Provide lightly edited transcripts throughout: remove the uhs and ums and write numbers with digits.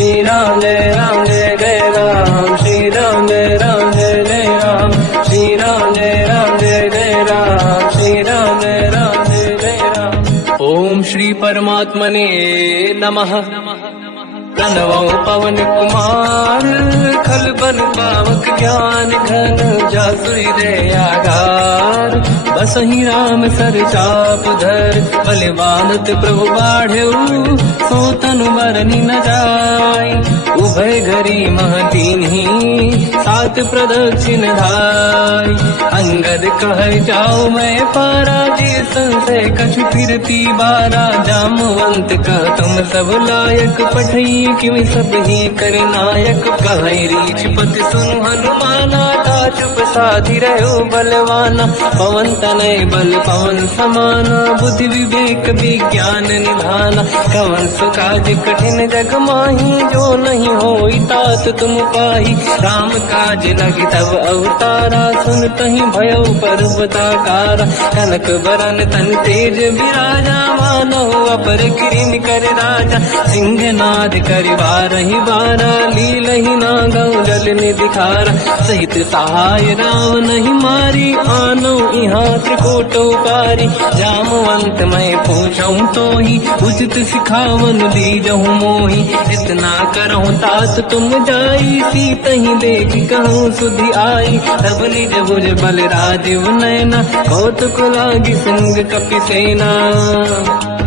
श्री राम जय जय राम, श्री राम जय जय राम, श्री राम जय जय राम, श्री राम जय जय राम। ओम श्री परमात्मने नमः। प्रणवो पवन कुमार, खल बन पावक ज्ञान घन, जासुरी दयागार, बसहि राम सर चाप धर, बलवानत प्रभु बाढ़ऊ, सो तनु मरनि न जाय, उभय घरी महतीन्ही, सात प्रदक्षिण धाय, अंगद कह जाओ मैं पारा, जी संशय कछु फिरती बारा, जामवंत कह तुम सब लायक, पठई किमि सब ही कर नायक, कहि रीछ पति सुनु हनुमाना, चुप साधि रहो बलवाना, पवन तनय बल पवन समाना, बुद्धि विवेक विज्ञान निधाना, कवन सुकाज कठिन जग माही, जो नहीं होई तात तुम पाही, राम काज लगी तब अवतारा, सुनतहि भयउ पर्वताकारा, कनक बरन तन तेज विराजा, मानव अपर किरिन कर राजा, सिंहनाद करिवारहि बारा, लीलहि नागौ जल निधिखारा, सहित सहाय राम नहीं मारी, आनो यहाँ त्रिकोटो पारी, जामवंत मैं पूछऊं तो ही, उचित सिखावन दीजहु मोही, इतना करहु तात तुम जाई, सीतहि देख कहूँ सुधि आई, तब निज भुज बल राजीव नैना, कौतुक लागी संग कपिसेना,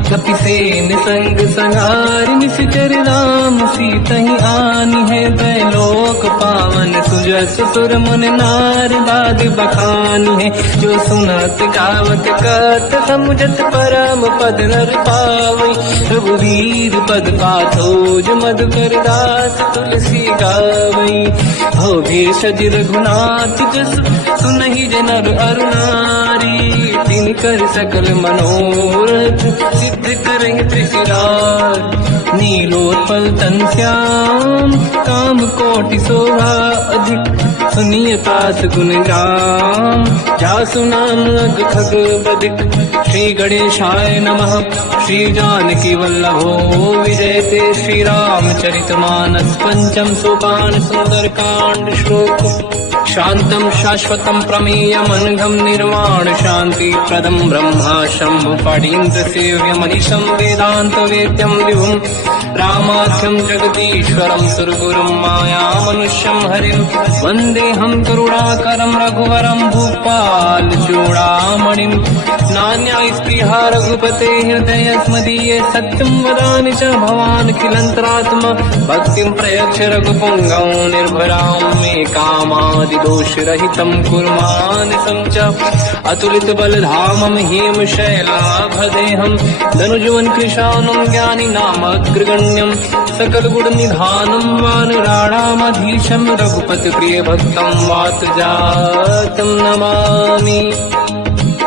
कपिसेन संग संहार, निश्चर राम सीतहि आनी है, दैलोक पावन सुजस सुर मुन नार, बाद बखानी है, जो सुनत गावत कथ, समुझत परम पद नर पावई, रघुवीर पद पाथोज मधुकर दास, तुलसी गावई, हो भेषज रघुनाथ जस, सुनहि जनर अरुणारी, तिन कर सकल मनोरथ, सिद्ध करहि त्रिशिरार, नीलोत्पल तन श्याम, काम कोटि शोभा अधिक, सुनिय पास गुण राम, जासु नाम अग खग बदिक, श्री गणेशाय नमः। श्री जानकी वल्लभो विजयते, श्री रामचरित मानस पंचम सोपान, सुंदर कांड श्लोक, शांतम शाश्वतम प्रमेयम अनघम निर्वाण शांति प्रदम ब्रह्मा शंभु फणीन्द्र सेव्य मनीषम वेदांत वेद्यम विभुम, रामाख्यम जगदीश्वरम सुरगुरुम माया मनुष्यम हरिम, वंदे हम करुणाकरम रघुवरम भूपाल चूड़ामणिम, नान्या स्पृहा रघुपते हृदय स्मदीये, सत्यम वदामि च भवान् किलंतरात्मा, भक्तिं प्रयच्छ रघुपुंगव निर्भरां मे कामादि दोष रहितं कुर्मानिसं च, अतुलित बलधामं हेम शैलाभदेहं, धनुजवन कृशानं ज्ञानी नामग्रगण्यं, सकल गुण निधानं वानराणामधीशं, रघुपति प्रिय भक्तं वात जातं नमामि।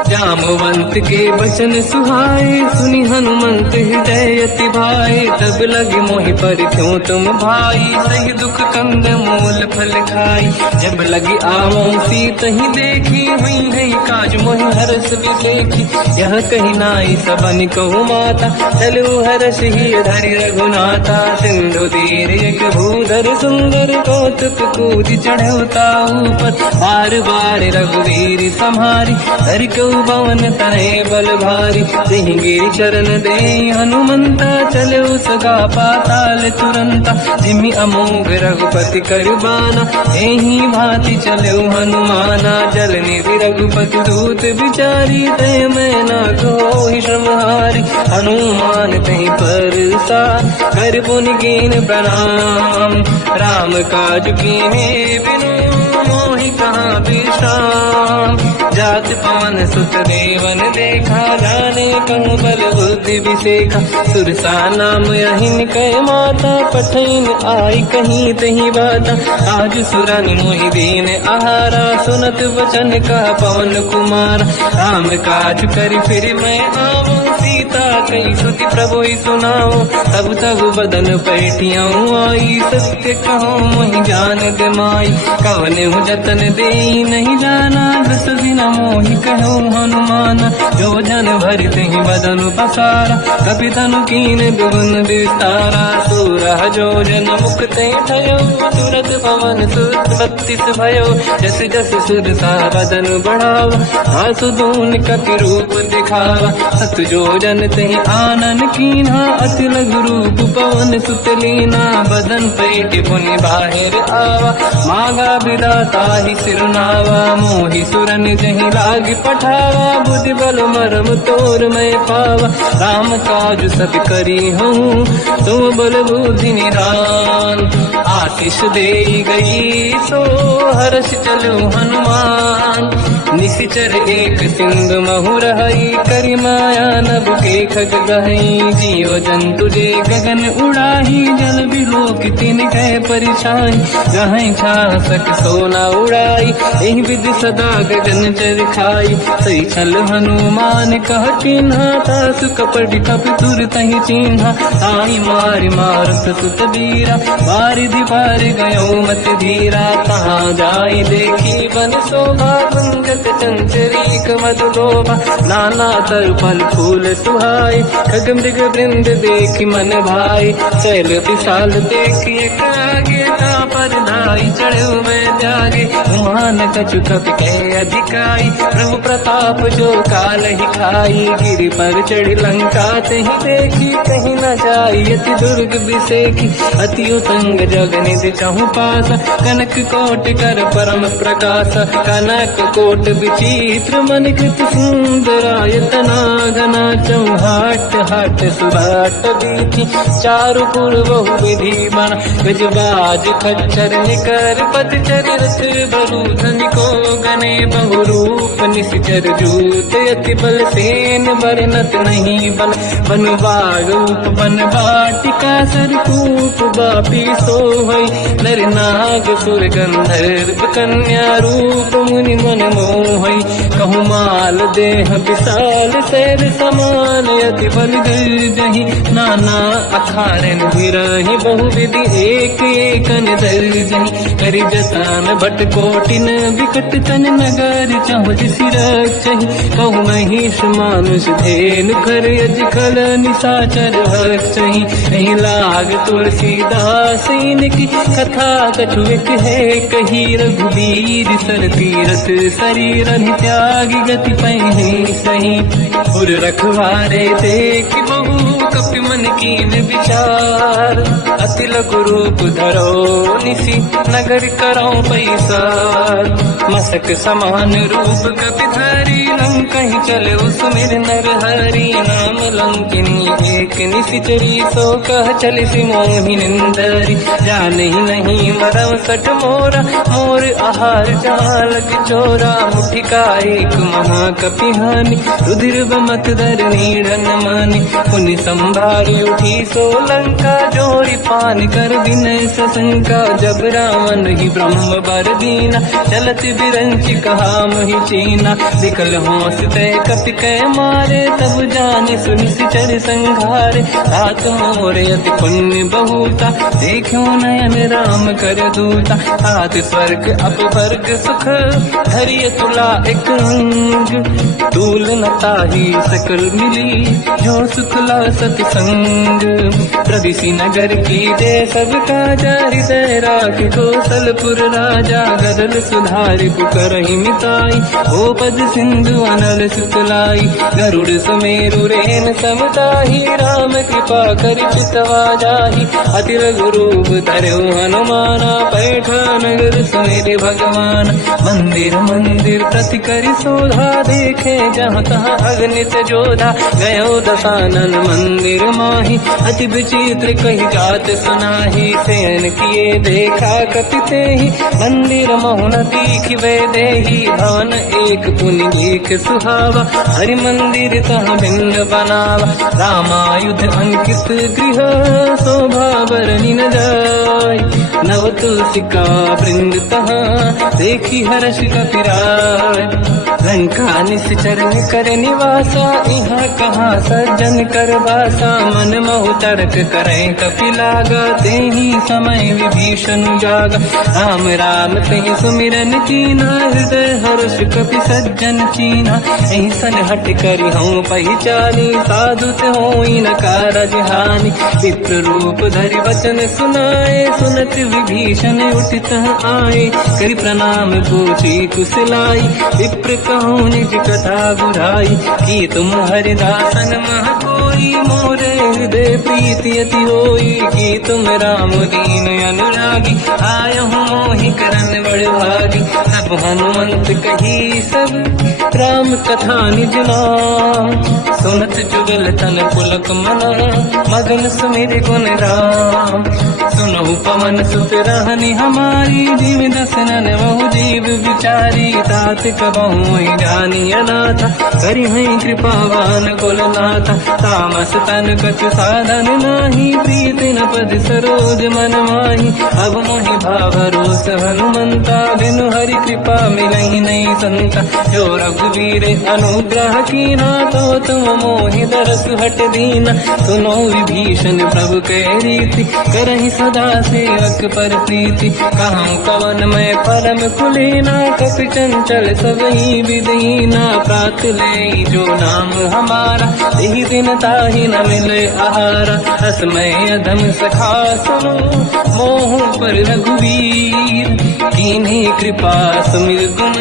जामवंत के वचन सुहाए, सुनि हनुमंत हृदय अति भाए, तब लगे मोहि पर क्यों तुम भाई, सही दुख कंद मूल फल खाई, जब लगी आवों सीतहि देखी, हुई है काज मोहि हरस विसेखी, यह कही नाई सबन कहु माता, चलु हरस ही धरि रघुनाथा, सिंधु तीर एक भूधर सुंदर, कौतुक कूद चढ़ौता ऊपर, बार बार रघुवीर सम्हारी, हरि को पवन तनय बल भारी, सिंह चरण दे हनुमंता, चले सगा पाताल तुरंता, जिमि अमोघ रघुपति कर बाना, एहि भांति चले हनुमाना, जल निधि रघुपति दूत विचारी, तय मैं न कोहि श्रमहारी, हनुमान तहि परसा, कर पुनि कीन प्रणाम, राम काज कीन्हे बिनु, मोहि कहाँ विश्राम, जात पवन सुत देवन देखा, जाने कहूँ बल बुद्धि विसेखा, सुरसा नाम अहिन कह माता, पठैन आई कहीं तही बाता, आज सुरनि मोहि दीन आहारा, सुनत वचन का पवन कुमार, राम काज करि फिर मैं आवूं, सीता कई सुति प्रभु सुनाओ, तब तब बदन पैठियाँ आई, सत्य कहो मोहि जान गमाई, कवन जतन दे ही नहीं जाना, दस दिन मोहि कहो हनुमान। जो जन भरते ही बदन पसारा, कपि तनु कीन दुगुन विस्तारा। सूरह जो जन मुक्ते भयो, तुरत पवन सुत 32 भयो। जस जस सुर सा बदन बढ़ावा, आसु दून कपि रूप दिखावा। सत जो जन ते आनन कीन्हा, अति लघु रूप पवन सुत लीना। बदन पेट पुनि बाहिर आवा, मांगा विदाता ही सिरनावा। मोहि सुरन जहि लाग पठावा, बुद्धि बल मरम तोर मैं पावा। राम काज सब करी हूँ, तुम बल बुद्धि निदान। आशीष दे गई सो हर्ष चलो हनुमान। निशिचर एक सिंधु महु रही, करि माया नभ के खग गहई। जीव जंतु जे गगन उड़ाही, जल बिलोक तिन कह परिछाई। जहाँ छा सक सोना उड़ाई, एहि विधि सदा गगन चर खाई। सही छल हनुमान कह किन्हा, तासु कपट कप तुर तहि चिन्हा। ताई मारि मारुत सुत बीरा, बारिधि पार गयो मत धीरा। कहाँ जाई देखी बन शोभा, गुंजत चंचरीक मधुलोभा। नाना तर फल फूल सुहाई, खग मृग वृंद देखी मन भाई। शैल विशाल देखी आगे, पर धाई चढ़ो मैं जागे। मान कछु कपि कह अधिकाई, प्रभु प्रताप जो काल ही खाई। गिरि पर चढ़ी लंका ते ही देखी, कहीं न जाई अति दुर्ग बिसेखी। अति उत्तंग जग निधि चहु पासा, कनक कोट कर परम प्रकाश। कनक कोट विचित्र मन कृत सुंदरायतना घना। चौहाट हाट सुभाट बीती, चारु पुर बहु विधि बना। गजबाज खच्चर निकर पतचर, रथ बरु धनिको गने बहु रूप। निशिचर जूत अति बल सेन, बरनत नहीं बल। बन बाग रूप बन बाटिका, सरकूप बापी सोहई। नर नाग सुर गंधर्व कन्या, रूप मुनि मन मोहई। कहु माल देह विशाल, शैल समान अति बल गर्जहि। नाना अखारन बिरहि, बहु विधि एक एकन दर्जहि। करि जसान भट कोटिन, विकट तन नगर चहु सिरक्षहि। कहु महिष मानुष धेनु, खर यज खल निशाचर भक्षहि। एहि लाग तुलसीदास इनकी, कथा कछु एक है कही। रघुबीर सर तीरथ शरीर, त्यागी गति पहि सही। उर रखवारे देख बहु, कपि मन कीन विचार। अति लघु रूप धरो निसी, नगर करौ पैसार। मसक समान रूप कपि धरी, लंकहि चले सुमिर नर हरि। नाम लंकिनी एक निशिचरी, सो कह चल सि मोहि निंदरी। जानहि नहीं मरम सठ मोरा, मोर आहार जालक चोरा। मुठिका एक महाकपि हानि, रुधिर बमत धर नीड़न मानि। पुनि संभारी उठी सो लंका, जोरी पान कर विनय सशंका। जब रावण ही ब्रह्म बर दीना, चलत बिरंचि कहा मोहि चीना। विकल होश तय कपि कह मारे, तब जाने सुनि सिचर संघारे। तात मोर अति पुण्य बहुता, देखो नयन राम कर दूता। हाथ स्वर्ग अपवर्ग सुख, धरिय तुला एक अंग। तूल न ताहि सकल मिली, जो सुखला सतसंग। प्रदिशि नगर की दे सब काजा, हृदय राख कौशलपुर राजा। गदल सुधारि पुकरहि मिताई, हो पद सिंधु अनल सुतलाई। गरुड़ सुमेरु रेन समताहि, राम कृपा करि चितवा जाहि। अति लघु रूप धरौ हनुमाना, पैठा नगर सुमिरि भगवान। मंदिर मंदिर प्रति करि शोधा, देखे जहाँ तहाँ अगणित जोधा। गयो दशानन मंदिर माहि, अति विचित्र कही जात सुनाहि। शयन किए देखा कपि तेहि, मंदिर महु न दीखिबे देहि। भवन एक पुनि देख सुहावा, हरि मंदिर तहाँ भिन्न बनावा। रामायुध अंकित गृह, शोभा बरनि न जाय। नव तुलसिका वृंद तहाँ, देखी हर्ष कपि राय। लंका निश्चर कर निवासा, यहाँ कहाँ सज्जन कर वासा। मन महु तर्क करें कपिलागा, ते ही समय विभीषण जागा। राम राम ते सुमिरन कीना, हृदय हर्ष कपि सज्जन चीना। ऐसन हट करी हूँ पहचानी, साधु ते होई न कारज हानि। विप्र रूप धरि वचन सुनाए, सुनत विभीषण उठित आए। करि प्रणाम पूछी कुशलाई, विप्र कहूँ निज कथा बुझाई। कि तुम हरिदासन मह कोई, मोरे हृदय प्रीति अति होई। कि तुम राम दीन अनुरागी, आय हूँ मोहि करन बड़ भागी। तब हनुमंत कही सब राम कथा निज नाम, सुनत जुगल तन पुलक मना, मगन सुमिर गुण राम। सुनहु पवन सुत रहनी हमारी, जीव दसनन बहु जीव विचारी। तात कबहु जानी अनाथा, करि हैं कृपावान कुलनाथा। तामस तन कछु साधन नाही, प्रीति न पद सरोज मन माही। अब मोहि भावरोस हनुमंता, बिनु हरि कृपा मिलहि नहीं संता। जो रघुवीर अनुग्रह कीना, तो तुम मोहि दरस हट दीना। सुनो विभीषण प्रभु के रीति, करहि सदा सेवक पर प्रीति। कहूँ कवन मैं परम कुलीना, कपि चंचल सबहि विदहीना। प्रात ले जो नाम हमारा, यही दिन ताहि न मिले आहारा। असमय अधम सखा सुनो, मोह पर रघुवीर। कीन्ही कृपा सुमिर गुण,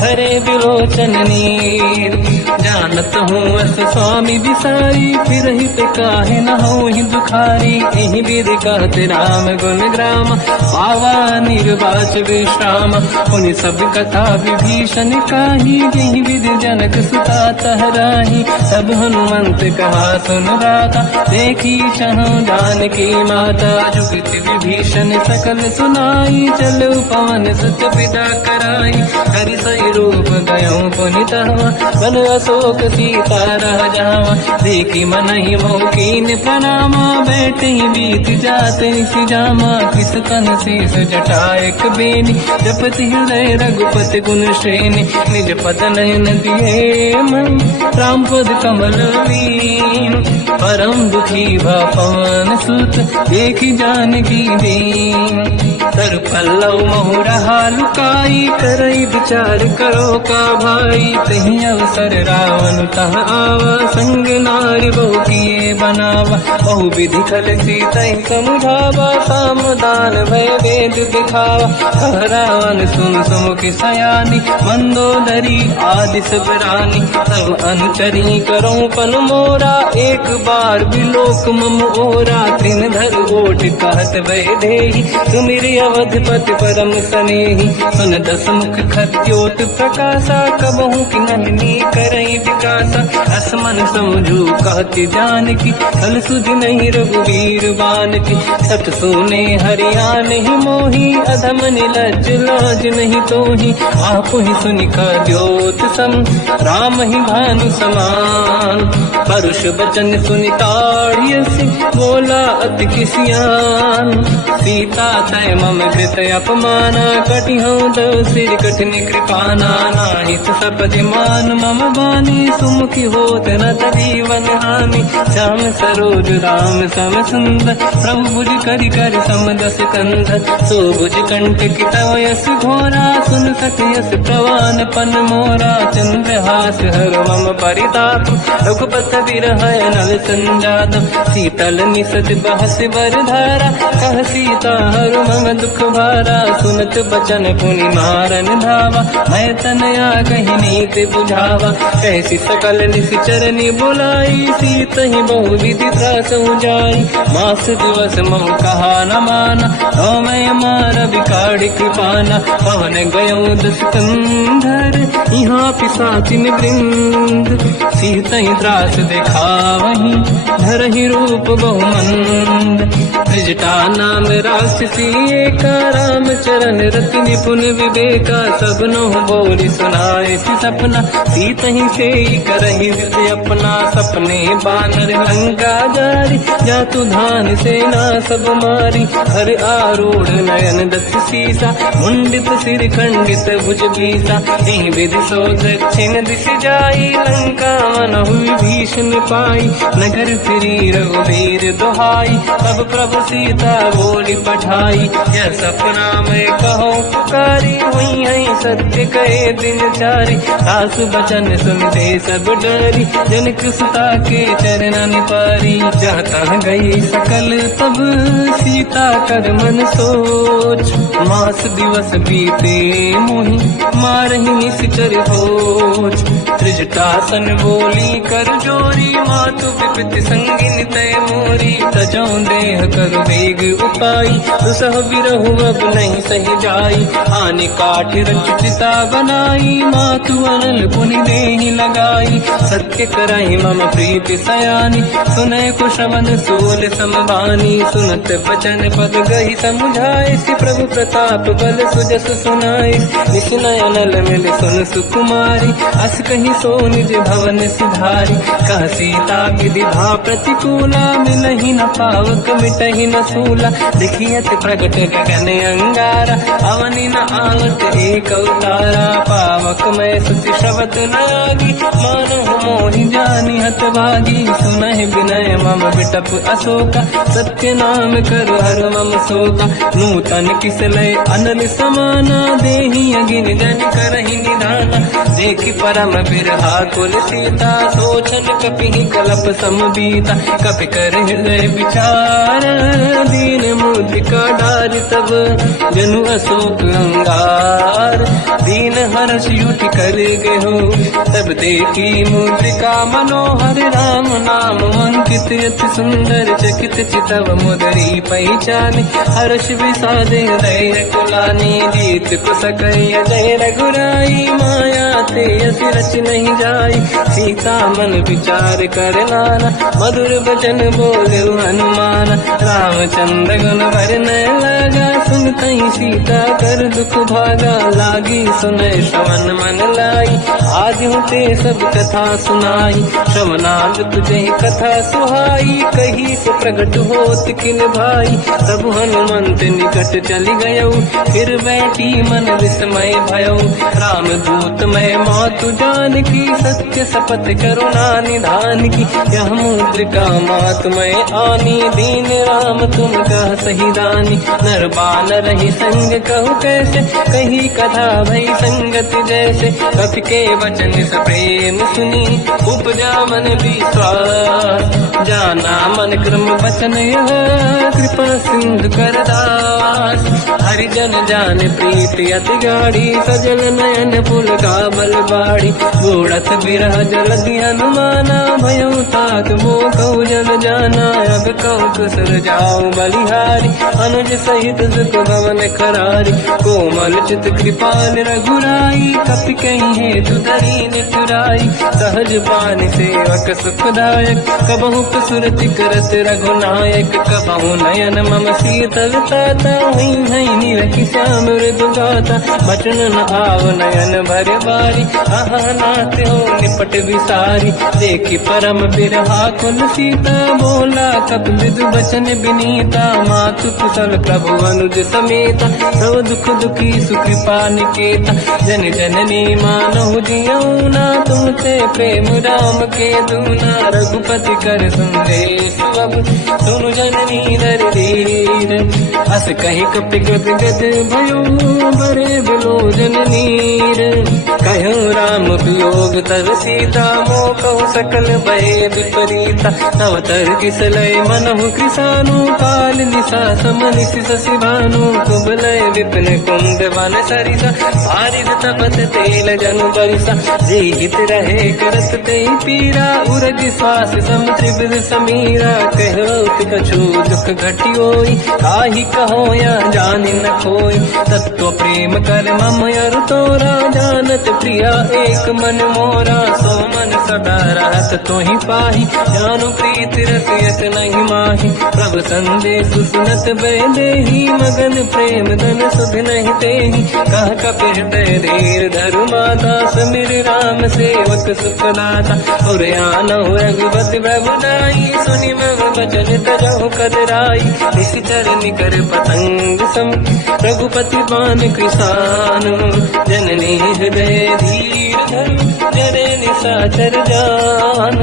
हरे बिलोचन नीर। जानत हूँ अस स्वामी बिसारी, फिर हित काहे न होहि दुखारी। एहि विधि कहते राम गुण ग्राम, पावा निर्वाच विश्राम। पुनि सब कथा विभीषण काही, जेहि विधि जनक सुता तहराही। तब हनुमंत कहा सुन राता, देखी चहु जानकी माता। जुगति विभीषण सकल सुनाई, चलो पवन सुत पिता कराई। हरि सही रूप गयो पुनितवा, बन अशोक सीता रह जावा। देखी मनहि मोह कीन प्रणामा, बैठे ही बीत जाते निसि जामा। किस तन शेष जटायक बेनी, जपति हृदय रघुपति गुण श्रेणी। निज पद नयन दिए मन, राम पद कमल लीन। परम दुखी भा पवन सुत, देखी जानकी दीन। तर पल्लव महु रहा लुकाई, करई विचार करो का भाई। तहि अवसर रावण तह आवा, संग नारी बहु किए बनावा। बहु विधि खल सीतहि समुझावा, साम दान भय वेद दिखावा। कह रावण सुन सुमुखि सयानी, मंदोदरी आदि सब रानी। सब अनुचरी करो पन मोरा, एक बार बिलोक मम ओरा। तीन धर ओट कहत भय देहि, सुमिर अवधपति परम सनेहि। सुन दस मुख खद्योत प्रकाशा, कबहु कि नहिनी करई विकासा। असमन समझू कहति जानकी, कल सुधि नहीं रघुवीर बानकी। सत सुने हरियाण ही मोही, अधम निलज्ज लाज नहीं तोही। आप ही सुनि खद्योत सम, राम ही भानु समान। परुष बचन सुनि ताड़ियसि, बोला अति किसियान। सीता तय मम कृत अपमाना, कटिहउँ दो सिर कठिन कृपाना। नाहित सपदि मान मम बानी, सुमुखी होत न जीवन हानि। श्याम सरोज राम सम सुंदर, प्रभु भुज करि कर समदस कंधर। सो भुज कंटक तव यस घोरा, सुन सत यस प्रवान पन मोरा। चंद्रहास हर मम परिताप, रघुपत विरह नल संजात। शीतल निसत बहस बर धारा, कह सीता हर मम दुख भारा। सुनत बचन पुनि मारन धावा, मैं तनया कहि नीति बुझावा। कैसी सकल निश्चरनि बुलाई, सीतहि बहु विधि त्रासहु जाई। मास दिवस मोह कहा न माना, तो मैं मार बिकाढ़ कृपाना। पवन गयो दस कंधर, यहाँ पिशाचिन वृंद। सीतहि त्रास दिखावहीं, धरहि रूप बहुमंद। त्रिजटा नाम राक्षसी एका, राम चरण रति निपुण विवेका, सबनो बोली सुनाए सी सपना, सीत ही से करही विधि अपना, सपने बानर लंका जारी, जातु धान सेना सब मारी, हर आरूढ़ नयन दत्त सीसा, मुंडित सिर खंडित भुज बीसा, यही विधि सो दक्षिण दिश जाई, लंका मन हुई भीषण पाई, नगर फिरी रघुवीर दुहाई, तब प्रभु सीता बोली पठाई, यह सपना मैं कहो पुकारी, हुई है सत्य कहे दिन चारी, सास बचन सुन दे सब डरी, जनक सुता के चरणन पारी, जाता गई सकल तब सीता कर मन सोच, मास दिवस बीते मोहि मारहि निश्चर होच, त्रिजटासन बोली कर जोरी, मातु विपति संगिन तय मोरी, तजौ देह कर वेग उपाई, दुसह बिरहु अब नहीं सही जाई, आने काठ रचिता बनाई, मातु अनल पुनि देहि लगाई, सत्य कराई मम प्रीति सयानी, सुनय कुशवन सोल समबानी, सुनत बचन पद गही समुझाए, श्री प्रभु प्रताप बल सुजस सुनाई, निश्नय अनल मिल सुन सुकुमारी, अस कही सो निज भवन सिधारी, कह सीता विधि भा प्रतिकूला, मिलहि न पावक मिटहि न सूला, दिखियत प्रगट गगन अंगारा, अवनि न आवत एक अवतारा, पावक मैं सुति श्रवत न आगी, मानहु मोहि जानि हत भागी, सुनहि विनय मम बिटप अशोका, सत्य नाम कर हर मम शोका, नूतन किसलय अनल समाना, देहि अगिन जन करहि निधाना, देखि परम बिरहा कुल सीता, सोचन कपिहि कलप समबीता, कपि कर हृदय विचार, दीन मुद्रिका डार तब जनु अशोक अंगार, दीन हर्ष युति कर गेहो, तब देखी मुद्रिका मनोहर, राम नाम अंकित अति सुंदर, चकित चितव मुदरी पहचान, हर्ष विषादे हृदय कुलानी, जीत कुसकय जय रघुराई, माया ते अति रच नहीं जाई, सीता मन विचार कर नाना, मधुर वचन बोले हनुमान, रामचंद्र गुण वर्णय लगा, सुनतहि सीता कर दुख भागा, लागी सुनय श्रवण मन लाई, आज होते सब कथा सुनाई, श्रवणाद तुझे कथा सुहाई, कही से प्रगट होत किन भाई, तब हनुमंत निकट चली गयो, फिर बैठी मन विस्मय भयो, राम दूत मैं मातु जान की, सत्य शपथ करुणा निधान की, यह मुद्रिका मात मैं आनी, दीन राम तुम कह सही दानी, नर बानर ही संग कहु कैसे, कही कथा भई संगत जैसे, कपि के वचन सप्रेम सुनी, उपजा मन विश्वास, जाना मन क्रम वचन यह, कृपा सिंधु कर दास, हरिजन जान प्रीति अति गाढ़ी, सजल नयन पुल का बल बाड़ी, गोड़थ बिरह जलधि हनुमाना, भयो तात मोह जल जाना, अब कहु कुशल जाओ बलिहारी, अनुज सहित सुख भवन करारी, कोमल चित कृपाल रघुराई, कपि कहीं हेतु दरीन तुराई, सहज पान सेवक सुखदायक, कबहु सुरति करत रघुनायक, कबहु नयन मम शीतल ताता, हुई है निरखि श्याम मृदु गाता, बचन न आव नयन भर बारी, आहा नाथ हो निपट विसारी, देखि परम बिरहा कुल सीता, बोला कपि मृदु बचन विनीता, मातु कुशल प्रभु अनुज समेता, सब दुख दुखी सुकृपा निकेता, जन जननी मानहु जियौना, तुमसे प्रेम राम के दूना, रघुपति कर संदेश अब सुनु जननी नर धीर, अस कहि कपि गद गद भयो, बरे बिलोचन नीर, कहूँ राम वियोग तर सीता, मोह कहु सकल भय विपरीता, तव तर किसलय मनहु कृसानु, काल निशा समनिशि शशि भानु, कुबलय विपिन कुंद वन सरिसा बारिद तपत तेल जनु बरिसा जीवित रहे करत ते पीरा उरग श्वास सम त्रिविध समीरा कहत कछु दुख घटियोई काहि कहो या जानि न खोई तत्व प्रेम कर मम अरु तोरा जानत प्रिया एक मन मोरा सो मन सदा रहत तोहि पाहि जानु प्रीत रसियत नहीं माहि प्रभु संदेश सुनत बेदेहि मगन प्रेम धन सुध नहीं तेहि कह कपि हृदय धीर धरु माता समिर राम सेवक सुखदाता और आनहु रघुपति प्रभुदाई सुनि मम वचन तरहु कदराई निश्चर निकर पतंग सम रघुपति पान कृषानु जननी हृदय धीर धरु जरे निशाचर जान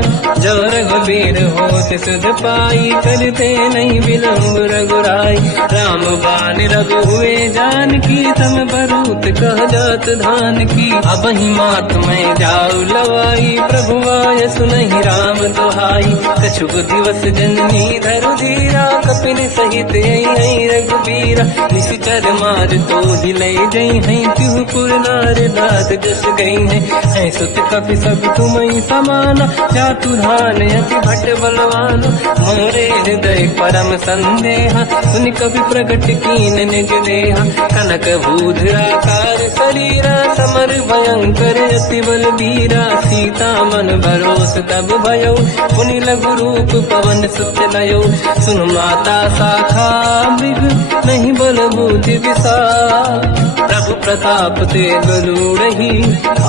जो रघुबीर होत सुध पाई करते नहीं विलम्ब रघुराई राम बान रघु हुए जानकी तम बरूत कह जात धान की अब ही मात में जाऊ लवाई प्रभु आय सुनहि राम दुहाई कछुक दिवस जननी धरु धीरा कपिन सहित आई रघुबीरा निश्चर मार तो ही ले जई है तिहु पुर नार दात जस गई है सुत कपि सब तुमहि समाना जातु धान अति भट बलवान मोरे हृदय परम संदेहा सुनि कपि प्रगट कीन निज देहा कनक भूधराकार शरीरा समर भयंकर अति बल बीरा सीता मन भरोस तब भयो पुनि लघु रूप पवन सुत लयो सुन माता शाखा मृग नहीं बल बुद्धि विशाल प्रभु प्रताप ते गरुड़हि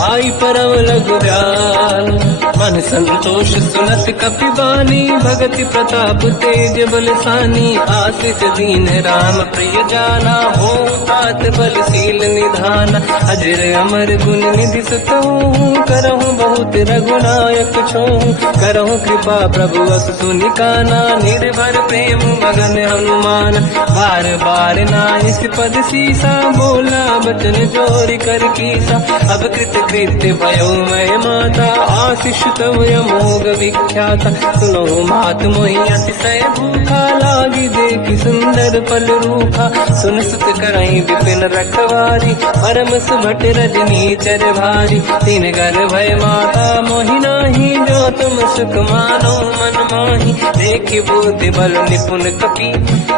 आई परम लघु दयाल मन संतोष सुनत कपि बानी भगति प्रताप तेज बलसानी आशीष दीन राम प्रिय जाना हो तात बलशील निधान अजर अमर गुण निधि सुतहु करहु बहुत रघुनायक छोहु करहु कृपा प्रभु अस सुनि काना निर्भर प्रेम मगन हनुमान बार बार नाइस पद सीसा बोला बचन जोरि कर कीसा अब कृत कृत्य भयो मैं माता आशीष तव अमोघ विख्याता सुनो मात मोहि अतिशय भूखा लागी देखि सुंदर फल रूखा सुन सुत करई विपिन रखवारी परम सुभट रजनी चर भारी तीन घर भय माता मोहि नाही जो तुम सुख मानो मन माही देखि बुद्धि बल निपुण कपि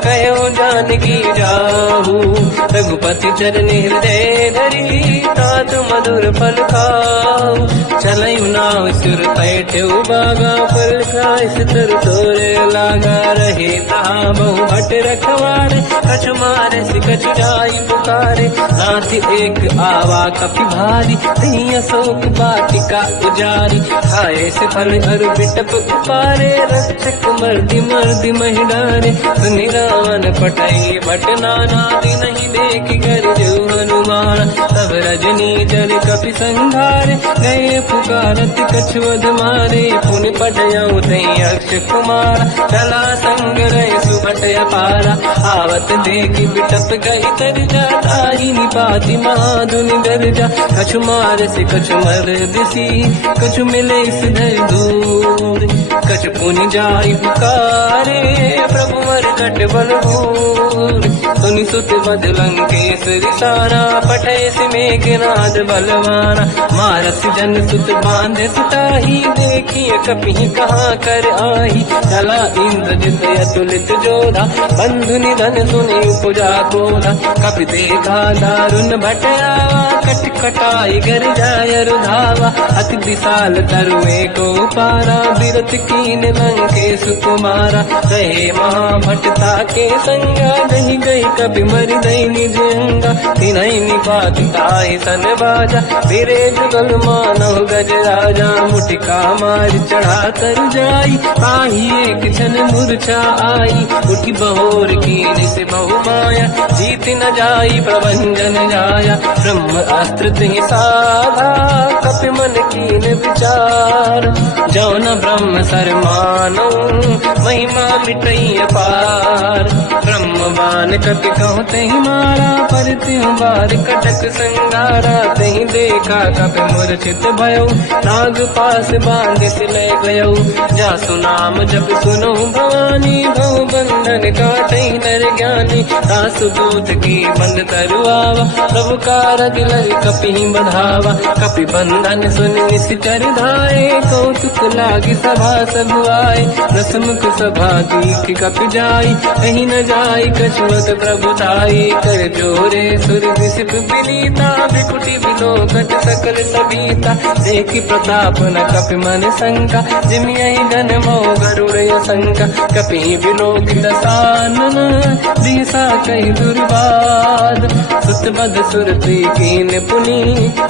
कहो जानकी जाहू रघुपति चरनि हृदय धरी तात मधुर फल खाऊ चलऊ नाव सुर पैठे बागा फल खाय सितर तोरे लागा रहे तहाँ बहु भट रखवारे कछु मारे से कछु जाई पुकारे नाथ एक आवा कपि भारी तीय अशोक वाटिका उजारी खाए से फल अरु बिटप उपारे रक्षक मर्दि मर्दि महिडारे सुनि रावण पटई भट नाना नहीं देख कर जो हनुमान तब रजनी जल कपि संघारे गए पुकारत कछुअध मारे पुनि पटयऊ तई अक्ष कुमार चला संग रहे सुभट अपारा आवत देखि बिटप गई तर जाताई निपाति महाधुनि गर्जा कछु मार से कछु मर दिसी कछु मिले सिधर दूर कछु पुनि जाई पुकारे प्रभु मर कट बल भूर सुनि सुत बद लंकेश रिसारा पठे से मेघनाद बलवाना मारस जन सुत बांधे सुताही देखिए कपि कहाँ कर आही चला इंद्रजित अतुलित जोधा बंधु निधन सुनि उपजा क्रोधा कपि देखा दारुण भटयावा कट कटाई गर जाय रुधावा अति विशाल तरुए को पारा बिरत कीन लंकेश कुमारा रहे महाभटता के संगा दही गई कपि मरि दई निज अंगा तिनहि निपात ताहि सन बाजा फिरे जुगल मानव गज राजा मुटिका मार चढ़ा तर जाई पाही एक क्षण मूर्छा आई उठी बहोर कीन से बहु माया जीत न जाई प्रभंजन जाया ब्रह्म अस्त्र तिहि साधा कपि मन कीन विचार जौन ब्रह्म सर मानो महिमा मिटई अपार ब्रह्म रामबान कपि कहूँ तही मारा, पर त्यों बार कटक संगारा। तही देखा कपि मूर्छित भयो, नाग पास बांध सिले गयो। जासु नाम जब सुनो भवानी, भव बंधन काटै नर ज्ञानी। दासु दूत की बंद तरुआवा, प्रभु कारज लय कपि बढ़ावा। कपि बंधन सुनि निश्चर धाये, कौतुक लागी सभा सब आए। दसमुख सभा दीख कपि जाई, कहीं न जाई कछुअत प्रभु ताई। कर जोरे सुर विसिप विनीता, बिकुटी बिलोकट सकल सबीता। देखि प्रताप न कपि मन शंका, जिमियहि जन्मो गरुड़ शंका। कपि बिलोकित सानन, दिशा कहि दुर्वाद। सुत बद सुरति कीन पुनि,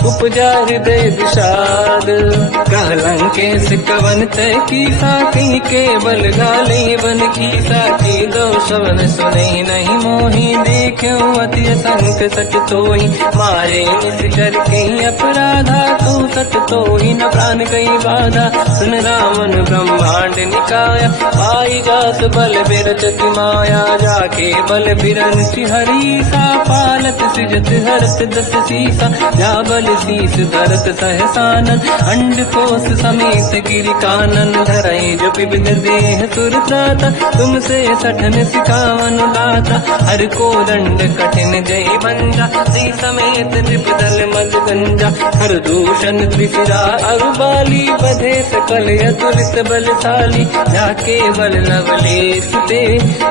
उपजा हृदय विषाद। कहलंकेश कवन तय कीसा, कहीं केवल गाले बन कीसा। की दो शवन सुने नहीं मोहि, देख्यो अति संक सट तोहि। मारे निश्चर कहीं अपराधा, तू सट तोहि न प्राण कहीं बाधा। सुन रावण ब्रह्मांड निकाया, पाई जास बल बिरचति माया। जाके बल बिरंच हरीसा, पालत सिजत हरत दस सीसा। जा बल शीस धरत सहसानन, अंड कोश समेत गिरि कानन। धरई जो पिबिद देह सुर त्राता, तुमसे सठन सिखावन दाता। हर को दंड कठिन जय बंजा, सी समेत त्रिपदल मद गंजा। हर दूषण त्रिशिरा अरुबाली, बधे सकल अतुलित बलशाली। जाके बल लवलेश ते,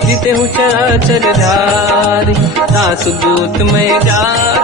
जिते हूँ चराचर धारी। दासु दूत में जा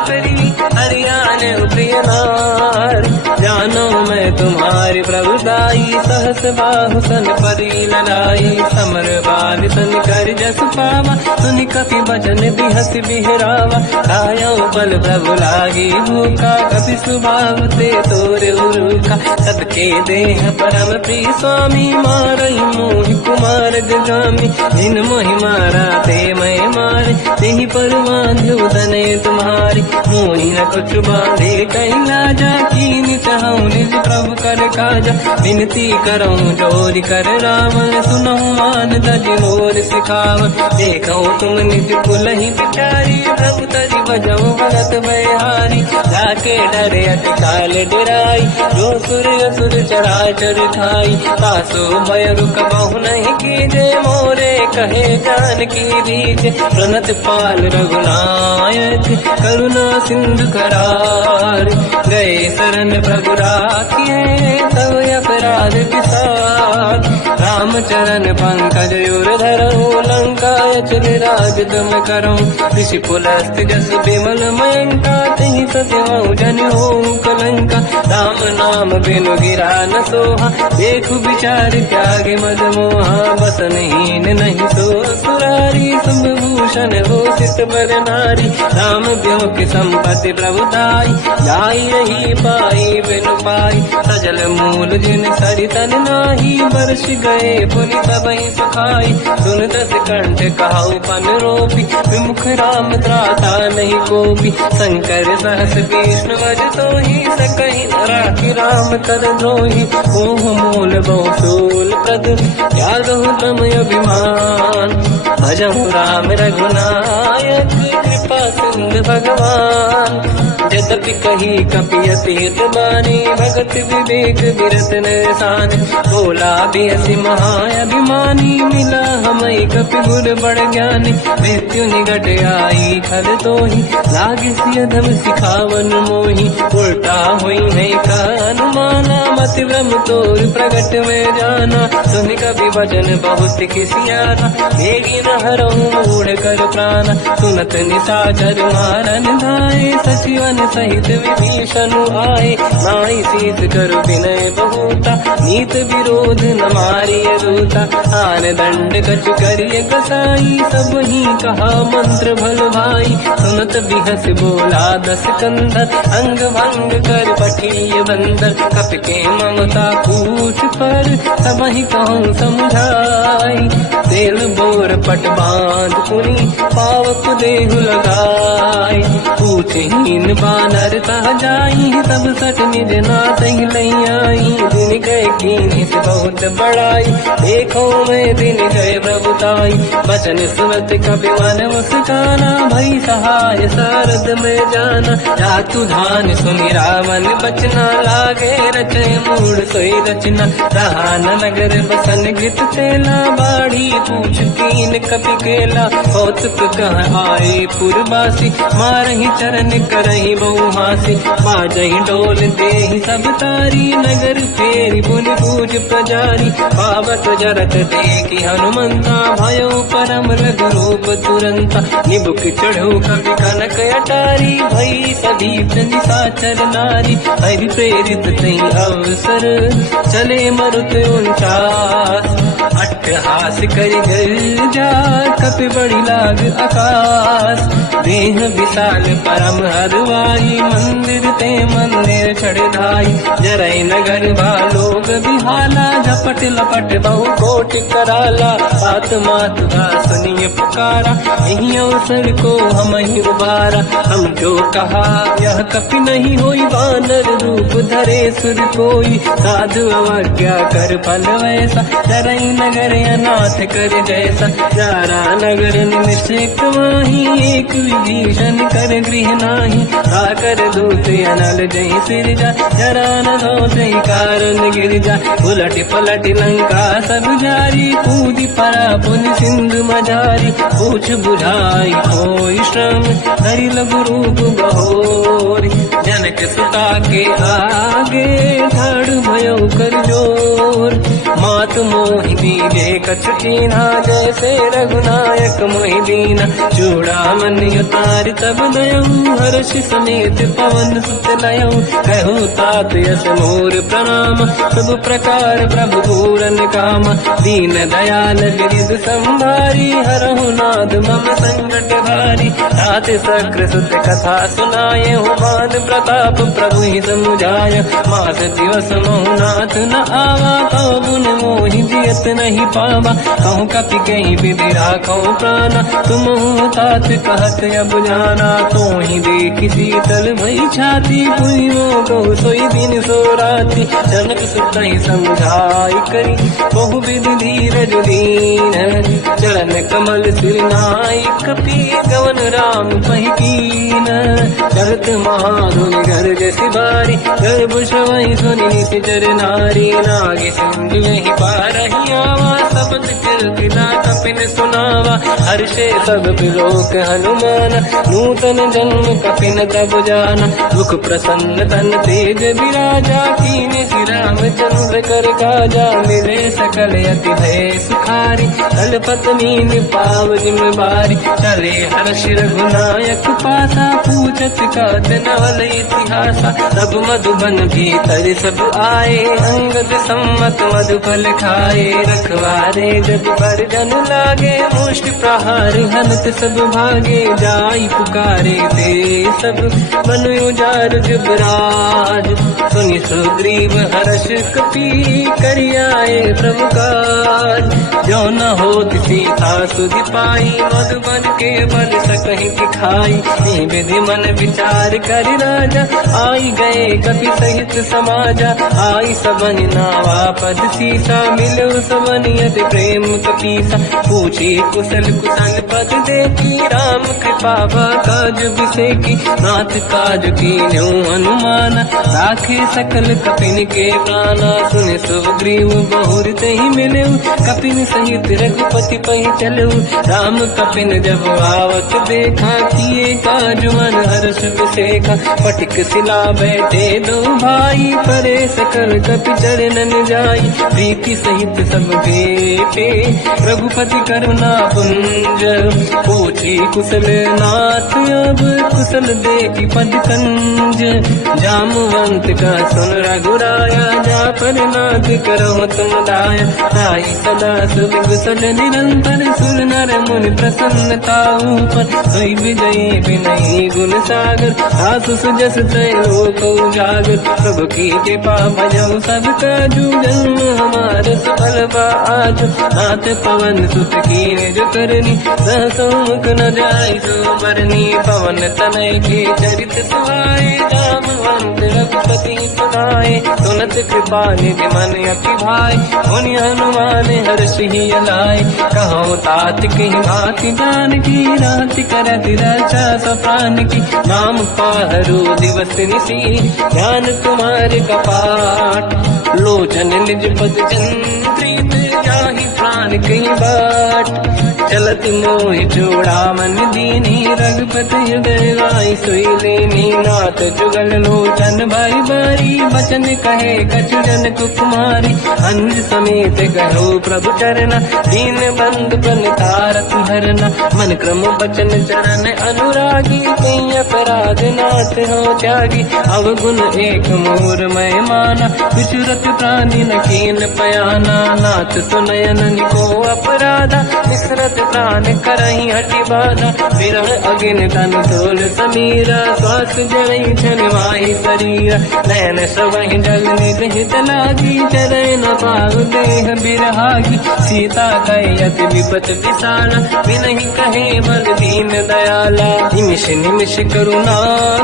करी, हरियाण प्रिय नारी। जानो मैं तुम्हारी प्रभुदाई, सहस बाहु सन परी लड़ाई। समर बाल सन कर जस पावा, सुनि कपि बचन बिहस बिहरावा। खायो बल प्रभु लागी भूखा, कपि स्वभाव ते तोर उरुखा। सबके देह परम प्रिय स्वामी, मारई मोहि कुमार जगामी। जिन मोहि मारा ते मैं मारे, तेहि पर बांधो दने तुम्हारी। मोहि न कुछ बांधे कहीं लाजा, कीन चाहूँ निज प्रभु कर काजा। विनती करऊँ जोरि कर रावण, सुनहु मान तज मोर सिखावन। देखो तुम निज कुलहि बिचारी, प्रभु तज बजऊ भगत बहारी। जाके डरे अति काल डराई, जो सुर असुर चराचर खाई। तासो भय रुक बहु नहीं कीजे, मोरे कहे जान की दीजे। प्रणत पाल रघुनायक, करुणा सिंधु करार। गए शरण प्रभु राखिए, तब अपराध विसार। रामचरण पंकज उर धरऊँ, लंका अचल राज तुम करूँ। ऋषि पुलस्त जस विमल मयंका, तहि सत्यवहु जन होऊँ कलंका। राम नाम बिनु गिरा न सोहा, देखु विचार त्यागे मद मोहा। बसनहीन नहीं सो सुरारी, शुभभूषण हो सित बर नारी। राम ब्यों की संपत्ति प्रभुताई, जाई रही पाई बिनु पाई। सजल मूल जिन सरितन नाही, बरस गए पुनि सबहि सुखाई। सुन दस कंठ कहाऊ पन रोपी, विमुख राम त्राता नहीं कोपी। शंकर सहस विष्णु वज तोहि, सकहि न राखि राम कर द्रोही। मोह मूल बहु शूल प्रद, त्यागहु तम अभिमान। भजहु राम रघुनायक, कृपा सिंधु भगवान। यद्यपि कही कपि अतीत बानी, भगत विवेक विरत निरसान। बोला बेसी महाअभिमानी, मिला हमई कपि गुर बड़ ज्ञानी। मृत्यु निकट आई खल तोहि, लागे सियधम सिखावन मोहि। उल्टा हुई है का अनुमाना, मति भ्रम तोर प्रगट में जाना। सुन कपि वचन बहुत किसियाना, मेरी न हरऊँ मूढ़ कर प्राण। सुनत निशाचर मारन धाये, सचिवन सहित विभीषण आए। नाई शीस करु विनय बहुता, नीत विरोध न मारिय दूता। आन दंड कछु करिय कसाई, सब ही कहा मंत्र भल भाई। सुनत बिहस बोला दस कंधर, अंग भंग कर पठिय बंदर। कपि के ममता पूछ पर, सब ही कहूँ समझाई। तेल बोर पट बांध पुनि, पावक देहु लगाई। पूछहीन बात नर तह जाई सब सट निज नाथ ही लई आई। दिन गए कीनी से बहुत बड़ाई देखो मैं दिन गए प्रभुताई। बचन सुनत कपि मन मुस्काना भई सहाय सारद में जाना। जातु धान सुनि रावण बचना लागे रचे मूड सोई रचना। रहा नगर बसन गीत तेला बाढ़ी पूछ कीन कपि केला। कौतुक कह आए पुरवासी मारही चरण करही बहु हासी। बाजही डोल देहि सब तारी नगर फेरी पुन पूज प्रजारी। पावत जरत देखी हनुमंता भयो परम रघुरूप तुरंता। निबुक चढ़ो कवि कनक अटारी भई सभी निशाचर नारी। हरि प्रेरित तई अवसर चले मरुत 49। अट्टहास करि गर्जा कपि बड़ी लाग आकाश। देह विशाल परम हरवाई मंदिर ते मंदिर चढ़ाई। जरई नगर भालोग बिहाला झपट लपट बहु कोट कराला। बात मात का सुनिए पुकारा यही अवसर को हम ही उबारा। हम जो कहा यह कपि नहीं होई वानर रूप धरे सुर कोई। साधु अवज्ञा कर फल वैसा जरई नगर अनाथ कर जैसा। जारा नगर निमिषक माही एक विभीषण कर गृह नाही। आकर दूत अनल जय सिर जा जरा न दो कारण गिर जा। उलट पलट लंका सब जारी कूदी परा पुन सिंधु मजारी। पूछ बुझाई कोई श्रम हरि लघु रूप बहोरी। जनक सुता के आगे ठाड़ भयो कर जोर। मात मोहि दीजे कछु कीन्हा जैसे रघुनायक मोहि दीना। चूड़ामणि उतारि तब दयऊ हर्ष समेत पवन सुत लयऊ। कहो तात यस मोर प्रणाम सब प्रकार प्रभु पूरन काम। दीन दयाल गिरिध संभारी हरहु नाद मम संकट भारी। तात सक्र सुत कथा सुनाये हो मान प्रताप प्रभु ही समुझाय। मास दिवस महु नाथ न आवा कहो गुण मोहि जियत नहीं पावा। कहूँ कपि कहीं विधि राखो प्राणा तुम तात कहत अब जाना। तो ही देखी शीतल भई छाती पुइयो कहो सोई दिन सो राति। जनक सुत ही समझाई करी बहु विधि धीरज दीन। चरण कमल सिर नाई कपि गवन राम पहि कीन। चलत महाधुनि गर्ज सिबारी गर्भ श्रवहि सुनि निशिचर नारी। नागे सिंधु यही पारही आवा सबद कीर्तिना कपिन सुनावा। हर्षे सब बिलोक हनुमान नूतन जन्म कपिन तब जाना। मुख प्रसन्न तन तेज विराजा कीने श्री रामचंद्र कर काजा। मिले सकल अति भय सुखारी कलपत मीन पाव जिम्मेवारी। चले हर्ष रघुनायक पासा पूछत कात नवल इतिहासा। सब मधुबन भीतर सब आए अंगद सम्मत मधुफल खाए। रखवारे जब पर जन लागे मुष्टि प्रहार हनत सब भागे। जाई पुकारे ते सब मन उजार जुबराज। सुनि सुग्रीव हर्ष कपि करियाए प्रभु काज। जो न होत सीता सुधि पाई मधुबन के बल सकहि दिखाई। विधि मन विचार कर राजा आई गए कपि सहित समाजा। आई सबन नावा पद सीसा मिलो सबन यदि प्रेम कपीसा। पूछी कुशल कुशल पद देखी राम कृपा काज बिसेकी। नाथ काज कीन्यो हनुमाना राखे सकल कपिन के प्राणा। सुन सुग्रीव बहुर तहि मिलऊ कपिन सहित रघुपति पहि चलऊ। राम कपिन जब आवत देखा किए काज मन हर्ष बिसेखा। पटिक सिला बैठे दो भाई परे सकल कपि चरणन जाई। प्रीति सहित सब भेटे रघुपति करुणा पुंज। पूछी कुशल नाथ अब कुशल देखी पद कंज। जामवंत का सुन रघुराया जा पर नाथ करो तुम दाया। ताई सदा सुख कुशल निरंतर सुर नर मुनि प्रसन्नता ऊपर। सोई विजयी विनयी गुण सागर आसु सुजस तय लोक उजागर। प्रभु की कृपा भजऊ सब काजू जन्म हमार सफल बा आज। नाथ पवन सुत कीन जो करनी सहसो मुख न जाय सो बरनी पवन तनय के चरित सुहाए जामवंत रघुपति सुनाए सुनत कृपा निधि मन अति भाई मुनि हनुमान हर्षि लाए कहो तात कहीं भांति जान की रात करत रक्षा सफान की नाम पाहरो दिवस निसी ध्यान तुम्हारे कपाट लोचन निज पद चंद्रित जाहि प्राण कहीं बाट चलत मोहि जोड़ा मन दीनी रघुपति हृदय राय सोई लेनी नाथ जुगल लोचन भाई बारी बचन कहे कछु जन कुमारी अंज समेत कहो प्रभु चरना दीन बंधु प्रणतारत हरना मन क्रम बचन चरण अनुरागी कहीं अपराध नाथ हो त्यागी अवगुण एक मोर मैं माना विचुरत प्राणी न कीन पयाना नाथ सुनयन को अपराधा विसरत प्राण करही हटि बाधा विरह अगिन तन तोल समीरा श्वास जड़ई छनवाही शरीर नयन सवहि जल निज हित लागी चरण न पाऊ देह बिरहागी सीता कहि अति विपत विसाला बिनहि कहे बल दीन दयाला निमिष निमिष करुणा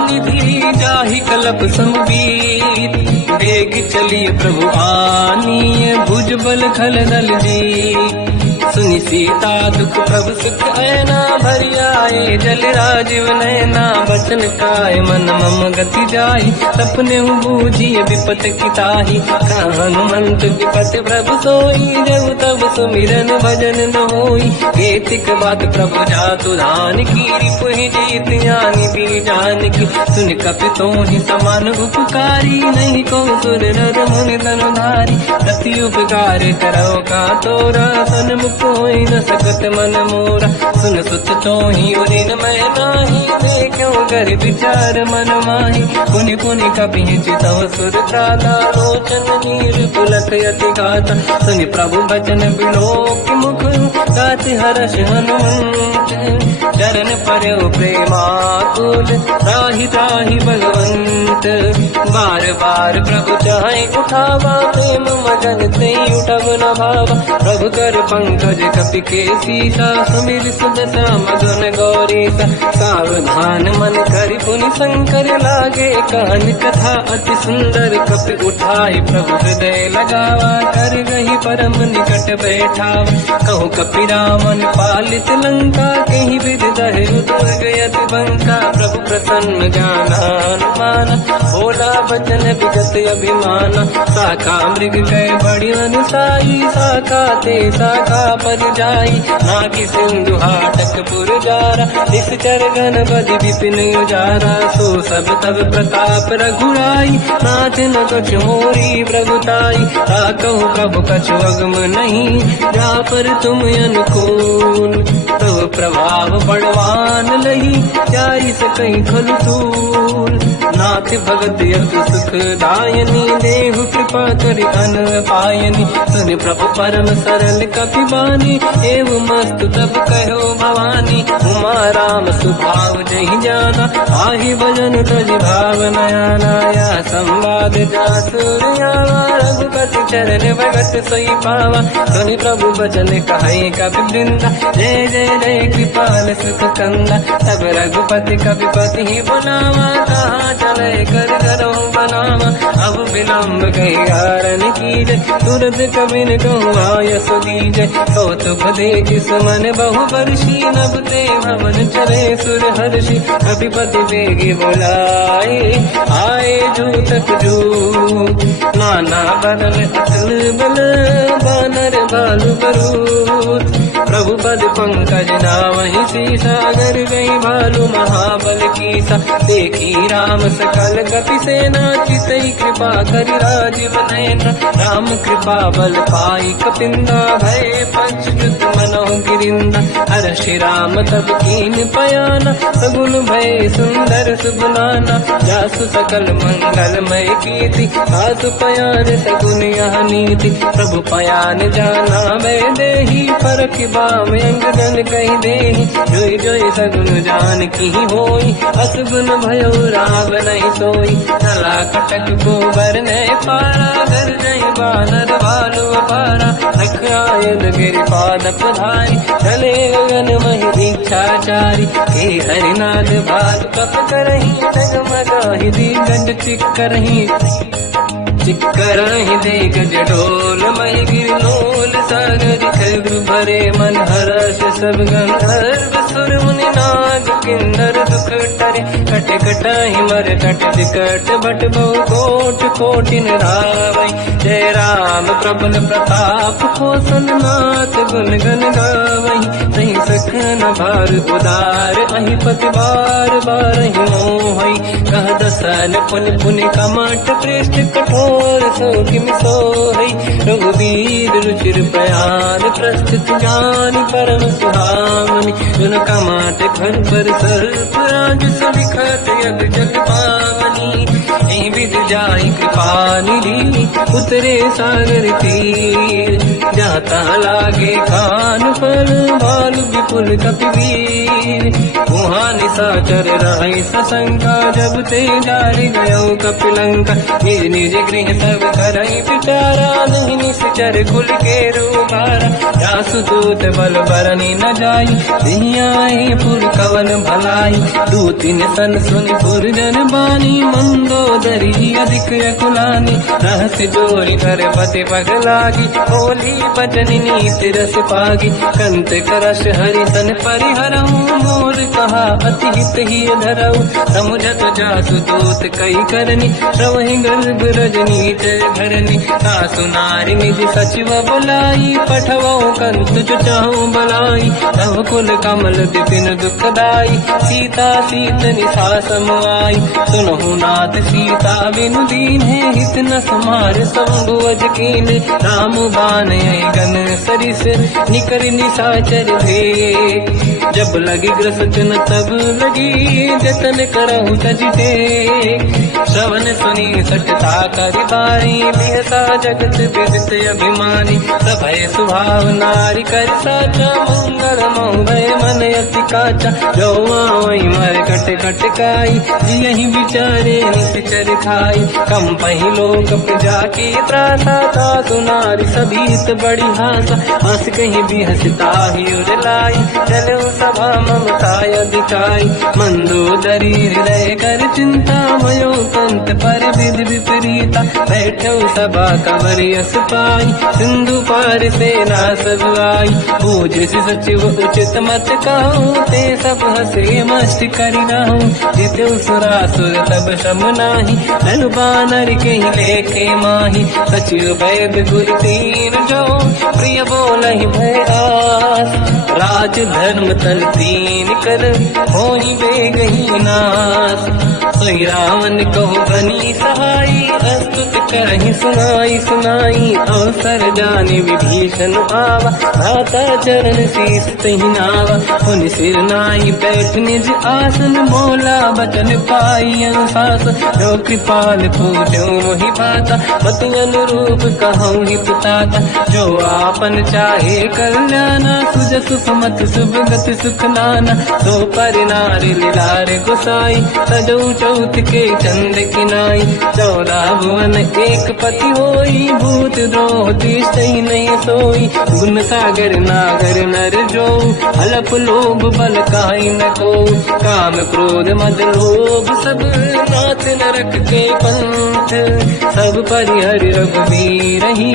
निधि जाहि कलप समबीत वेग चलिए प्रभु आनीय भुज बल खल दल जी सुनि सीता दुख प्रभु सुख ऐना भरि आए जल राजीव नैना बचन काय मन मम गति जाई सपने बूझिए विपत किताही हनुमंत विपत प्रभु सोई जब तब सुमिरन भजन न होई केतिक बात प्रभु जातु धान की रिपुहि जीत ज्ञानी भी जान की सुन कपि तोहि समान उपकारी नहीं को सुर नर मुनि तनुधारी दति उपकार करो का तोरा सन्मुख कोई न सकत मन मोरा सुन सुत तोहि उदिन मैं नाही देखो कर विचार मन माही पुनि पुनि कपि चितव सुर त्राता लोचन नीर पुलक यति गाता सुनि प्रभु बचन बिलोक मुख गाति हर्ष हनुमंत चरण पर्यो प्रेमाकुल त्राहि त्राहि भगवंत बार बार प्रभु चाहे उठावा प्रेम मगन ते उठब न भावा प्रभु कर पंकज कपि के सीसा सुमिर सुदशा मगन गौरीसा सावधान मन करि पुनि शंकर लागे कान कथा अति सुंदर कपि उठाई प्रभु हृदय लगावा कर गही परम निकट बैठावा कहु कपि रामन पालित लंका कहीं विद दहि दुर्ग यति बंका प्रभु प्रसन्न जाना हनुमान बोला बचन विगत अभिमान शाखा मृग गए बड़ी अनुसाई शाखा ते शाखा पर जाई नाकि सिंधु हाटक पुरजारा निश्चर गण बदि विपिन उजारा सो सब तब प्रताप रघुराई नाथ न कछु मोरी प्रभुताई ताकहु प्रभु कछु अगम नहीं जा पर तुम अनुकूल तब प्रभाव बड़वान लही जाई सकई खलु तूल नाथ भगत यतु सुख दायनी देहु कृपा करि अन पायनी सुनि प्रभु परम सरल कपि बानी एव मस्तु तब कहो भवानी उमा राम सुभाव जहि जाना आहि भजन तज भाव नयाना या संवाद जासुर आवा रघुपति चरण भगत सोई पावा सुनि प्रभु बचन कहे कपि वृंदा जय जय जय कृपाल सुख कंदा तब रघुपति कपिपति ही बुलावा कहाँ चले कर करो बनावा अब विलम्ब कही कारण कीजय तुरंत कबिन कहूँ आयस दीजय कौतुक देख सुमन बहु वर्षी नभ ते भवन चले सुर हर्षि कपिपति बेगी बुलाए आए जूतक जू नाना बदल अतल बल बानर बालु बरूद प्रभु पद पंकज नामहि सीसागर गई भालू महाबल कीसा देखी राम सकल कपि सेना चितई कृपा करि राजीव नयना राम कृपा बल पाई कपिंदा भय पंचजुत मनो गिरिंदा हर श्री राम तब कीन पयाना सगुन भय सुंदर सुगुनाना जासु सकल मंगलमय कीर्ति आसु पयान सगुन यह नीति प्रभु पयान जाना मैं देही परख बाम अंग जन कही देही जोई जोई सगुन जान की होई असगुन भयो राव नहीं सोई नला कटक गोबर ने पारा घर जई बानर भालू अपारा रख आयल गिर पाद पधारी चले गगन मही इच्छाचारी हे हरिनाथ भाल कप करही डगमगाहि दी गंड चिक्करहि दे गज ढोल महि गिरलोल सागर खैर भरे मन हर्ष सब गंधर्व सुर मुनि नाग किन्नर दुख टरे कट कटाहि मर कट विकट भट बहु कोट कोटिन रावै जय राम प्रबल प्रताप कोसल नाथ गुण गन गावै तहि सखन भार उदार अहि पति बार बारहि मोहै कह दसन पुनि पुनि कमठ पृष्ठ कठोर सो किम सोहै रघुवीर रुचिर प्रयाण प्रस्थित ज्ञान परम सुहामनि जुन कमाट घर पर सर्प राज सविखत यग जग पावनी एहि विध जाहि कृपा निधि उतरे सागर तीर जाता लागे कान फल भालु विपुल कपिवीर वहाँ निशाचर रहि सशंका जब ते जारि गयो कपिलंका निज निज गृह सब करहि विचारा नहीं निश्चर कुल के रूबारा जासु दूत बल बरनी न जाई दिहियाए पुर कवन भलाई दूतिन सन सुनि पुर जन बानी मंदोदरी अधिक अकुलानी रहस्य जोरी कर पति पगलागी होली बचन नीति रस पागी कंत करश हरि सन परिहरऊ मोर कहा अति हित ही धरऊ समुझत जासु दूत कई करनी श्रवहि गर्भ रजनी जय धरनी सासु नारी निज सचिव बुलाई पठवऊ कंत जो चाहू बलाई तव कुल कमल विपिन दुखदाई सीता सीत निशा समाई सुनहु नाथ सीता बिनु दीन है हित न समार शंभु अज कीन राम बान गन सरिस निकर निशाचर भेद जब लगी ग्रसन तब लगी जतन करहु तजते श्रवण सुनी सटता करि बारी बिहसा जगत विदित अभिमानी सभय स्वभाव नारी कर साचा मंगल मोहय मन अति काचा जो आवई मर कट कट काई जियहि विचारे निश्चर खाई कम पहि लोक प्रजा की त्रासा था सुनारी सभीत बड़ी हासा हंस कहीं भी हंसता ही उड़लाई चलो सभा ममता अधिकाई मंदोदरी हृदय कर चिंता मयो कंत पर विधि विपरीता बैठो सभा कंवरि यस पाई सिंधु पार सेना सब आई पूज सचिव उचित मत कहूँ ते सब हसे मस्त करि रहूं जितु सुरासुर तब शम नाही धनु बानर के लेखे माही सचिव वैद गुर तीन जो प्रिय बोलहि भय आस राज धर्म तन तीन कर होई बेगहि नास सोई रावण कहो बनी सहाई अस्तुत करहि सुनाई सुनाई अवसर जाने विभीषण आवा भ्राता चरण शीस तहि नावा पुनि सिर नाई बैठ निज आसन बोला बचन पाई अनुशास जो कृपाल पूजो मोहि पाता मति अनुरूप कहूँ हित ताता जो आपन चाहे कल्याणा सुजस सुमति सुभगति सुख नाना सो पर नारी लीलार गोसाई सजौ चौथ के चंद किनाई 14 भुवन एक पति होई भूत द्रोह तिष्ठई नहीं सोई गुण सागर नागर नर जो हलप लोभ बल काई न को काम क्रोध मद लोभ सब नाथ नरक के पंथ सब परिहरि रघुवीर ही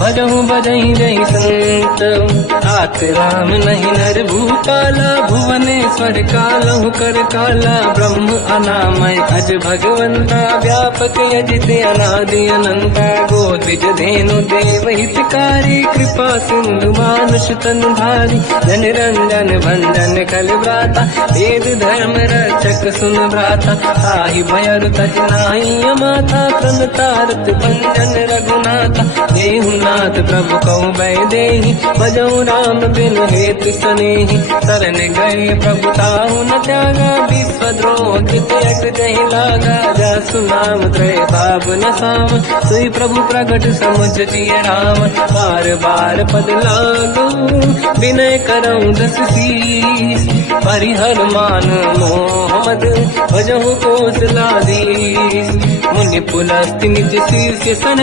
भजहु बजहि जहि संत हाथ राम नहीं नर भूपाला भुवनेश्वर कालहु कर काला ब्रह्म अनामय अज भगवंता व्यापक यजित अनादि अनंता गोद्विज धेनु देव हितकारी कृपा सिंधु मानुष तनु धारी जन रंजन भंजन कल व्राता वेद धर्म रक्षक सुन भ्राता ताहि भयर तज नाहि अमाथा प्रणतारत भंजन रघुनाथा देहुनाथ प्रभु कहु भय देहि भजऊ राम बिनु हेतु सनेहि शरण गए प्रभु ताहु न त्यागा विश्वद्रोह कृत यक जहि लागा जासु नाम त्रय पाप न साम सोई प्रभु प्रगट समुझ जिय राम बार बार पद लागू विनय करऊं दस शीस परिहर मान मोहम्मद भजहु कौशलाधीश मुनि पुलस्त्य निज शीर्ष सन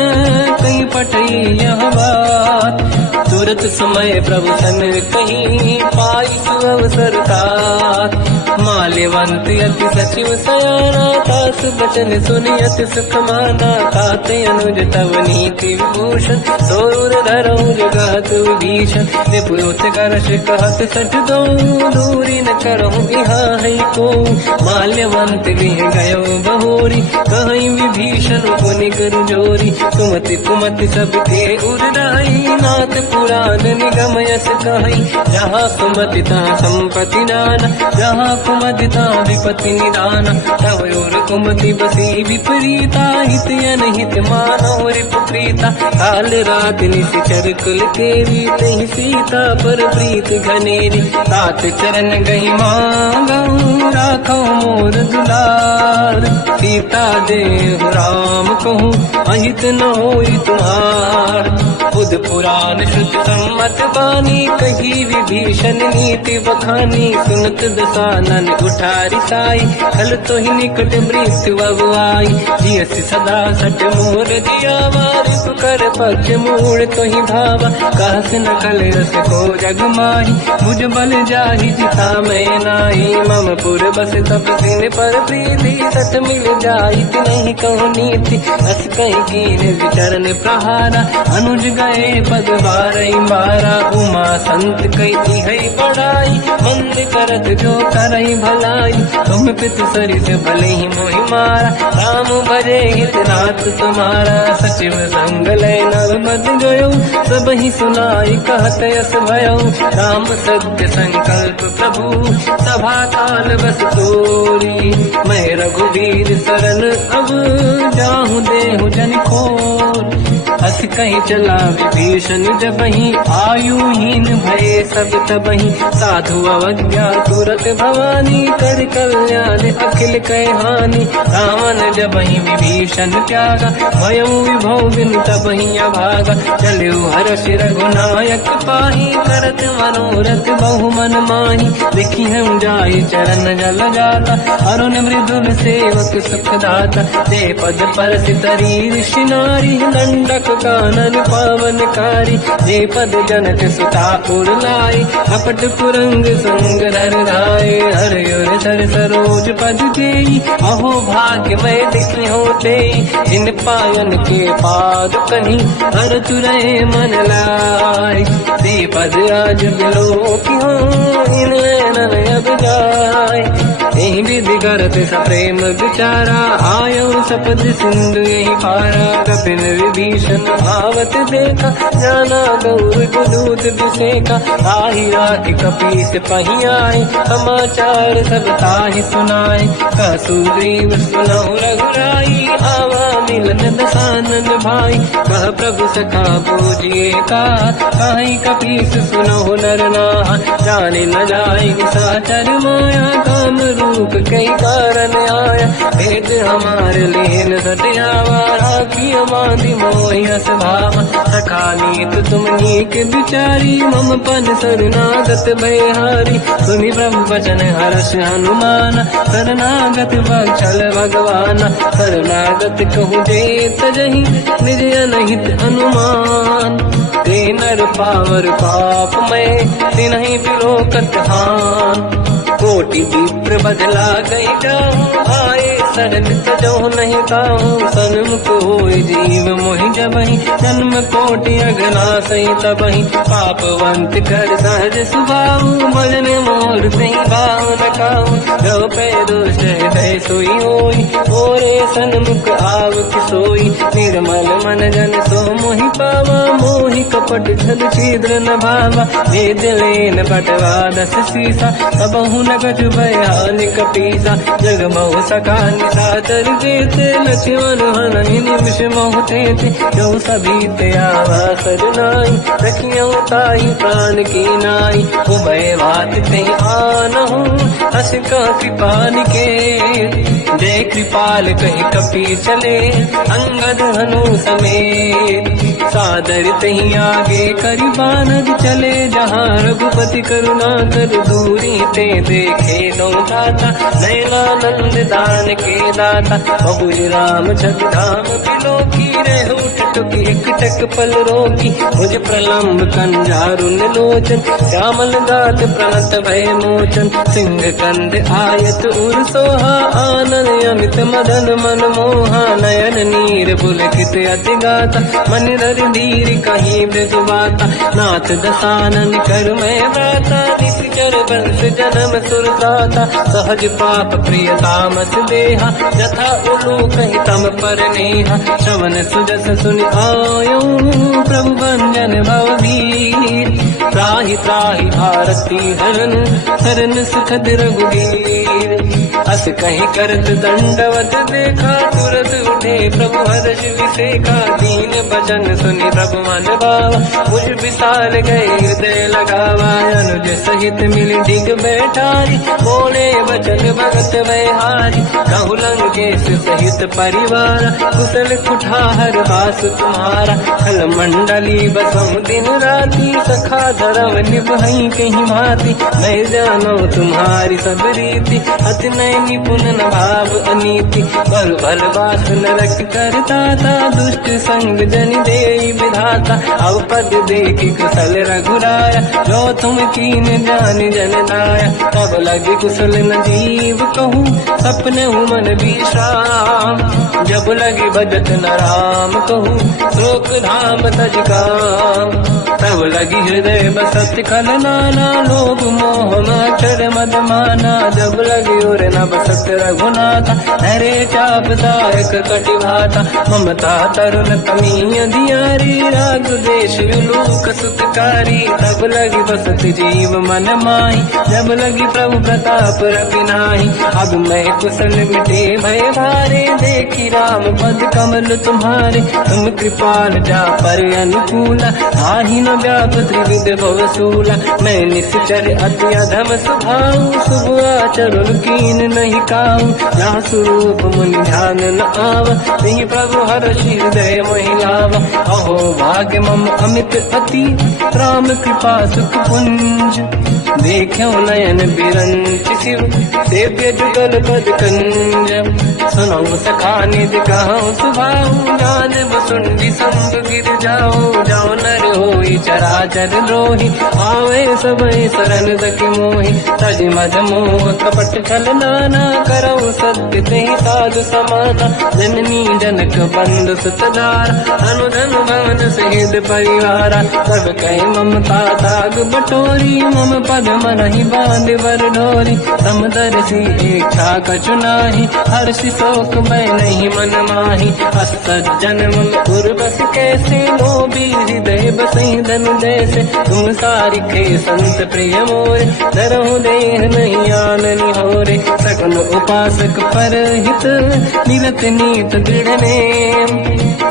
कहीं पटई यह बात। तुरत समय प्रभु सन कहीं पाई सुअवसर तात। माल्यवंत अति सचिव सयाना तास बचन सुनियत सुख माना। तात अनुज तव नीति विभूषण सोर धरऊ जगत विभीषण। विपुत करश कहत सठ दो दूरी न करहु इहा है को। माल्यवंत गृह गयो बहोरी कहीं विभीषण पुनि कर जोरी। कुमति कुमति सबके उरदाई नाथ पुराण निगम यस कहीं। जहाँ कुमति तहाँ संपत्ति नाना जहाँ कुमति तहाँ विपत्ति निदाना। तव और कुमति बसी विपरीता हित अनहित मानव रिपुप्रीता। काल रात निशिचर कुल केरी तहि सीता पर प्रीत घनेरी। तात चरण गई मांगऊ राखो मोर दुलार। सीता देव राम कहूँ अहित न होई तुम्हार। बुध पुराण श्रुति सम्मत बानी कही विभीषण नीति बखानी। सुनत दसानन उठारी साई खल तो ही निकट मृत्यु अब आई। जियस सदा सट मोर दिया वारिप कर पक्ष मूड़ तो ही भावा। कहस न कल रस को जग माही भुज बल जाहि जिता मैं नाई। मम पुर बस तब सिन पर प्रीति सत मिल जाई नहीं कहूँ नीति। अस कहीं कीन विचरण प्रहारा अनुज गए पद बारई मारा। उमा संत कही है बड़ाई मंद करत जो करई भलाई। तुम पित सरिस भले ही मोहि मारा राम भजे हित नाथ तुम्हारा। सचिव संग लय नव मद गयो सब ही सुनाई कहत यस भयो। राम सत्य संकल्प प्रभु सभा काल बस तोरी। मैं रघुवीर शरण अब जाहूँ देहु जन खोर। अस कहीं चला विभीषण जबहि आयुहीन भये सब तबहि। साधु अवज्ञा तुरत भवानी कर कल्याण अखिल कह हानि। रावण जबहि विभीषण त्यागा भयउ विभव बिनु तबहि अभागा। चलु हर्ष रघुनायक पाहि करत मनोरथ बहु मन माहि। देखी हम जाय चरण जल जाता अरुण मृदुल सेवक सुख दाता। ते पद परस तरी ऋषि नारी दंडक कानन पावनकारी। जे पद जनक सुता पुर लाई कपट पुरंग संग धर धाय। हर सर सरोज पद देई अहो भाग्य मैं देखी होते। इन पायन के पाद कहीं हर तुरहे मन लाई। दे पद आज बिलो की हो इन नैनन अब जाय। यही विधि करत सप्रेम विचारा आयो सपद सिंधु यही पारा। कपिन विभीषण आवत देखा जाना गौर गुदूत विसेका। आही राख कपीस पही आए समाचार सब ताहि सुनाए। कह सुग्रीव सुनहु रघुराई आवा मिलन दसानन भाई। कह प्रभु सखा पूजिए का कहीं कपीस सुनहु नर नाहा। जाने न जाए साचर माया काम रूप कई कारण आया। भेद हमार लेन सत्यावा राखी हमारी मोहियस भावा। सखा नीत तुम नीक विचारी मम पन शरणागत भयहारी। सुनि प्रभु वचन हर्ष हनुमान शरणागत वत्सल भगवाना। शरणागत कहूँ जे तजहि निज अनहित अनुमान। ते नर पावर पाप में तिन्हि बिलोकत हान। कोटि विप्र बदला गई जाऊँ आए शरण तजो नहीं ताऊँ। सन्मुख होय जीव मोहि जबहि जन्म कोटि अगना सही तबहि। पापवंत कर सहज सुभाऊ भजन मोर सही भाव न खाऊँ। जो पे दुष्ट हृदय सोई होई ओरे सन्मुख आव सोई। निर्मल मन जन सो मोहि पावा मोहि कपट छल छिद्र न भावा। भेद लेन बटवा दस सीसा सबहु न कछु भयानि कपीसा। जग महु सका निशाचर जेते लक्ष्मण हनहि निमिष महु तेते। जो सभी ते आवा सरनाई रखियो ताहि प्राण की नाई। उभय बात ते आनहु हस का कृपा निकेत। जय कृपाल कहि कपी चले अंगद हनु समेत। सादर तहीं आगे करी बानग चले जहाँ रघुपति करुणा कर दूरी ते देखे दो दाता नयनानंद दान के दाता बहुज राम जगधाम बिलो की रह उठ टुकी एक टक पल रोकी मुझ प्रलम्ब कंजारुन लोचन श्यामल दात प्रणत भय मोचन सिंह कंद आयत उर सोहा आनंद अमित मदन मन मोहा नयन नीर पुलकित अति गाता मन धर धीर कहीं मृदुबाता नाथ दसानन कर मैं व्राता निश्चर वंश जन्म सुरदाता सहज पाप प्रिय तामस देहा जथा उलू कहीं तम पर नेहा श्रवण सुजस सुनि आयो प्रभु भंजन भववीर त्राहि त्राहि आरती हरन हरन सुखद रघुवीर अस कहीं करत दंडवत देखा तुरत उठे प्रभु हर्ष विसेखा दीन भजन सुनि प्रभु मन भावा मुझ विसार गए हृदय लगावा अनुज सहित मिली डिग बैठारी बोले वचन भगत वैहारी कहु लंकेश सहित परिवार कुशल कुठार वास तुम्हारा खल मंडली बसम दिन राती सखा धर्म निभई कहीं भांति मैं जानो तुम्हारी सब रीति अति नय निपुण न भाव अनीति पर भल बात नरक करता था दुष्ट संग जन दे विधाता अब पद देखी कुशल रघुराया जो तुम कीन जान जन दाया तब लगे कुशल न जीव कहूँ सपने मन विश्राम जब लगे भजत न राम कहूँ शोक धाम तज काम तब लगी हृदय बसत खल नाना लोभ मोह मचर मद माना जब लगी और न बसत रघुनाथा हरे चाप दायक कटिभाता ममता तरुण कमीय दियारी राग देश विलूक सुतकारी तब लगी बसत जीव मन माही जब लगी प्रभु प्रताप रविनाही अब मैं कुशल मिटे भय भारे देखी राम पद कमल तुम्हारे तुम कृपाल जा पर अनुकूला आही न व्याप त्रिविध भवसूला मैं निश्चर अति अधम स्वभाव शुभ आचरण कीन नहीं काऊ जहाँ स्वरूप मुनि ध्यान न आव नहीं प्रभु हर्ष हृदय महिलाव अहो भाग्य मम अमित अति राम कृपा सुख पुंज देखो नयन बिरंच शिव सेव्य जुगल पद कंज सुनो सखा निध कहो सुभाऊ जान बसुंडी संग गिर जाओ जाओ नर होई चराचर द्रोही आवे सबई शरण सखी मोहि तज मद मोह कपट छल नाना करौ सत्य तेहि साधु समाना जननी जनक बंधु सुतदार अनुधन भवन सहित परिवारा सब कहे ममता ताग बटोरी मम पद मनहि बांध बर डोरी समदर्शी इच्छा कछु नाही हर्षि शोक मैं नहीं मन माही असज्जन मम उर्वश कैसे लोभी हृदय बसई धन जैसे तुम सारिखे संत प्रिय मोरे धरहु देह नहीं आननि होरे सकल उपासक पर हित मिलत नीत दृढ़ नेम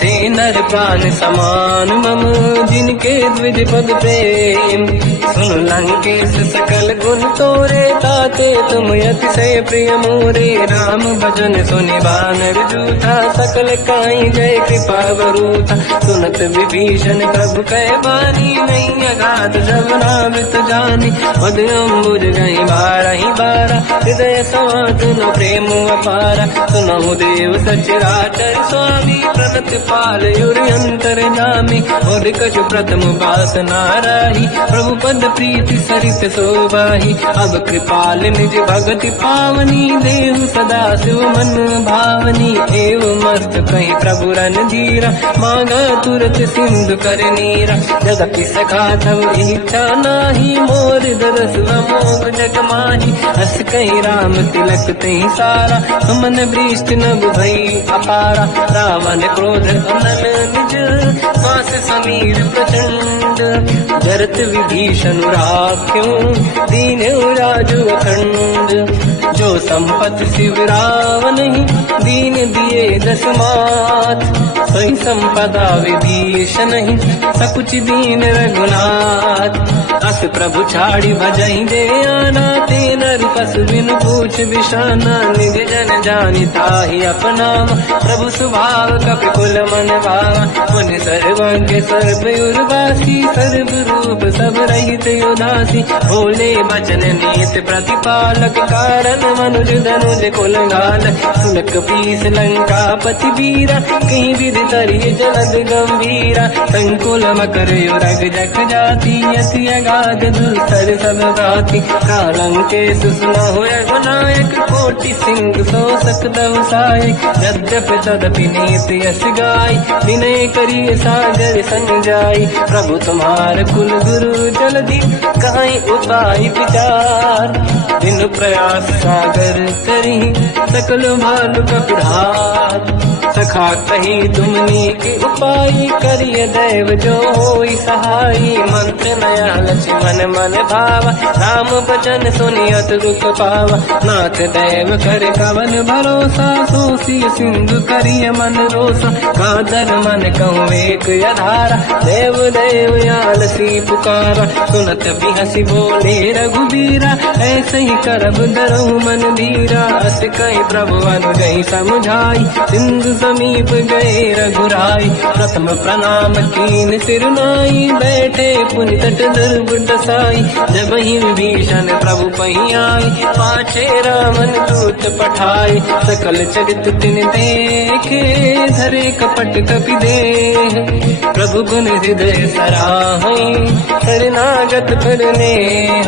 ते नर प्राण समान मम जिनके द्विज पद प्रेम सुन लंकेश सकल गुण तोरे ताते तुम अतिशय प्रिय मोरे राम भजन सुनि बानर जूथा सकल काई जय कृपा वरूथा सुनत विभीषण प्रभु कह बानी नहीं अगाध जब नामृत जानी पद अम्बुज गई बारहि बारा हृदय समात न प्रेम अपारा सुनहु देव सचराचर स्वामी प्रणत पाल युरि अंतर जामी और कछु प्रथम बास नाराही प्रभु पद प्रीति सरित शोभाही अब कृपाल निज भगति पावनी देहु सदा शिव मन भावनी एवं मस्त कहीं प्रभु रन धीरा मांगा तुरत सिंधु कर नीरा जगति सखा तब इच्छा नाही मोर दरस मोग जग माही हस कहीं राम तिलक तही सारा सुमन वृष्टि नभ भई अपारा रावण क्रोध अनल निज मास समीर प्रचंड जरत विभीषण राख्यों दीन राजु अखंड जो संपत शिवराव नहीं, दीन दिए दस मात। सोई संपदा विभीष नहीं, सकुच दीन रघुनाथ। अस प्रभु छाड़ी भजई दे आना, ते नर पशु बिनु पूछ बिशाना। निज जन जानि ताहि अपनाम, प्रभु स्वभाव कपि कुल मन भावा। मुनि सर्वज्ञ सर्व उर्वासी, सर्व रूप सब रहित उदासी। भोले बचन नीत प्रतिपालक, कारण मनुज धनुज कुल घाल। सुनक पीस लंका पति वीरा, कहीं विधि तरिय जलद गंभीरा। संकुल मकर युरग जख जाति, अति अगाध दुस्तर सब गाति। कालंकेश सुनहुँ रघुनायक, कोटि सिंह सो सकदउ साय। यद्यपि तदपि नीत यश गाय, विनय करिय सागर संजाय। प्रभु तुम्हार कुल गुरु जल्दी, कहीं उपाय विचार। दिन प्रयास सागर करी, सकल भालु कपिधार। सखा कही तुमनी के उपाय, करिय दैव जो होई सहाय। मंत्र नया लक्ष्मण मन भावा, राम बचन सुनियत दुख पावा। नाथ दैव कर कवन भरोसा, सोसी सिंधु करिय मन रोसा। कादर मन कहूँ एक अधारा, देव देव आलसी पुकारा। सुनत बिहसी बोले रघुबीरा, ऐसे ही करब डरहु मन धीरा। अस कहीं प्रभु अनुजहि समझाई, सिंधु समीप गए रघुराई। प्रथम प्रणाम कीन सिर नाई, बैठे पुनि तट दुर्ग दसाई। जब ही विभीषण प्रभु पही आई, पाछे रामन दूत पठाई। सकल चरित तिन देखे, धरे कपट कपि देह। प्रभु गुण हृदय सराहई, शरणागत फिरने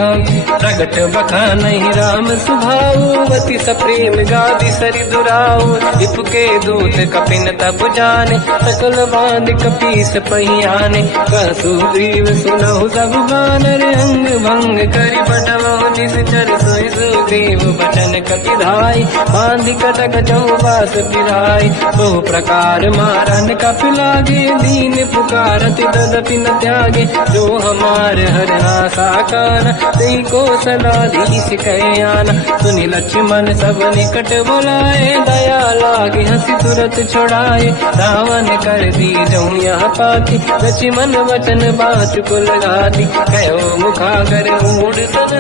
हम। प्रगट बखानहि राम सुभाऊ, अति सप्रेम गादि सरि दुराऊ। विपुके दूत कपिन तब जाने, सकल बांध कपीस पहियाने। कह सुग्रीव सुनहु सब बानर, अंग भंग करि बटमहु निश्चर। सोई सुग्रीव बचन कपि धाई, बांधि कटक चौबास पिराई। बहु प्रकार मारन कपि लागे, दीन पुकारत तदपि न त्यागे। जो हमार हरना साकाना, तेहि को सलाधीश कहे आना। सुनि लक्ष्मण सब निकट बुलाए, दया लागे हंसी तुरत छुड़ाए। रावण कर दी जऊँ यहाँ पाती, लक्ष्मण वचन बात कुल गाती। कहो मुखागर मूढ़ सन,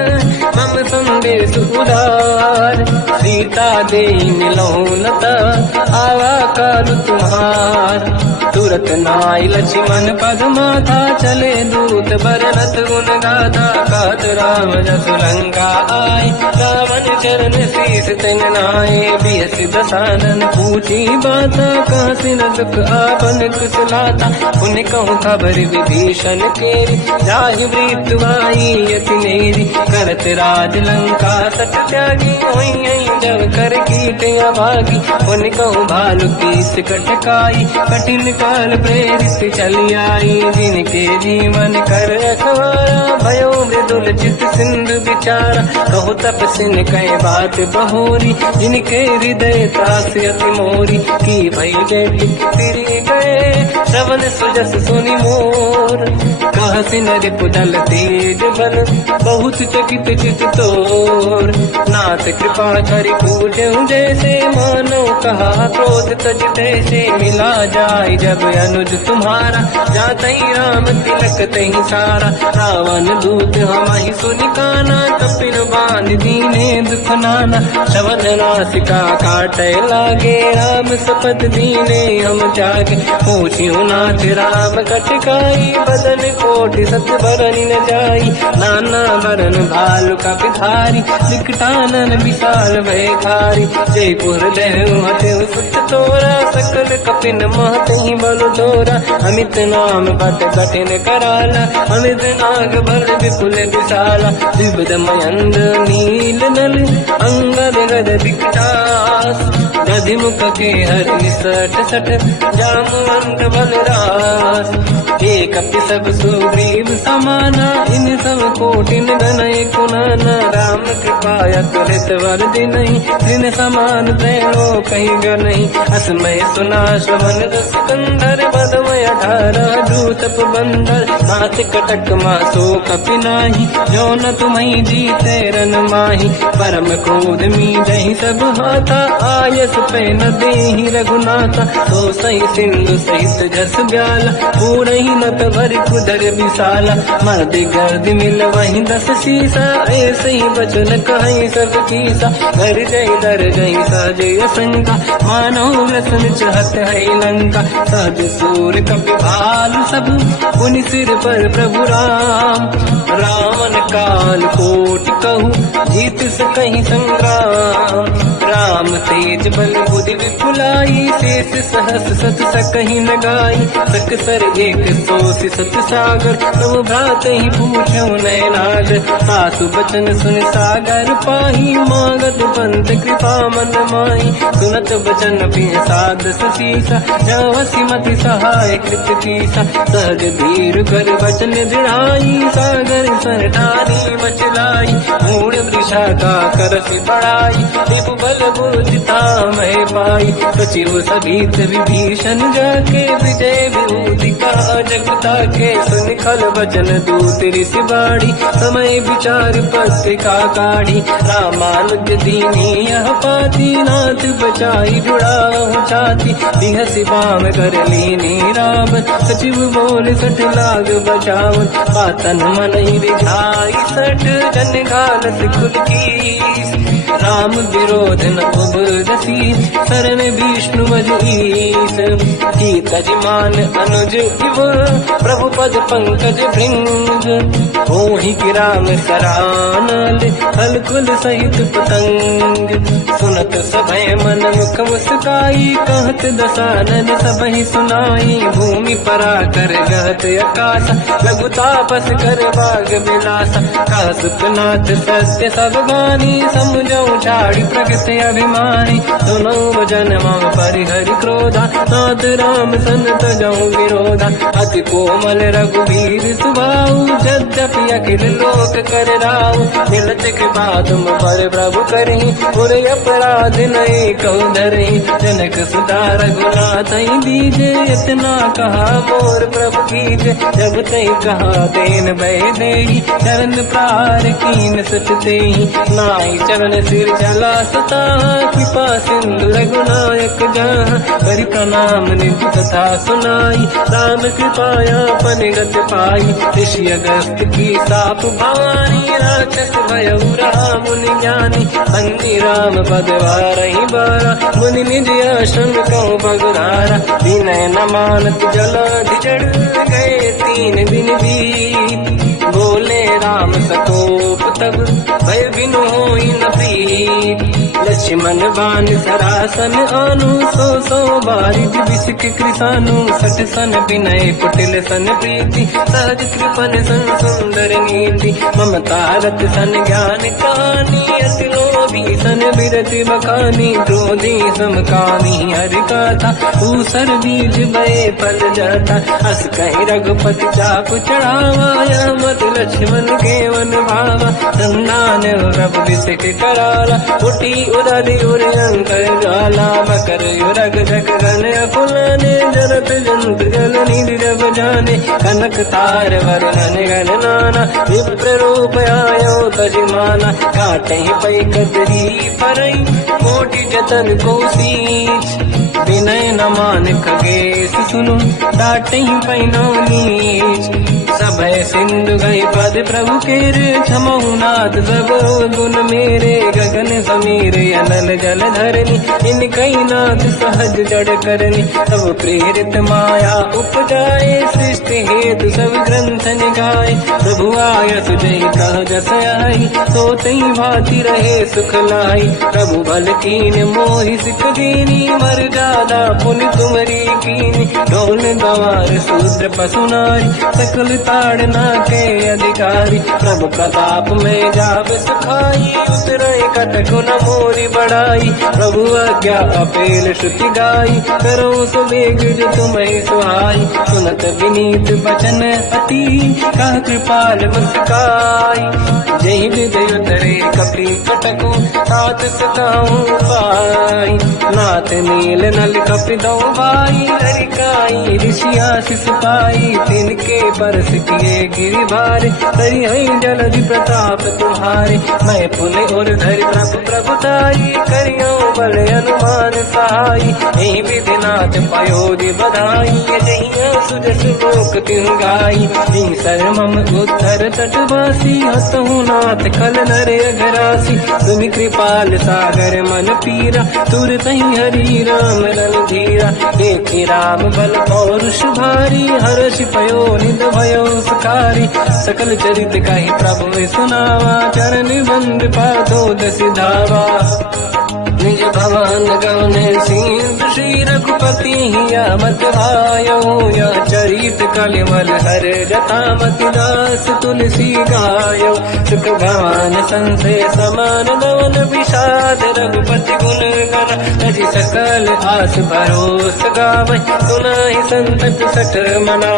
मम संदेश उदार। सीता दे मिलऊँ लता, आवा काल तुम्हार। तुरत नाई लक्ष्मण पद माथा, चले दूत बरनत गुण गाथा। कहत राम जसु लंका आए, रावण चरण शीस तिन नाए। बियस दसानन पूछी बाता, कहाँ से न दुख आपन कुशलाता। पुन कहूँ खबर विभीषण केरी, जाहि मृत्यु आई यति नेरी। करत राज लंका सट त्यागी, हुई जब कर कीट अभागी। पुन कहूँ भालु कीस कटकाई, कठिन काल प्रेरित चली आई। जिनके जीवन कर रखवारा, भयो मृदुल चित सिंधु विचारा। कहो तपसिन कह बात बहोरी, जिनके हृदय त्रास अति मोरी। की भई बेटी तिरि गए, श्रवण सुजस सुनि मोर। कहसि नर पुदल तेज बल, बहुत चकित चित तोर। नाथ कृपा करि पूजऊँ जैसे, मानो कहा क्रोध तज तैसे। मिला जाय जब अनुज तुम्हारा, जातहि राम तिलक तहि सारा। रावण दूत हमहि सुनि काना, कपिल बांध दीने दुख नाना। श्रवण नासिका काटै लागे, राम सपथ दीने हम जागे। पूछियो नाथ राम कटकाई, बदन कोटि सत बरनि न जाई। नाना बरन भालु कपिधारी, विकटानन विशाल भयखारी। जयपुर देहु हतेउ सुत तोरा, सकल कपिन महतहि बल तोरा। अमित नाम बट कठिन कराला, अमित नाग बल विपुल विशाला। विबुध मयंद्र नील नल, अंगद गद विकटास। दधिमुख के हरि सठ सठ जामवंत बलराज। एक अपि सब सुग्रीव समाना इन सब कोटिन गनय कुनाना। राम कृपाया तुरत वर दिनहि दिन समान त्रैलो कहीं गनहि। असमय सुना श्रवण रस कंधर बदमय 18 दूतप बंदर। मात कटक मासो कपि नाही जो न तुम्हि जीते रन माही। परम क्रोध मीजहि सब हाथा आयस पे न देहि रघुनाथा। तो सही सिंधु सहित जस ब्याला पूरहि नत भरि कुदर विशाला। मर्द गर्द मिल वही 10 सीसा ऐसे ही बचन कहि सब कीसा। घर जय दर जय सहजय शंका मानो रसन चहत है लंका। सहज सूर कपि भालु सब पुनि सिर पर प्रभु राम। रावण काल कोटि कहु जीत सकहि संग्राम। राम तेज बल बुद्धि विपुलाई शेष सहस सत सकहि न गाई। सकसर एक सोसी सत सागर तब भ्रात ही पूछौ नैनागर। सासु बचन सुन सागर पाही मांगत पंत कृपा मन माही। सुनत बचन पिय साध ससीसा जवसी मति सहाय कृत कीसा। सहज धीर कर बचन दृढ़ाई सागर सर ठानी मचलाई। मूढ़ वृषा का करसि बढ़ाई दिप बल बुद्धि तामहि पाई। सचिव सभीत विभीषण जाके विजय विभूति का जगता के। सुन खल बचन दूत ऋषि बाड़ी समय विचार पत्रिका काढ़ी। रामानुज दीनी यह पाती नाथ बचाई जुड़ाहु छाती। बिहसि बाम कर लीनी राम सचिव बोल सठ लाग बचावन। पातन मन ही रिझाई सठ जन घालत कुल कीस। राम विरोध न उबरसी शरण विष्णु मजीस। कीतज मान अनुज इव प्रभु पद पंकज भृंग। होहि कि राम सरानल हलकुल सहित पतंग। सुनत सभय मन मुख मुस्काई कहत दसानन सबहि सुनाई। भूमि परा कर गहत आकाश लघु तापस कर बाग विलासा। कह सुखनाथ सत्य सब गानी समझौ ठाड़ी प्रगट अभिमानी। सुनो भजन मम परिहरि क्रोधा नाथ राम सन तजौ विरोधा। अति कोमल रघुवीर सुभाऊ यद्यपि अखिल लोक कर राऊ। मिलत कृपा तुम पर प्रभु करहि पुर अपराध नहीं कहु धरहि। जनक सुता रघुनाथ दीजे इतना कहा मोर प्रभु कीजे। जब तई कहा देन भय देहि चरण प्रार कीन सत तेहि। नाई चरण सिर चला सता कृपा सिंधु रघुनायक जहाँ। हरि प्रणाम निधि कथा सुनाई राम कृपाया पनिगत पाई। ऋषि अगस्त की साप भवानी राक्षस भयउ राम मुनि ज्ञानी। बंदी राम पद वारहि बारा मुनि निज आश्रम कहु बगुधारा। विनय न मानत जलाधि जड़ गए 3 दिन बीत। बोले राम सकोप तब भय बिनु होई न प्रीत। लक्ष्मण बाण सरासन आनु 100 बारिज बिसिक कृसानु। 60 सन विनय कुटिल सन प्रीति सहज कृपन सन सुंदर नीति। ममता रत सन ज्ञान कहानी अति लोभी सन बिरति बखानी। क्रोधी समकामी हरि गाथा ऊसर बीज भय फल जाता। अस कहि रघुपति चाप चढ़ावा मत लक्ष्मण के वन भावा। संदान प्रभु बिसिक कराला उठी उदधि उरि अंकर ज्वाला। मकर युरग जग गन अकुलाने जरत जंतु जल निधि जब जाने। कनक तार वरन गण नाना विप्र रूप आयो तजिमाना। काटे पै कतरी परई कोटि जतन को सींच। विनय न मान खगेश सुनु डाटे पैनो नीच। सभय सिंधु गई पद प्रभु केरे क्षमहु नाथ सब गुण मेरे। गगन समीर अनल जल धरनी इन कई नाथ सहज जड़ करनी। सब प्रेरित माया उपजाए सृष्टि हेतु सब ग्रंथ निगाए। प्रभु आय सुजय कह जस आई सो तई भांति रहे सुख लाई। प्रभु बल कीन मोहि सिख दीनी मर जादा पुनि तुमरी कीनी। ढोल गवार शूद्र पशु नारी सकल ताड़ना के अधिकारी। प्रभु प्रताप में जाब सुखाई उतरे कटक न मोरी बड़ाई। प्रभु आज्ञा अपेल श्रुति गाई, करो सो वेग जो तुम्हें सुहाई। सुनत विनीत बचन अति, कह कृपाल मुस्काई। जय हृदय तरे कपि कटकु, तात सताऊं पाई। नाथ नील नल कपि दो भाई, हरिकाई ऋषि आशीष पाई। तिनके परस किए गिरि भारे, तरी हई जलधि प्रताप तुम्हारे। मैं पुनि और धरि प्रभु प्रभुताई, करियो बल अनुमान सहाय। यही विधिनाथ पयोधि बधाई, जहिया सुजस लोक तिहु गाई। सर मम उत्तर तटवासी, हसहु नाथ खल नर अघरासी। तुम कृपाल सागर मन पीरा, तुरत ही हरि राम रणधीरा। देखि राम बल पौरुष भारी, हर्ष पयो निध भयो सुखारी। सकल चरित कहि प्रभु सुनावा, चरण बंद पादो सिधावा। निज भवन गवने सिंधु, श्री रघुपति हिया मत आयो। या चरित कलिमल हर जटामति दास, तुलसी गायो। सुख भवन संसे समान गवन, विषाद रघुपति गुण गण। तजि सकल आस भरोस गावै, सुनाहि संतत सठ मना।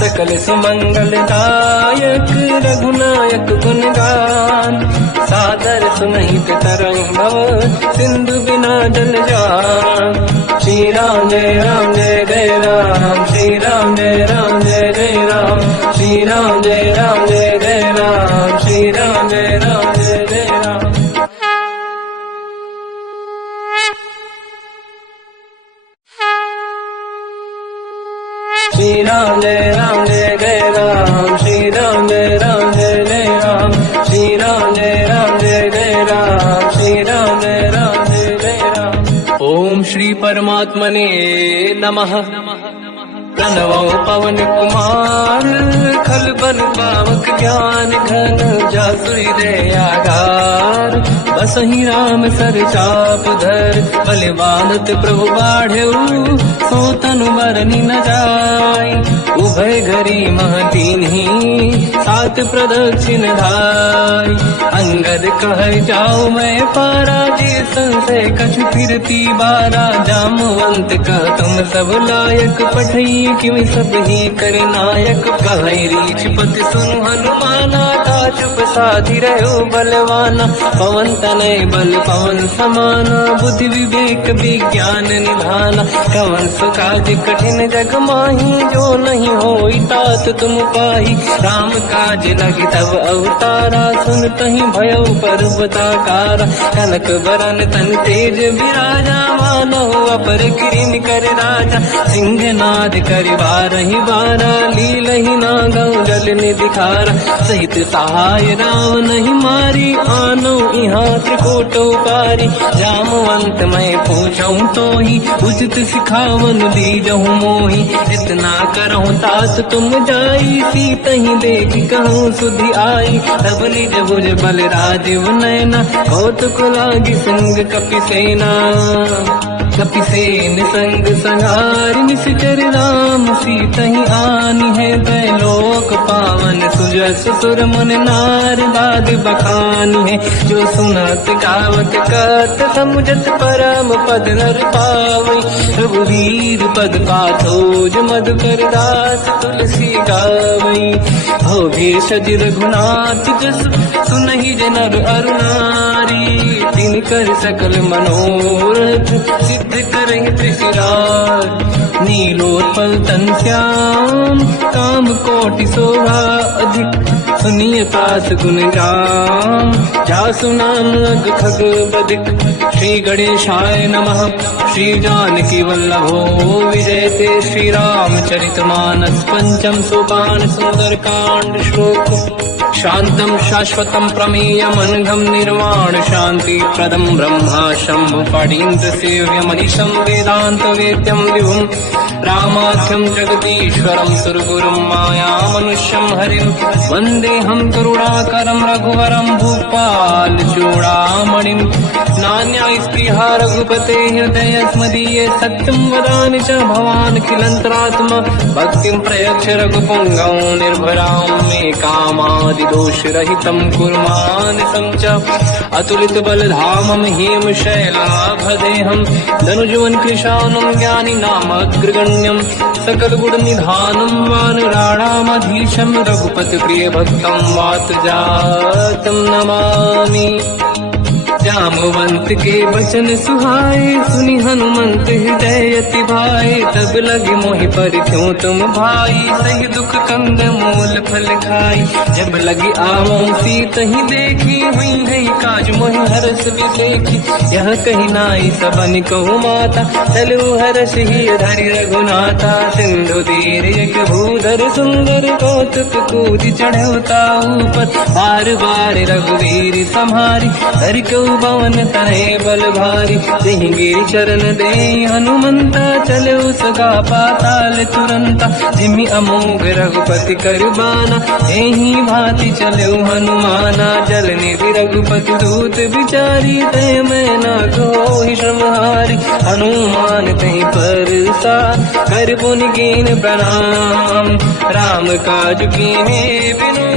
सकल सुमंगल दायक, रघुनायक गुण गान। सादर सुनहित तरंग भव, सिंधु बिना जल जान। श्री राम जय राम जय जय राम, श्री राम जय राम जय जय राम। श्री राम जय राम जय जय राम, श्री राम जय राम जय जय राम। श्री राम जय राम जय जय राम, श्री राम जय राम जय जय राम। श्री राम जय राम जय जय राम, श्री राम जय राम जय जय राम। ओम श्री परमात्मने नमः। प्रणवो पवन कुमार, खल बन पावक ज्ञान घन। जासुरी दे आगार, बसहि राम सर चाप धर। बलवानत प्रभु बाढ़ऊ, सो तनु बरनि न जाय। उभय घरी मह दीन्ही, सात प्रदक्षिण धाय। अंगद कह जाओ मैं पारा, जी संशय कछु फिरती बारा। जामवंत कह तुम सब लायक, पठई किमि सब ही कर नायक। कहै रीछ पति सुनु हनुमाना, चुप साधि रहो बलवाना। पवन तनय बल पवन समाना, बुद्धि विवेक विज्ञान निधाना। कवन सुकाज कठिन जग माही, जो नहीं होई तात तुम पाही। राम काज लगी तब अवतारा, सुनतहि भयो पर्वताकारा। कनक बरन तन तेज विराजा, मानव अपर किरिन कर राजा। सिंहनाद करि बारहि बारा, लीलहि नागौ जल निधिखारा। सहित सहाय राम नहीं मारी, आनो यहाँ त्रिकोटो पारी। जामवंत मैं पूछऊं तो ही, उचित सिखावन दीजहु मोही। इतना करहु तात तुम जाई, सीतहि देख कहूँ सुधि आई। तब निज भुज बल राजीव नैना, कौतुक लागी संग कपि सेना। कपिसेन संग संहार, निश्चर राम सीतहि आनी है। दैलोक पावन सुजस सुर मुन नार, बाद बखानी है। जो सुनत गावत कत, समुझत परम पद नर पावै। रघुवीर पद पाथोज, मधुकर दास तुलसी गावै। हो भेषज रघुनाथ जस, सुनहि जनर अरु नारी। तिनकर सकल मनोरथ, सिद्ध करहि त्रिशिरार। नीलोत्पल तन श्याम, काम कोटि शोभा अधिक। सुनिय पास गुण राम, जासु नाम अग खग बदिक। श्री गणेशाय नमः। श्री जानकी वल्लभो विजयते। श्री रामचरित मानस पंचम सोपान, सुंदर कांड श्लोक। शांतं शाश्वतं प्रमेयम्, अनघं निर्वाण शांति प्रदं। ब्रह्मा शंभु फणीन्द्र सेव्यम्, मनीषं वेदांत वेद्यं विभुम्। रामाख्यं जगदीश्वरं, सुरगुरुं मायामनुष्यं हरिं। वन्देऽहं करुणाकरं रघुवरं, भूपाल चूडामणिं। नान्या स्पृहा रघुपते हृदयस्मदीये, सत्यं वदामि च भवान् खिलन्तरात्मा। भक्तिं प्रयच्छ रघुपुङ्गं, निर्भरां मे कामादि दोषरहितं कुर्मानिसं च। अतुलित बलधाम धामम हेम शैलाभदेहम धनुजवन कृशानम ज्ञानी नामग्रगण्यम सकल गुण निधानम वानराणामधीशम रघुपति प्रिय भक्तम वात जातम नमामि। जामवंत के वचन सुहाए सुनि हनुमंत हृदय अति भाए तब लगे मोहि पर क्यों तुम भाई सही दुख कंद मूल फल खाई जब लगी आवो सीत ही देखी हुई है काज मोहि हरस विसेखी यह कही नाई सबन कहु माता चलो हरस ही धरि रघुनाथा सिंधु तीर एक भूधर सुंदर कौतुक कूद चढ़ौता ऊपर बार बार रघुवीर सम्हारी हर क्यों पवन तनय बल भारी सिंह गिरि चरण दे हनुमंता चलो सगा पाताल तुरंता जिमि अमोघ रघुपति कर बाना एही भांति चलो हनुमाना जल निधि रघुपति दूत बिचारी तय मैं न कोहि श्रमहारी हनुमान तहि परसा कर पुनि कीन प्रणाम राम काज कीन्हे बिनु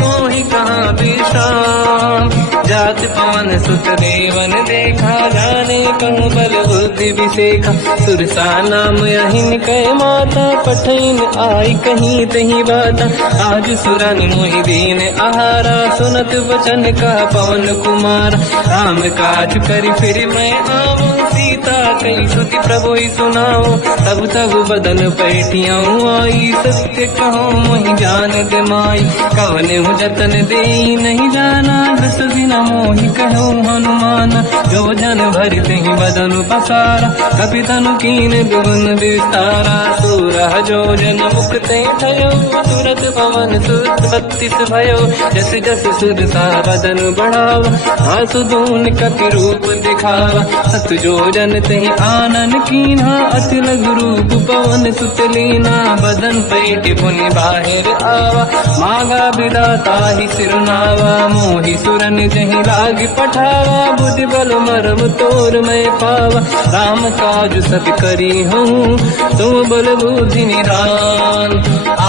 मोहि कहाँ विश्राम जात पवन सुत देवन देखा जाने कहूँ बल बुद्धि विसेखा सुरसा नाम अहिन कह माता पठैन आई कहीं तही बाता आज सुरन मोहि दीन आहारा सुनत वचन का पवन कुमार राम काज कर फिर मैं आऊँ सीता कई सुति प्रभु सुनाओ तब तब बदन पैठियाँ आई सत्य कहो मोहि जान गमाई कवन हूँ जतन दे नहीं जाना दस दिन मोहि कहो हनुमान जो जन भर ही बदन पसारा कपि तनु कीन दुगुन विस्तारा सूरह जो जन मुक्त भयो तुरत पवन सुत 32 भयो जस जस सुरसा बदन बढ़ावा आंसू दून कपि रूप दिखावा सत जो जन तहि आनन कीन्हा अति लघु रूप पवन सुत लीना बदन पेट पुनि बाहिर आवा मागा विदाता ही सिरनावा मोहि सुरन जहि लाग पठावा बुद्धि बल मरम तोर मैं पावा राम काज सब करी हूँ तुम बल बुद्धि निदान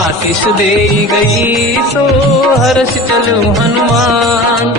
आशीष दे गई सो हर्ष चलो हनुमान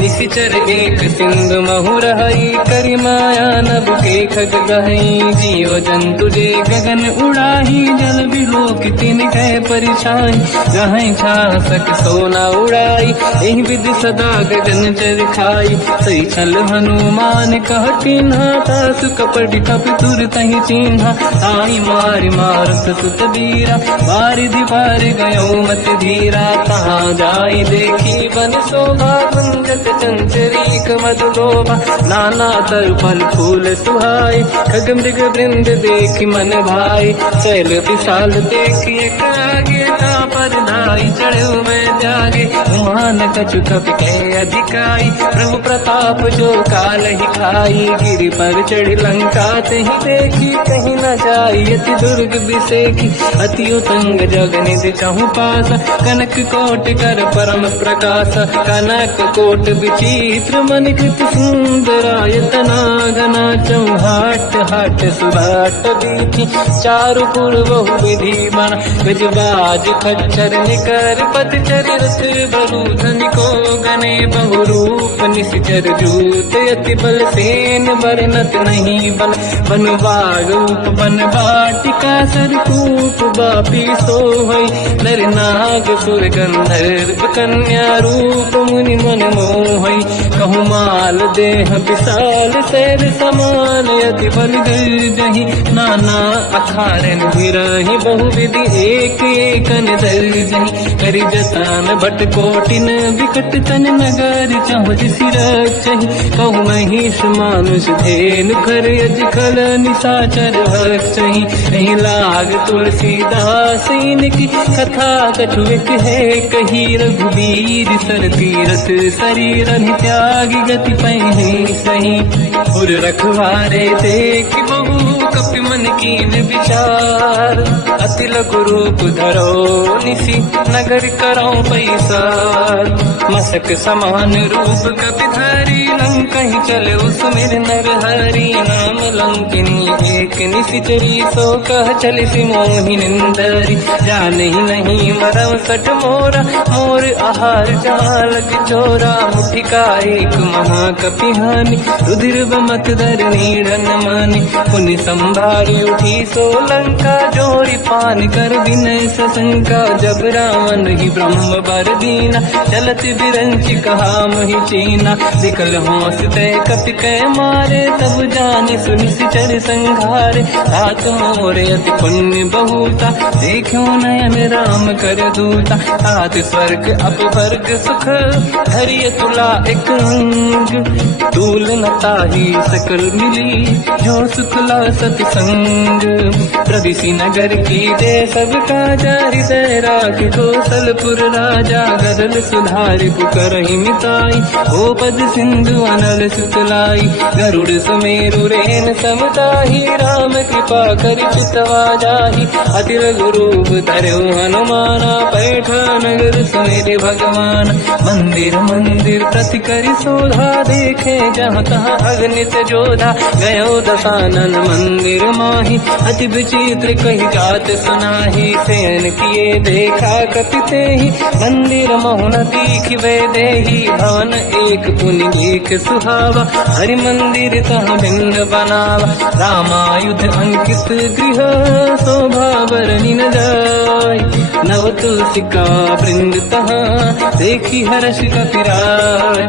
निशिचर एक सिंधु महु रही करि माया नभ के खग गहई जीव जंतु जे गगन उड़ाही जल बिलोक तिन कह परिछाई जहाँ छा सक सोना उड़ाई एहि विधि सदा गगन चर खाई सही छल हनुमान कह चिन्हा तासु कपट कप तुर तहि चिन्हा ताई मार मारत सुत बीरा बारिधि पार गयो मत धीरा कहाँ जाई देखी बन शोभा गुंजत चंचरीक मधुलोभा नाना तर फल फूल सुहाई खग मृग वृंद देख मन भाई शैल विशाल देखिए कागे का पर धाई चढ़ो मैं त्यागे मान कछु कपि के अधिकाई प्रभु प्रताप जो काल ही खाई गिरि पर चढ़ लंका तहि देखी कहीं न जाई अति दुर्ग विसेखी अति उतंग जग निधि चहु पास कनक कोट कर परम प्रकाश कनक कोट विचित्र मन कृत सुंदरायतना घना चौहाट हाट सुभाट बीती चारु पुर बहु विधि बन गजबाज खच्चर निकर पतचर रथ बरु धनिको गने बहु रूप निश्चर जूत अति बल सेन बरनत नहीं बल बन बाग रूप बन बाटिका सरकूप बापी सोहई नर नाग सुर गंधर्व कन्या रूप मुनि मन मोहई कहु माल देह विशाल शैल समान अति बल गर्जहि नाना अखारन विरहि बहु विधि एक एकन दर्जहि करि जतान भट कोटिन विकट तन नगर चहुज सिरचहि कहु महिष मानुष धेनु खर यज खल निशाचर भक्षहि एहि लाग तुलसीदास इनकी कथा कछु एक है कही रघुवीर सर तीरथ शरीर त्यागी गति पहि सही उर रखवारे देख बहु कपि मन कीन विचार अति लघु रूप धरो निसी नगर करो पैसार मसक समान रूप कपि धरी नंग कहीं चले सुमिर नर हरि नाम लंकिनी एक निशिचरी सो कह चल सी मोहि निंदरी जान ही नहीं मरम सट मोरा मोर आहार जालक चोरा मुठिका एक महाकपिहानि रुधिर बमत धर नीड़न मानि पुनि संभारी उठी सोलंका जोड़ी पान कर विनय सशंका जब रावण ही ब्रह्म बर दीना चलत बिरंच कहा मोहि चीना विकल होश तय कपि कै मारे तब जाने सुनिश्चर संघारे तात मोरे अति पुण्य बहुता देखो नयन राम कर दूता तात स्वर्ग अपवर्ग सुख धरिय तुला एक अंग तूल न ताही सकल मिली जो सुखला सतसंग प्रदिशि नगर की दे सब काजा हृदय राख कौशलपुर राजा गदल सुधारि पुकरहि मिताई ओ पद सिंधु अनल सुतलाई गरुड़ सुमेरु रेन समताही राम कृपा कर चितवा जाहि अति लघु रूप धरऊ हनुमाना पैठा नगर सुमेरे भगवान मंदिर मंदिर प्रति करि शोधा देखे जहाँ तहाँ अगणित जोधा गयो दशानन मंदिर माही अति विचित्र कही जात सुनाही शयन किए देखा कपिते ही मंदिर मोहन दीख वे देही भवन एक पुनि देख सुहावा हरि मंदिर तहाँ भिन्न बनावा रामायुध अंकित गृह शोभा बरनि न जाय नव तुलसिका वृंद तहाँ देखी हर्ष कपिराय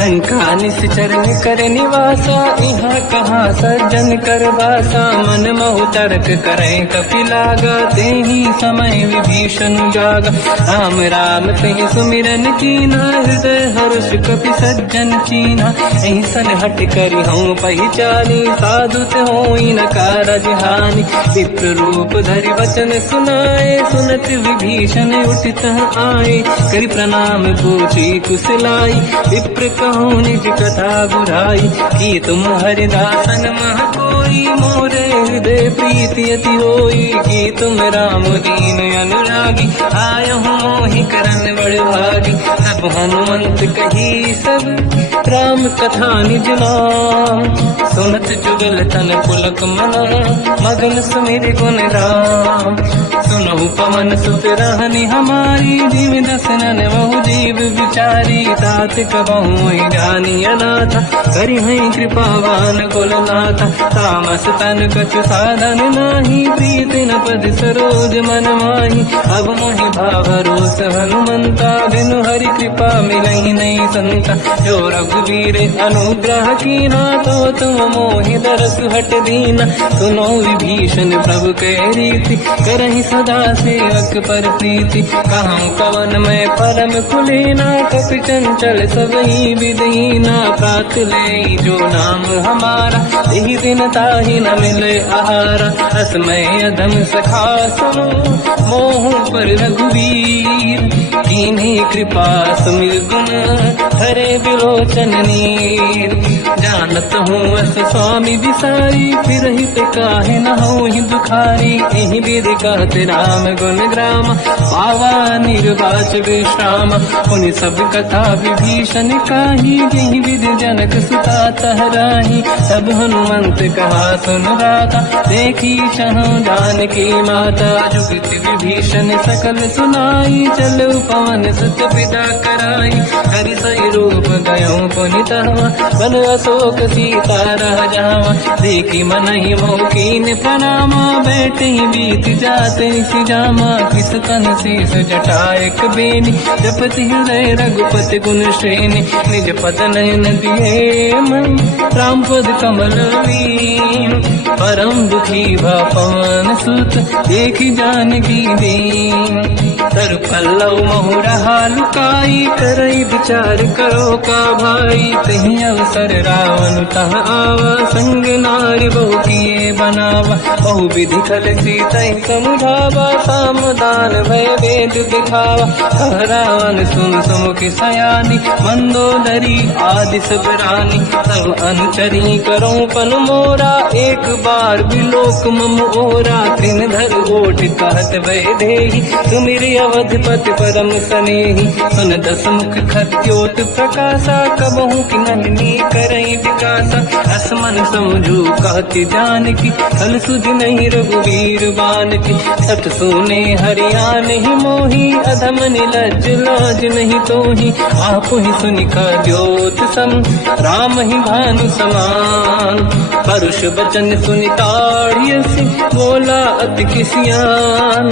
लंका निश्चर कर निवासा यहाँ कहाँ सज्जन कर वासा मन महु तर्क करे कपिलागा तेहि समय विभीषण जागा राम राम तेहि सुमिरन कीना हृदय हर्ष कपि सज्जन चीना ऐसन हट करि हूँ पहचानी साधुत होई न कारज हानि विप्र रूप धरि वचन सुनाए सुनत विभीषण उठित आए करि प्रणाम पूछी कुशलाई विप्र कहूँ निज कथा बुराई कि तुम हरिदासन मह कोई मोरे हृदय प्रीति अति होई कि तुम राम दीन अनुरागी आय हूँ मोहि करन बड़ भागी सब हनुमंत कही सब राम कथा निज नाम सुनत जुगल तन पुलक मना मगन सुमिर गुण राम सुनहु पवन सुत रहनि हमारी जीव दसनन बहु जीव विचारी तात कबहु जानी अनाथ करि हैं कृपावान कुलनाथ तामस तन कछु साधन नाही प्रीति न पद सरोज मन माही अब मोहि भावरोस हनुमंता बिनु हरि कृपा मिलहि नहीं संता जो रघुवीर अनुग्रह कीना तो तुम मोहि दरस हट दीना सुनो विभीषण प्रभु के रीति करहि सदा सेवक पर प्रीति कहूँ कवन में परम कुलीना कपि चंचल सबही विदहीना प्रात ले जो नाम हमारा यही दिन ताहि न मिले आहारा असमय अधम सखा सुनो मोह पर रघुवीर कीन्ही कृपा सुमिर गुण हरे विलोचन नीर जानत हूँ अस स्वामी विसारी फिर हित काहे न हो ही दुखारी यही विधि कहते राम गुण ग्राम पावा निर्वाच विश्राम उन सब कथा विभीषण काही यही विधि जनक सुता तहराही तब हनुमंत कहा सुन राता देखी चहु जानकी माता जुगत विभीषण सकल सुनाई चल पवन सुत विदा कराई हरि सही रूप गयो पुनितवा बन अशोक सीता रह जावा देखी मन ही मोकीन प्रणामा बैठे ही बीत जाते सिजामा किस तन शीस जटायक बेनी जपति हृदय रघुपति गुण श्रेणी निज पद नयन दिए मन राम पद कमल लीन परम दुखी भा पवन सुत देखी जानकी दीन तर पल्लव महु रहा लुकाई करई विचार करो का भाई तही अवसर रावण तह आवा संग नारी बहु किए बनावा बहु विधि खल सीता समुझावा सामदान भय वेद दिखावा कह रावण सुन सुमुख सयानी मंदोदरी आदि सब रानी सब अनुचरी करो पन मोरा एक बार विलोक मम ओरा तृण धर ओट कहत वैदेही सुमिरि अवधपति परम सनेही सुन दस मुख खद्योत प्रकाशा कबहू की नलिनी करई विकासा असमन समझू कहती जान की कल सुध नहीं रघुवीर बान की सत सुने हरियाण ही मोही अधम निलज लाज नहीं तोही आप ही सुनिका द्योत सम राम ही भानु समान परुष बचन सुनिताड़ियसि बोला अति किसियान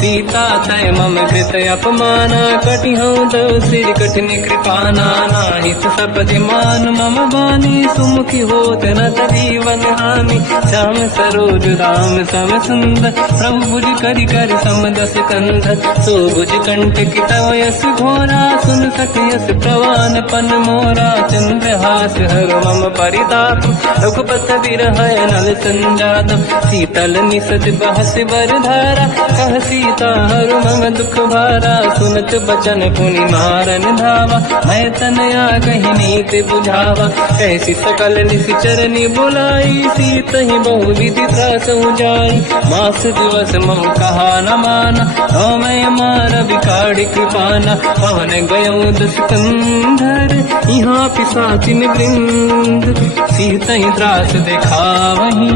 सीता तय मम कृत अपमाना कटिहौ दो सिर कठिन कृपाना नाहित सपदि मान मम बानी सुमुखी होत न जीवन हानि श्याम सरोज राम सम सुंदर प्रभु भुज करि कर समदस कंध सो भुज कंठ की तव यस घोरा सुन सकयस प्रवान पन मोरा चंद्रहास हर मम परिताप रघुपत विरह नल संजात शीतल निसद बहस बरधारा कह सीता हर मम दुख भारा सुनत बचन पुनि मारन धावा मैं तनया कही नीति बुझावा कैसी सकल निश्चरनी बुलाई सीत ही बहु विधि त्रास जाई मास दिवस मम कहा न माना तो मैं मार बिकाड़ी कृपाना पवन गयो दस कंधर यहाँ पिशाचिन वृंद सीत ही त्रास देखा वही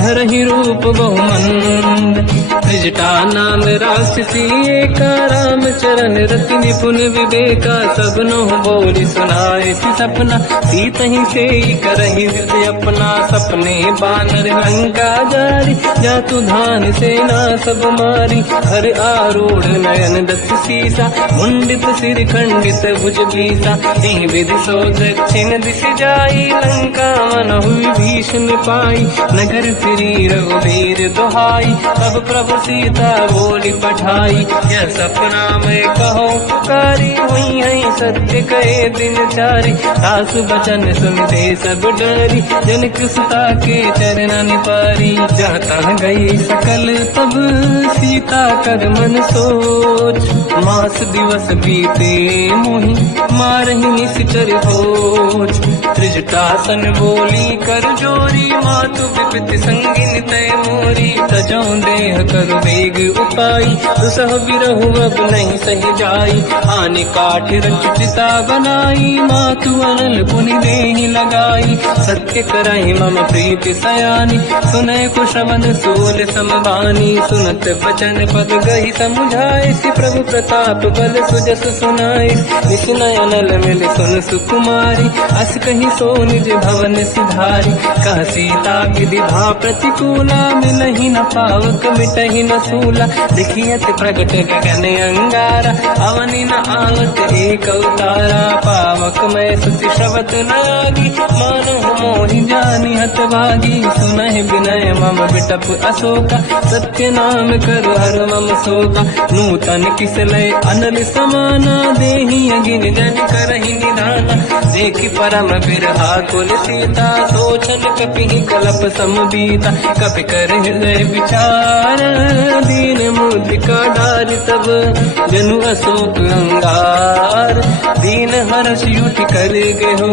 धर ही रूप बहुमंद त्रिजटा नाम राक्षसी एका राम चरण रति निपुण विवेका सबनो बोली सुनाए सपना सीत ही से करही हृदय अपना सपने बानर लंका जारी जातु धान सेना सब मारी हर आरूढ़ नयन दस सीसा मुंडित सिर खंडित भुज भीसा तीन विधि सो दक्षिण दिश जाई लंका मन हुई भीषण पाई नगर फिरी रघुवीर दुहाई तब प्रभु सीता बोली पठाई यह सपना मैं कहो पुकारी हुई है सत्य कहे दिन चारी सास बचन सुनते सब डरी जनक सुता के चरण पारी जाता गई सकल तब सीता कर मन सोच मास दिवस बीते मोही मारही निश्चर होच त्रिजटासन बोली कर जोरी मातु विपित संगिन तय मोरी तजौ देह कर वेग उपाई दुसह बिरहु अब नहीं सही जाई आने काठ रचिता बनाई मातु अनल पुनि देहि लगाई सत्य कराई मम प्रीति सयानी सुनय कुशवन सूल समबानी सुनत बचन पद गही समुझाए सि प्रभु प्रताप बल सुजस सुनाई निसुनय अनल मिल सुन सुकुमारी अस कही सो निज भवन सिधारी कह सीता विधि भा प्रतिकूला मिलहि न पावक मिटहि न सूला देखियत प्रगट गगन अंगारा अवनि न आवत एक अवतारा पावक मैं सुसि श्रवत नागी मानो मोहि जानि हत भागी सुनहि विनय मम बिटप अशोका सत्य नाम कर हर मम शोका नूतन किसलय अनल समाना देहि अगिन जन करहि निधाना देखि परम बिरहा कुल सीता सोचन कपि कलप समबीता कपि कर हृदय विचार दीन मुद्रिका डार तब जनु अशोक अंगार दीन हर्ष युति कर गयो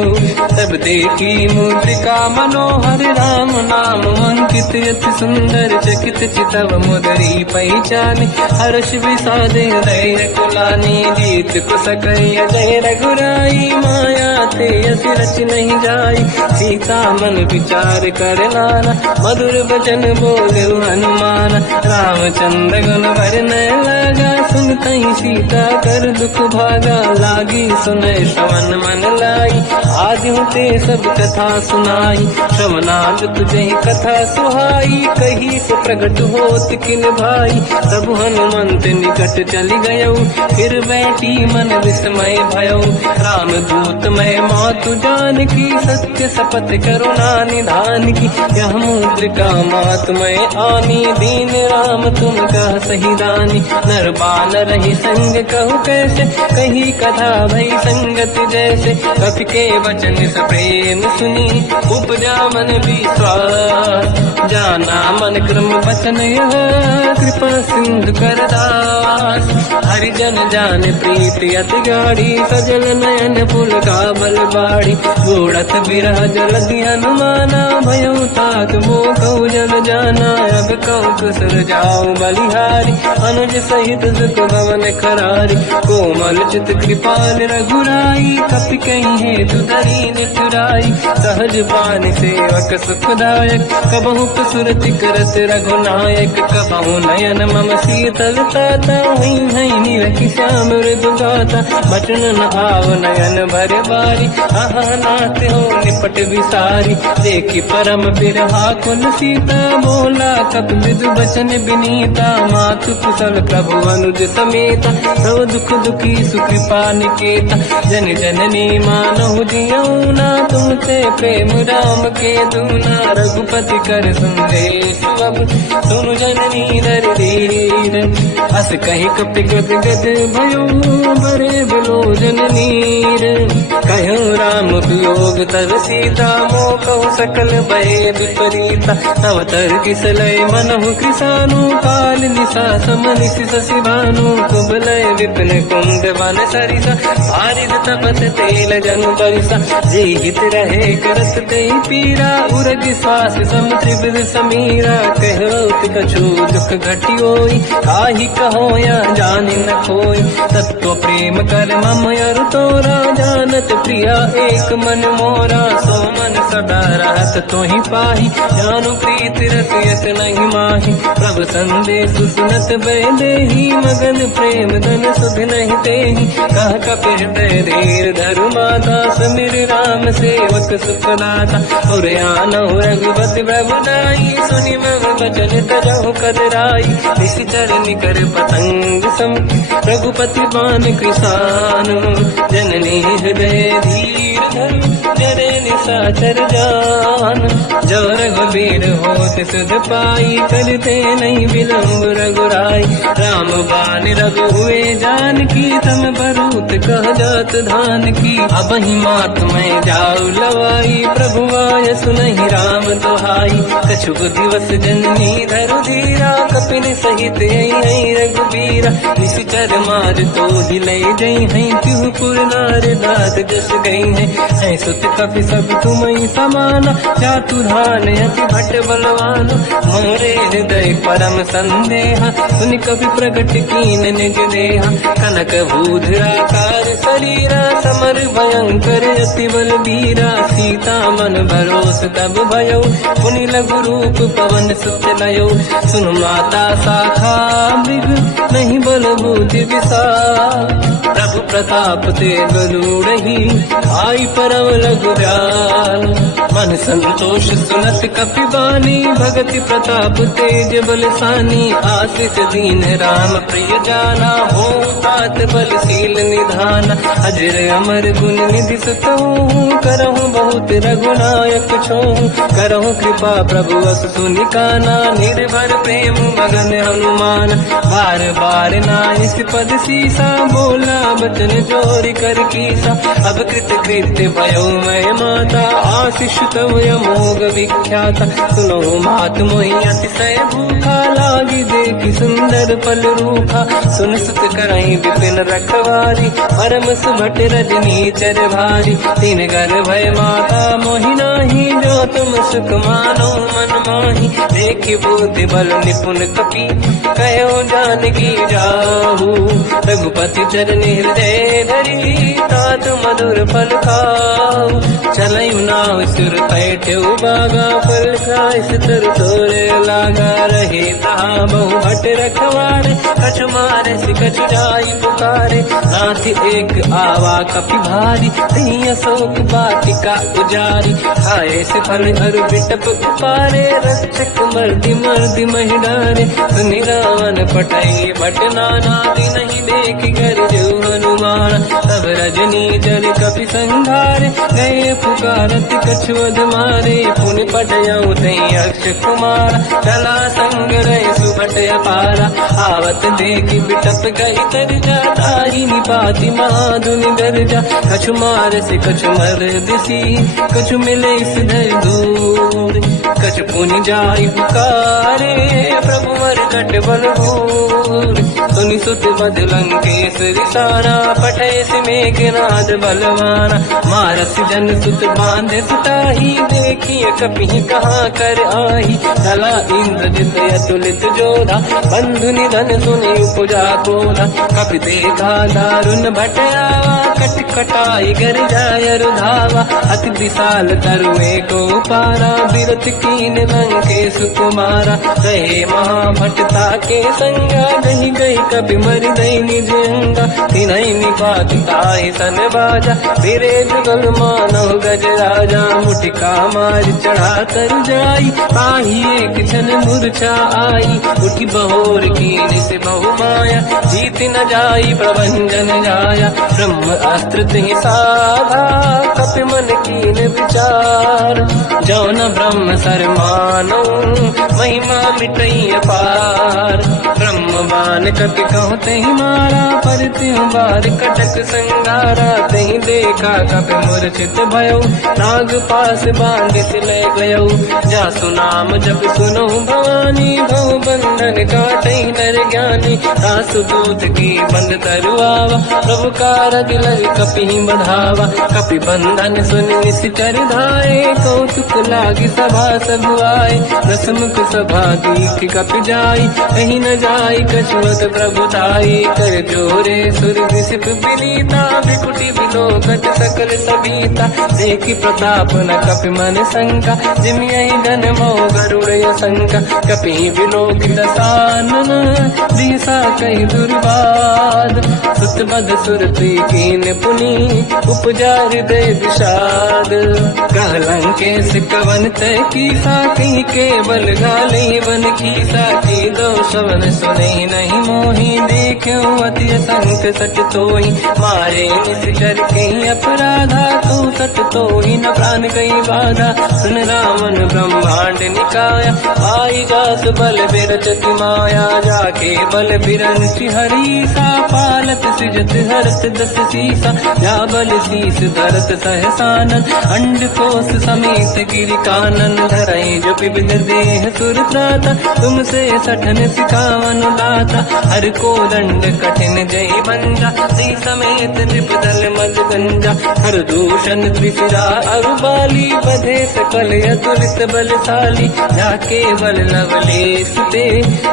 तब देखी मुद्रिका मनोहर राम नाम अंकित अति सुंदर चकित चितव मुदरी पहचान हर्ष विषाद हृदय कुलानी जीत कुसकय जय रघुराई माया ते अति रच नहीं जाई सीता मन विचार कर नाना मधुर वचन बोले हनुमान रामचंद्र गुण वर्णय लगा सुनते ही सीता कर दुख भागा लागी सुनय श्रवण मन लाई आज होते सब कथा सुनाई श्रवणाद तुझे कथा सुहाई कही से प्रकट होत किन भाई सब हनुमंत निकट चली गयो फिर बैठी मन विस्मय भयो राम दूत मैं मातु जान की सत्य शपथ करुणा निधान की यह मुद्रिका मात मैं आनी दीन राम तुम कह सही दानी नर बानर ही संग कहु कैसे कही कथा भई संगत जैसे कपि के वचन सप्रेम सुनी उपजा मन विश्वास जाना मन क्रम वचन यह कृपा सिंधु कर दास हरिजन जान प्रीति अति गाढ़ी सजल नयन फूल का बल बाड़ी बूढ़त बिरह जल हनुमाना भयो ताग नाथ मोह कहु जब जाना, अब कहु कुशल जाओ बलिहारी, अनुज सहित सुख भवन करारी, कोमल चित कृपाल रघुराई, कपि कहीं हेतु धरी निठुराई, सहज पान सेवक सुखदायक, कबहु सुरति करत रघुनायक, कबहु नयन मम शीतलता, हई हई निरखि श्याम मृदु गाता, बचन न आव नयन भर बारी, आहा नाथ हो निपट विसारी, देखी परम बिरहा कुल सीता, बोला कप मृदु बचन बिनीता, मातु कुशल प्रभु अनुज समेता, सब दुख दुखी सुकृपा निकेता, जन जननी मानहु जियऊ ना, तुमसे प्रेम राम के दूना, रघुपति कर संदेश अब सुनु जननी दर धीर, हस कहीं कपि गद गद भयो बरे बिलोचन नीर, कहूँ राम वियोग तब सीता, मोह कहु सकल भय विपरीता, तव तर किसलय मनहु कृसानु, काल निशा समनिश शशि भानु, कुबलय विपिन कुंद वन सरिसा, बारिद तपत तेल जनु बरिसा, जे हित रहे करत ते पीरा, उरग श्वास सम त्रिविध समीरा, कहत कछु दुख घटियोई, काहि कहो या जानि न खोई, तत्व प्रेम कर मम अरु तोरा, जानत प्रिया एक मन मोरा, सो मन सदा रहत तोहि पाहि, जानु प्रीत रसियत नहीं माहि, प्रभु संदेश सुनत भय देहि, मगन प्रेम धन सुध नहीं तेहि, कह कपि हृदय धीर धरु माता, समिर राम सेवक सुखदाता, और आनहु रघुपति प्रभु नाई, सुनि मम बचन तजहु कदराई, निश्चर निकर पतंग सम, रघुपति बान कृसानु, जननी हृदय धीर धरु, जरे निशाचर जान, जो रघुबीर होत सुध पाई, करते नहीं विलम्ब रघुराई, राम बान रघु हुए जानकी, तम बरूत कह जात धान की, अब ही मात मैं जाऊ लवाई, प्रभु आय सुनहि राम दोहाई, कछुक दिवस जननी धरु धीरा, कपिन सहित आई रघुबीरा, निश्चर मार तो दिले जई हैं, तिहु पुर नार दात जस गई है, सुत कपि सब तुमहि समाना, चातुधान अति भट बलवान, मोरे हृदय परम संदेहा, सुनि कपि प्रगट कीन निज देहा, कनक भूधराकार शरीरा, समर भयंकर अति बलबीरा, सीता मन भरोस तब भयो, पुनि लघु रूप पवन सुत लयो, सुन माता शाखा मृग नहीं बल बुद्धि विशाल, प्रभु प्रताप ते गरुड़हि, आई परम लघु दयाल, मन संतोष सुनत कपि बानी, भगति प्रताप तेज बलसानी, आशीष दीन राम प्रिय जाना, हो तात बलशील निधान, अजर अमर गुण निधि सुतहु, करहु बहुत रघुनायक छोहु, करहु कृपा प्रभु अस सुनि काना, निर्भर प्रेम मगन हनुमान, बार बार नाइस पद सीसा, बोला बचन जोरि कर कीसा, अब कृत कृत्य भयो मैं माता, आशीष तव अमोघ विख्याता, सुनो मात मोहि अतिशय भूखा, लागी देखी सुंदर पल रूखा, सुन सुत करई विपिन रखवारी, परम सुभट रजनी चर भारी, तीन घर भय माता मोहि नाही, जो तुम सुख मानो मन माही, देखि बुद्धि बल निपुण कपि, कहो जानकी जाहू, रघुपति चरनि हृदय धरी, तात मधुर फल खाऊ, चलऊ नाव सुर पैठ्यौ बागा, फल खाय सितर तोरे लागा, रहे तहाँ बहु भट रखवारे, कछु मारे सि कछु जाई पुकारे, नाथ एक आवा कपि भारी, तहीं अशोक वाटिका उजारी, खाए से फल हर बिटप उपारे, रक्षक मर्दि मर्दि महि डारे, सुनि रावण पटई भट नाना, नहीं देख कर जो हनुमान, तब रजनी जल कपि संघारे, गए पुकारत कछुअध मारे, पुनि पटयऊ तई अक्ष कुमार, चला संग रहे सुभट अपारा, आवत देखि बिटप गई तरजा, ताहि निपाति महाधुनि गरजा, कछु मार से कछु मर दिसी, कछु मिले सिधर दूर, कछ पुनि जाई पुकारे, प्रभु मरकट बल भूर। सुनि सुत बद लंकेश रिसाना, पठे मेघनाद बलवाना। मारस जन सुत बांधे सुताही, देखिए कपि कहाँ कर आई। चला इंद्रजित अतुलित जोधा, बंधु निधन सुनि उपजा क्रोधा। कपि देखा दारुण भट आवा, कट कटाई गर जाय रुधावा। अति विशाल तरुए को पारा, बिरत कीन लंकेश कुमारा। कहे महाभटता के संगा, गही गई कपि मरि दई निज अंगा। तिन्हि निपात ताहि सन बाजा, फिरे जुगल मानव गज राजा। मुटिका मार चढ़ा तर जाई, पाही एक क्षण मूर्छा आई। उठी बहोर कीन से बहु माया, जीत न जाई प्रभंजन जाया। ब्रह्म अस्त्र तिहि साधा, कपि मन कीन विचार। जौन ब्रह्म सर मानो, महिमा मिटई अपार। ब्रह्म बान कपि कहु तेहि मारा, पर त्यों बार कटक संगारा। तेहि देखा कपि मूर्छित भयो, नाग पास बांध ले गयो। जासु नाम जब सुनो भवानी, भव बंधन काटई नर ज्ञानी। दासु दूत की बंद तरुआवा, प्रभु कारज लग कपि बढ़ावा। कपि बंधन सुनि निश्चर धाये, कौतुक लागी सभा सब आए। दसमुख सभा दीख कपि जाई, कहीं न जाई कछुअत प्रभु ताई। कर जोरे सुर विसिप विनीता, विकुटी विलोकट सकल सबीता। देखि प्रताप न कपि मन शंका, जिमियहि गन मोह गरुड़ शंका। कपि विलोकित सानन, दिशा कहि दुर्वाद। सुत बद सुरति कीन पुनि, उपजा हृदय विषाद। कहलंकेश कवन तय कीसा, कहीं केवल गाली बन कीसा। की दो शवन सुने नहीं मोही, देखो अति संक सट तोहि। मारे निश्चर कहीं अपराधा, तू सट तोहि न प्राण कहीं बाधा। सुन रावण ब्रह्मांड निकाया, आई जास बल बिरचति माया। जाके बल बिरन हरीसा, पालत सृजत हरत दस सीसा। जा बल शीस धरत सहसानन, अंड कोश समेत गिरि कानन। धरई जो विविध देह सुर त्राता, तुमसे सठन सिखावन दाता। हर को दंड कठिन जय बंजा, सी समेत त्रिपदल मद गंजा। हर दूषण त्रिशिरा अरुबाली, बधे सकल अतुलित बलशाली। जाके बल लवलेश ते,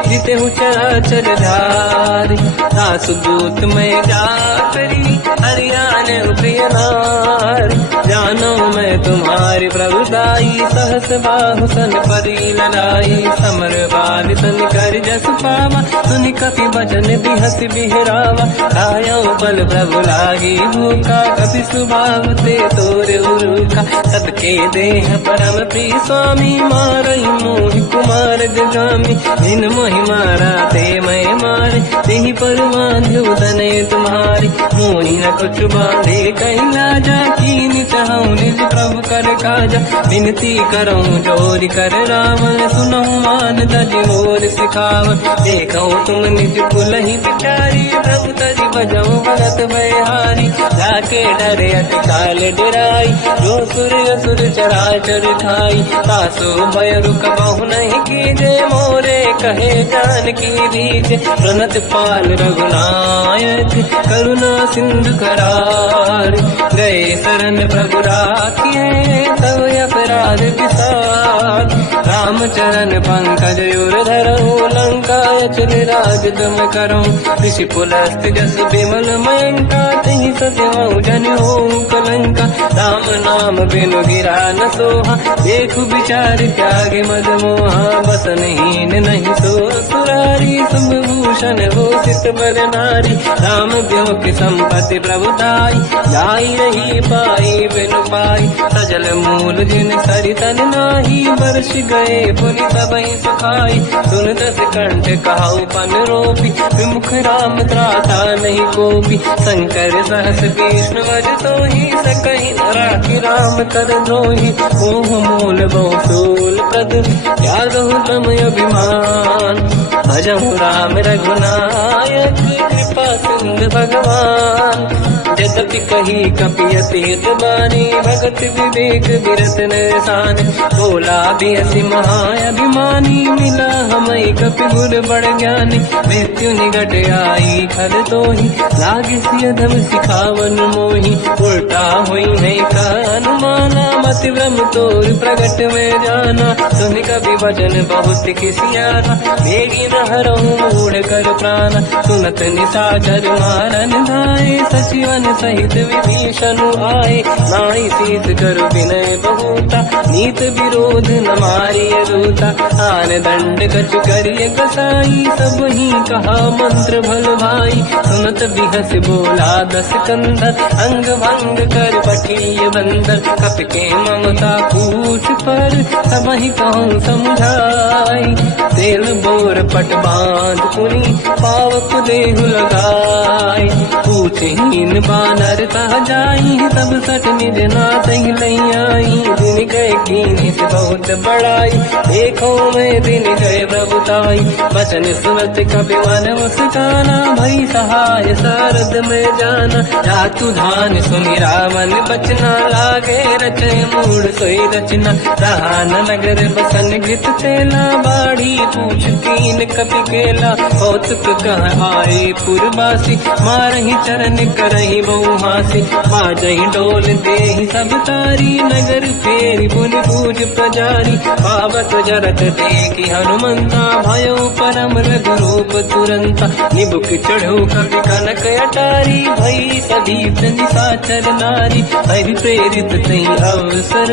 जिते हु चराचर धारी। दासु दूत मैं जाकरी, हरियाण प्रिय नारी। जानो मैं तुम्हारी प्रभुताई, सहस बाहु सन परी ललाई। समर बाल सन कर जस पावा, सुनि कपि बचन बिहस बिहरावा। खायो बल प्रभु लागी भूखा, कपि स्वभाव ते तोरे उरुखा। सबके देह परम प्रिय स्वामी, मारई मोहि कुमार जगामी। जिन मोहि मारा ते मैं मारे, तेहि पर बांधु तने तुम्हारी। मोहि न कुछ बांधे कहीं लाजा, कीन चाहूं निज प्रभु कर काजा। विनती करऊं जोरि कर रावण, सुनऊं मान तज मोर सिखावन। देखऊं तुम निज कुलहि बिचारी, प्रभु तज बजऊं भगत बलिहारी। जाके डरे अति काल डराई, जो सुर असुर चराचर खाई। तासो भय रुक बहु नहीं कीजे, मोरे कहे जान की दीजे। प्रणत पाल रघुनायक, करुणा सिंधु करार। गए शरण प्रभु राखिए, तब अपराध विसार। रामचरण पंकज उर धरऊं, लंका चल राज तुम करऊं। ऋषि पुलस्त जस विमल मयंका, तहि सत्यवं जन होऊं कलंका। राम नाम बिनु गिरा न सोहा, देखु विचार त्यागे मद मोहा। बसनहीन नहीं सो सुरारी, शुभभूषण हो सित बर नारी। राम ब्यों की संपत्ति प्रभुताई, जाई रही पाई बिनु पाई। सजल मूल जिन सरितन नाही, वर्ष गए पुनि सबहि सुखाई। सुन दस कंठ कहाऊ पन रोपी, विमुख राम त्राता नहीं कोपी। शंकर सहस विष्णु वज तोहि, सकहि न राखि राम कर द्रोही। मोह मूल बहु सूल प्रद, त्यागहु तम अभिमान। भजहु राम रघुनायक, कृपा सिंध भगवान। यद्यपि कही कपियति हित बानी, भगत विवेक बिरत निशान। बोला भी हसी महाअभिमानी, मिला हमें कपि गुर बड़ ज्ञानी। मृत्यु निकट आई खल तो ही, लागे सिय धम सिखावन मोही। उल्टा हुई है का अनुमाना, मति भ्रम तोर प्रगट में जाना। सुन कभी वचन बहुत खिसियाना, मेरी न हरहूँ मूढ़ कर प्राण। सुनत निशाचर मारन धाये, सचिवन सहित विभीषण आए। नाई शीत कर विनय बहुता, नीत विरोध न मारिय रूता। आन दंड कछ करिय कसाई, सब ही कहा मंत्र भल भाई। सुनत बिहस बोला दस कंधर, अंग भंग कर पठिय बंदर। कप के ममता पूछ पर, सब ही कहूँ समझाई। तेल बोर पट बांध पुनी, पावक देहु लगाई। पूछहीन बानर कह जाई, तब सट निज नाथ ही लई आई। दिन गए कीनी से बहुत बड़ाई, देखो मैं दिन गए प्रभुताई। वचन सुनत कपि मन मुस्काना, भई सहाय सारद में जाना। जातु धान सुनि रावण बचना, लागे रचे मूढ़ सोई रचना। रहा न नगर बसन घृत तेला, बाढ़ी पूछ कीन कपि केला। कौतुक कह आए पुरवासी, मारहि चरण करहि बहु हासी। बाजहि डोल देहि सब तारी, नगर फेरि पुनि पूज प्रजारी। पावत जरत देखि हनुमंता, भयो परम रघुरूप तुरंता। निबुक चढ़ो कपि कनक अटारी, भई सभीत निशाचर नारी। हरि प्रेरित तई अवसर,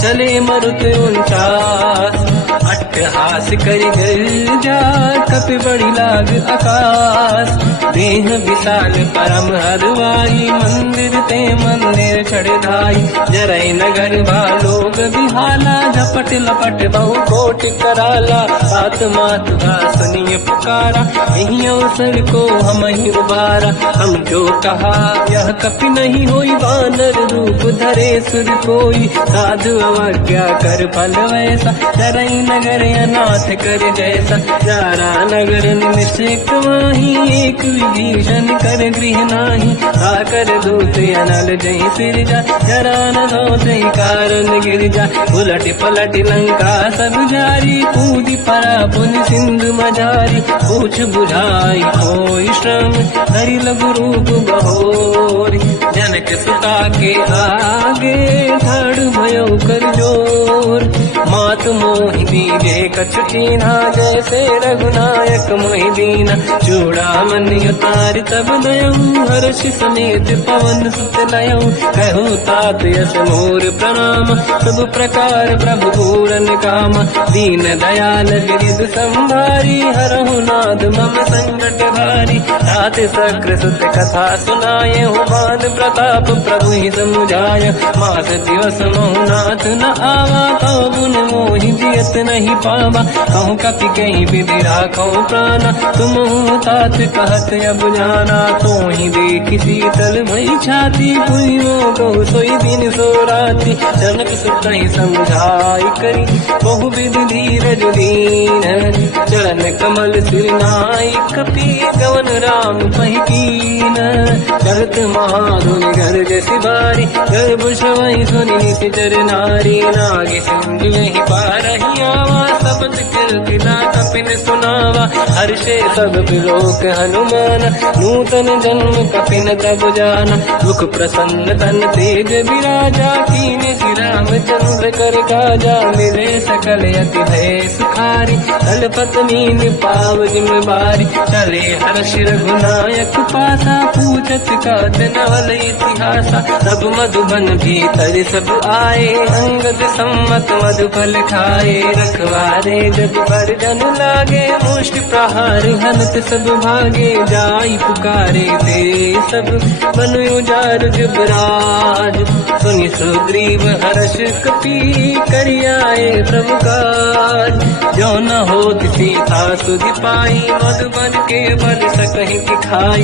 चले मरुत 49। अट्टहास करि गर्जा, कपि बड़ी लाग आकाश। देह विशाल परम हरवाई, मंदिर ते मंदिर चढ़ाई। जरई नगर भालोग बिहाला, झपट लपट बहु कोट कराला। सात मात का सुनिय पुकारा, यही अवसर को हम ही उबारा। हम जो कहा यह कपि नहीं होई, वानर रूप धरे सुर कोई। साधु अवज्ञा कर फल वैसा, जरई नगर अनाथ कर जैसा। जारा नगर निमिषक माही, एक विभीषण कर गृह नाही। आकर दूत अनल जय सिर जा, जरा न दो कारण गिर जा। उलट पलट लंका सब जारी, कूदी परा पुन सिंधु मजारी। पूछ बुझाई कोई श्रम, हरि लघु रूप बहोरी। जनक सुता के आगे, ठाड़ भयो कर जोर। मात मोहि दीजे कछु कीन्हा, जैसे रघुनायक मोहि दीना। चूड़ामणि उतारि तब दयऊ, हर्ष समेत पवन सुत लयऊ। कहु तात यस मोर प्रणाम, सब प्रकार प्रभु पूरन काम। दीन दयाल गिरिधि संभारी, हरहु नाथ मम संकट भारी। तात सकृ सुत कथा सुनाए, मान प्रताप प्रभु ही समुझाय। मास दिवस महु नाथ न आवा, कौ गुण मोहि जियत नहीं पावा। कहूँ कपि कहीं विधि राखो प्राणा, तुम तात कहत अब जाना। तो ही देखि शीतल भई छाती, पुइयो कहु सोई दिन सो राति। जनक सुत ही समझाई करी, बहु विधि धीरज दीन। चरण कमल सिर नाई, कपि गवन राम पहि कीन। करत महाधुनि गर्ज सिबारी, गर्भ श्रवहि सुनि निशिचर नारी। नागे सिंधु यहि पारहि आवा, सबद कीर्ति दाता पिन सुनावा। हर्षे सब बिलोक हनुमान, नूतन जन्म कपिन तब जाना। मुख प्रसन्न तन तेज विराजा, कीने श्री रामचंद्र कर काजा। मिले सकल अति भय सुखारी, तलपत मीन पाव जिम्मेवारी। चले हर्ष रघुनायक पासा, पूछत कात नवल इतिहासा। सब मधुबन भीतर सब आए, अंगद सम्मत मधुफल खाए। रखवारे जब पर जन लागे, मुष्टि प्रहार हनत सब भागे। जाई पुकारे ते सब, बन उजार जुबराज। सुनि सुग्रीव हर्ष कपि, करियाए प्रभु काज। जो न होत सीता सुधि पाई, मधुबन के बल सकहि दिखाई।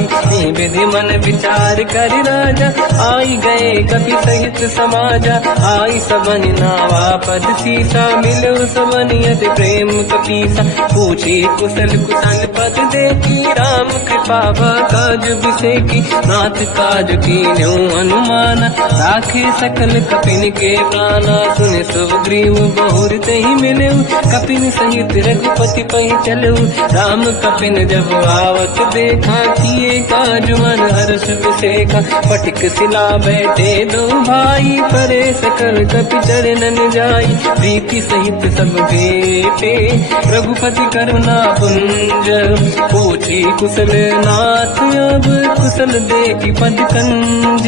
विधि मन विचार कर राजा, आई गए कपि सहित समाजा। आई सबन नावा पद सीसा, मिलो सब मनियत प्रेम कपीसा, पूछी कुशल कुशल पद देखी, राम कृपा काज बिसेकी, नाथ काज की न्यू अनुमाना, राखे सकल कपिन के प्राणा, सुन सुग्रीव बहुर ही मिले, कपिन सहित रघुपति पही चलऊ, राम कपिन जब आवत देखा, किए काज मन हर्ष विसेखा, पटिक सिला बैठे दो भाई, परे सकल कपि चरणन जाई, प्रीति सहित सब बेटे, रघुपति करुणा पुंज, पूछी कुशल नाथ अब कुशल देखी पद कंज,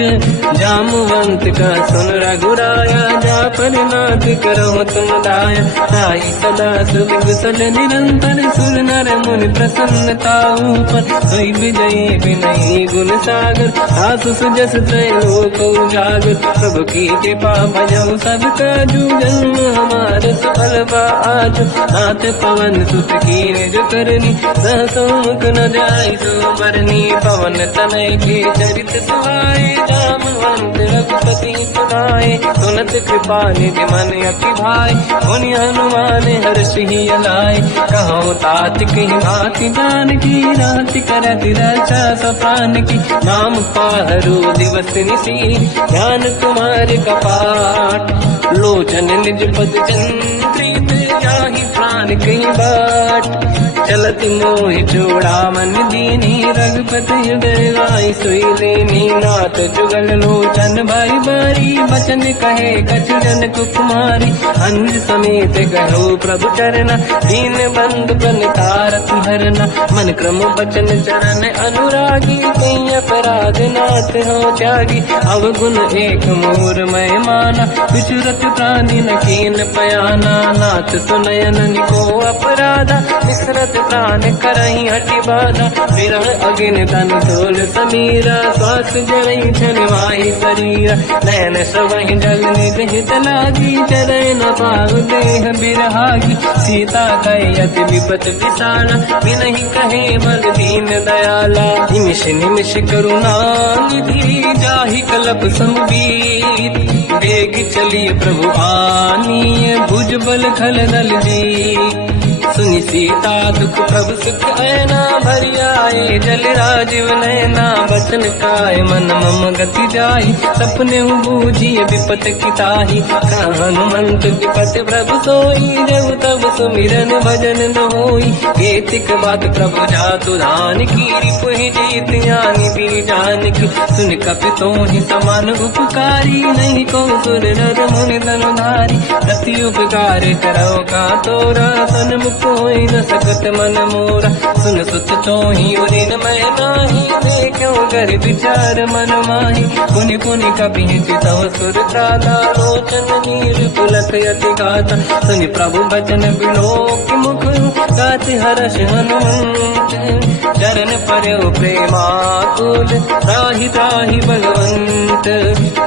जामवंत का सुन रघुराया, जा पर नाथ करो तुम दाया, ताई सदा सुख कुशल निरंतर, सुर नर मुनि प्रसन्नता ऊपर, सोई विजयी विनयी गुण सागर, सासु सुजस त्रैलोक उजागर, प्रभु की कृपा भजऊ सब काजू, जन्म हमार सफल आज, नाथ पवन सुत की निज करनी, सहसोमुख न जाय सो बरनी, पवन तनय के चरित सुहाए, जामवंत रघुपति सुनाए, सुनत कृपा निज मन अति भाई, मुनि हनुमान हर्ष ही अलाय, कहो तात कही बात जान की, रात करत रक्षा सपान की, नाम पाहरो दिवस निसी, ध्यान तुम्हारे कपाट, लोचन निज पद प्रीत, जाहि प्राण कही बाट, चलत मोहि चूड़ा मन दीनी, रघुपति हृदय राय सोई लेनी, नाथ जुगल लोचन भाई बारी, बचन कहे कछु जन कुमारी, अंज समेत कहो प्रभु चरना, दीन बंधु प्रणतारत हरना, मन क्रम बचन चरण अनुरागी, कहीं अपराध नाथ हो त्यागी, अवगुण एक मोर मैं माना, विचुरत प्राणी न कीन पयाना, नाथ सुनयन को अपराधा, विसरत प्राण करही हटि बाधा, विरह अगिन तन तोल समीरा, श्वास जरई छनवाई शरीरा, नयन सवहि जल निज हित लागी, चरय न पाऊ देह बिरहागी, सीता कहे अति विपत विसाला, बिनहि कहे बल दीन दयाला, निमिष निमिष करुणा निधि, जाहि कलप समबीत, वेग चलिए प्रभु आनीय, भुज बल खल दल जी, सुनि सीता दुख प्रभु सुख ऐना, भरि आए जल राजीव नैना, बचन काय मन मम गति जाई, सपने बूझिए विपत किताही, हनुमंत विपत प्रभु सोई, जब तब सुमिरन भजन न होई, केतिक बात प्रभु जातु धान की, रिपुहि जीत ज्ञानी भी जान की, सुन कपि तोहि समान उपकारी, नहीं को सुर नर मुनि धनुधारी, रति उपकार करो का तोरा, सन्मुख होई न सकत मन मोरा, सुन सुत तोहि उदिन मैं नाही, देखो कर विचार मन माही, पुनि पुनि कपि चितव सुर त्राता, लोचन नीर पुलक अति गाता, सुनि प्रभु बचन बिलोक मुख, गाति हर्ष हनुमंत, चरण पर्यो प्रेमाकुल, त्राहि त्राहि भगवंत,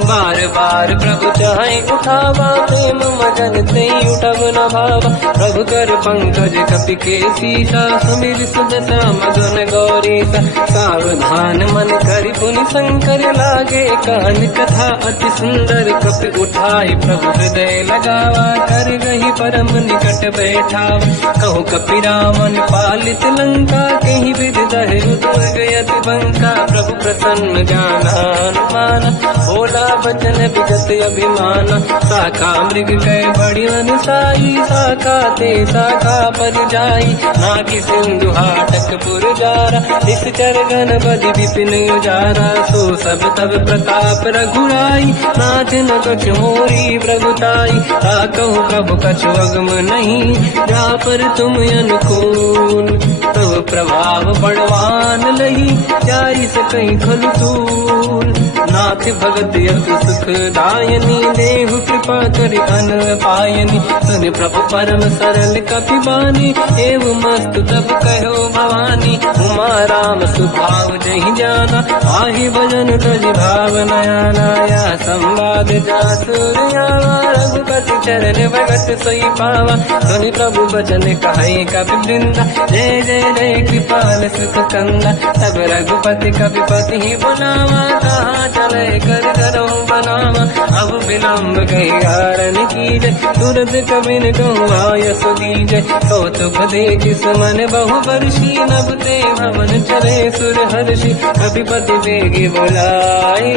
बार बार प्रभु चाहे उठावा, प्रेम मगन ते उठब न भावा, प्रभु कर पंकज कपि के सीसा, सुमिर सुदशा मगन गौरीसा, सावधान मन करि पुनि शंकर लागे, कहन कथा अति सुंदर, कपि उठाई प्रभु हृदय लगावा, कर गही परम निकट बैठावा, कहु कपि रामन पालित लंका, कहीं विधि दहे दुर्ग यति बंका, प्रभु प्रसन्न ज्ञानानुमाना, भोला बचन विगत अभिमाना, शाखा मृग कै बड़ी अनुसाई, शाखा ते शाखा पर जाई, नाकि सिंधु हाटक पुरजारा, निश्चर गण बधि विपिन उजारा, सो सब तब प्रताप रघुराई, नाथ न कछु मोरी प्रभुताई, ताकहु प्रभु कछु अगम नहीं, जा पर तुम अनुकूल, तब प्रभाव बड़वान लही, जाई सकई खलु तूल, नाथ भगत यत सुख दायनी, देहु कृपा करि अन पायनी, सुन प्रभु परम सरल कपि बानी, एव मस्त तब कहो भवानी, उमा राम सुभाव जहि जाना, आहि भजन तज भाव नयाना, या संवाद जासुर आवा, रघुपति चरण भगत सोई पावा, सुनि प्रभु बचन कहे कपि वृंदा, जय जय जय कृपाल सुख कंदा। तब रघुपति कपिपति ही बुलावा, कहा चले कर करो बनावा। अब विलम्ब कही कारण कीजे, तुरंत कबिन कहूँ आयस दीजे। कौतुक देख सुमन बहु वर्षी, नभ ते भवन चले सुर हर्षि। कपिपति बेगी बुलाए,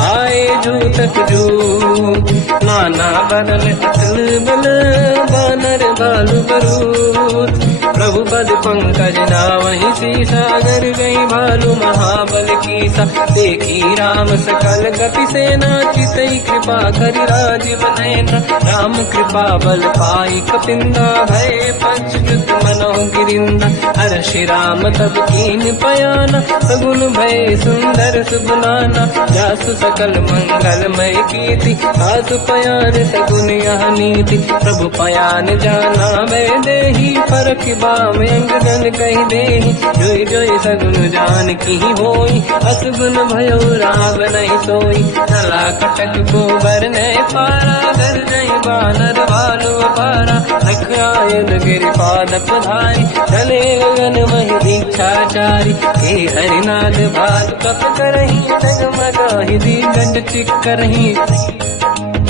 आए जूतक जूत। नाना बदल अतल बल, बानर बालु बरूत। प्रभु पद पंकज नावहि सीसा, गर गई भालु महाबल कीसा। देखी राम सकल कपि सेना, चितई कृपा करि राजीव नयन। राम कृपा बल पाई कपिंदा, भय पंचकृत मनो गिरिंदा। हर्षि राम तब कीन पयाना, सगुन भय सुंदर सुबनाना। जासु सकल मंगलमय कीर्ति, आसु पयान सगुन यह नीति। प्रभु पयान जाना मैं देही, फरक बाम अंगदन कही देही। जोई जोई सगुन जान की होई, असगुन भयो राम नहीं सोई। चला कटक को बरने पारा, घर नहीं बानर बालु अपारा। लख आयन गिरिपाद पधारी, चले गगन महि दीक्षाचारी। हे हरिनाथ भाल कप करही, डगमगाहि दीगंज चिक्करही।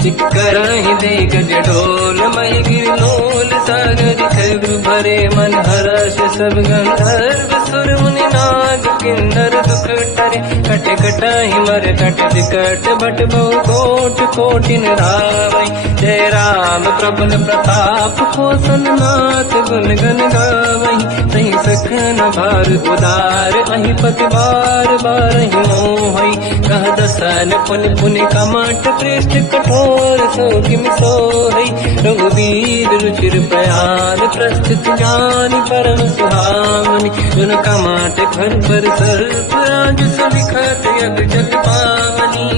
चिक्करहि देगज ढोल, महि गिरलोल सागर। खग भरे मन हर्ष सब गंधर्व, सुर मुनि नाग किन्नर दुख टरे। कट कटाहि मर तट विकट, भट बहु कोट कोटिन रावै। जय राम प्रबल प्रताप, कौशल नाथ गुण गन गावै। तहि सखन भार उदार, अहि पति बार बारहि मोहै। कह दसन पुनि पुनि कमठ, पृष्ठ कठोर सो किम सोहै। रघुवीर रुचिर प्रयान, प्रस्थित ज्ञान परम सुहावनी। जुन कमाट घर पर सर्प, आज सविखत यग जग पावनी।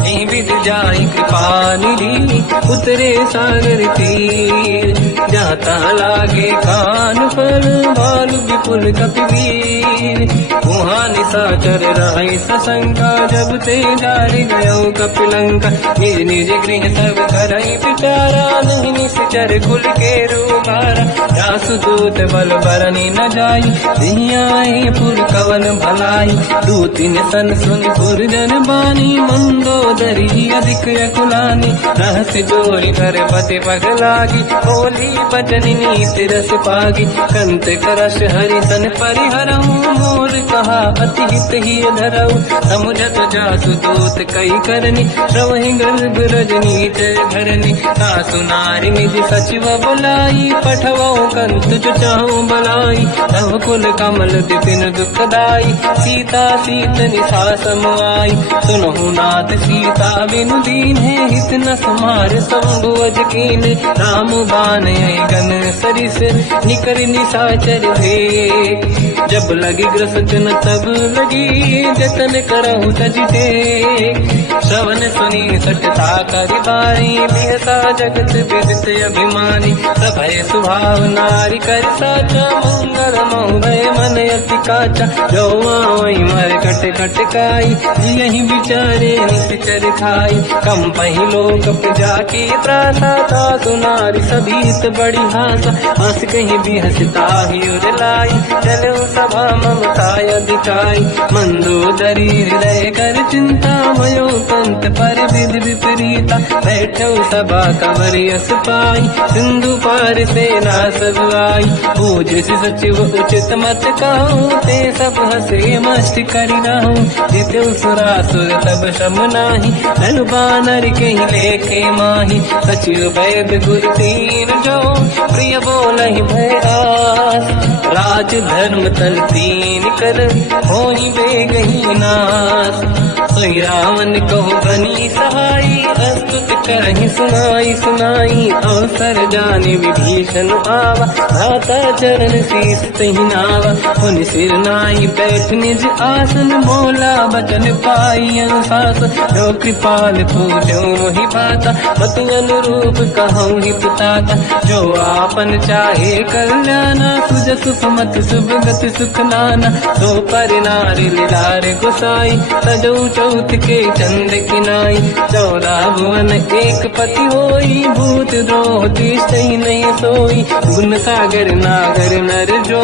एहि विधि जाहि कृपा निधि, उतरे सागर तीर। जाता लागे कान फल, भालु विपुल कपिवीर। वहाँ निशाचर रहि सशंका, जब ते जारि गयो कपिलंका। निज निज गृह सब करहि विचारा, नहीं निश्चर कुल के रूबारा। जासु दूत बल बरनि न जाई, दियाए पुर कवन भलाई। दूतिन सन सुन पुर जन बानी, मंदोदरी अधिक अकुलानी। रहस्य जोरी कर पति पगलागी, होली बचन नीति रस पागी। कंत करश हरि सन परिहरऊ, मोर कहा अति हित ही धरऊ। समुझत जासु दूत कई करनी, श्रवहि गर्भ रजनी जय धरनी। सासु नारी निज सचिव बुलाई, पठवऊ कंत जो चाहूं बलाई। तव कुल कमल विपिन दुखदाई, सीता सीत निशा समाई। सुनहु नाथ सीता बिनु दीन्हे, हित न समार शंभु अज कीन्हे। राम बाण गन सरिस, निकर निशाचर भेद। जब लगी ग्रसत न तब लगी, जतन करहु तज टेक। श्रवण सुनी सटता करि बारी, बिहसा जगत विदित अभिमानी। सभय सुभाव नारी कर साचा, मंगल मोह भय मन अति काचा। जो आवै मर कट कट काई, यही विचारे निश्चर खाई। कम पही लोक जाके त्रासा, सासु नारी सभीत बड़ी हासा। हंस कहीं भी हंसता ही उर लाई, चलो सभा ममता अधिकाई। मंदोदरी हृदय कर चिंता, भयो पंत पर विधि विपरीता। बैठो सभा कंवर यस पाई, सिंधु पार सेना सब आई। पूज सचिव उचित मत कहूँ, ते सब हंसे मस्त करि रहूं। जितु सुरासुर तब शम नाही, धनु बानर कहीं लेखे माही। सचिव वैद गुर तीन जो, प्रिय बोलहि भय आस। राज धर्म तल तीन कर, होई बेगहि नास। सोई रावण कहो बनी सहाई, अस्तुत करहि सुनाई सुनाई। अवसर जाने विभीषण आवा, भ्राता चरण शीस तहि नावा। पुनि सिर नाई बैठ निज आसन, बोला बचन पाई अनुशासन। जो कृपाल पूजो मोहि भाता, मति अनुरूप कहूँ हित ताता। जो आपन चाहे कल्याणा, सुजसु सुमति सुभगति सुख नाना, सो पर नारी लीलार गोसाई, सजौ चौथ के चंद की नाई, 14 भुवन एक पति होई, भूत द्रोह तीसई नहीं सोई, गुण सागर नागर नर जो,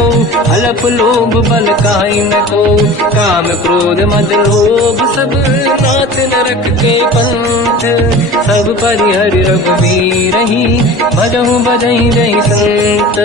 अलप लोभ बल काई न को, काम क्रोध मद लोभ सब नाथ नरक के पंथ, सब परिहरि रघुबीर ही, भजहु बजहि जहि संत,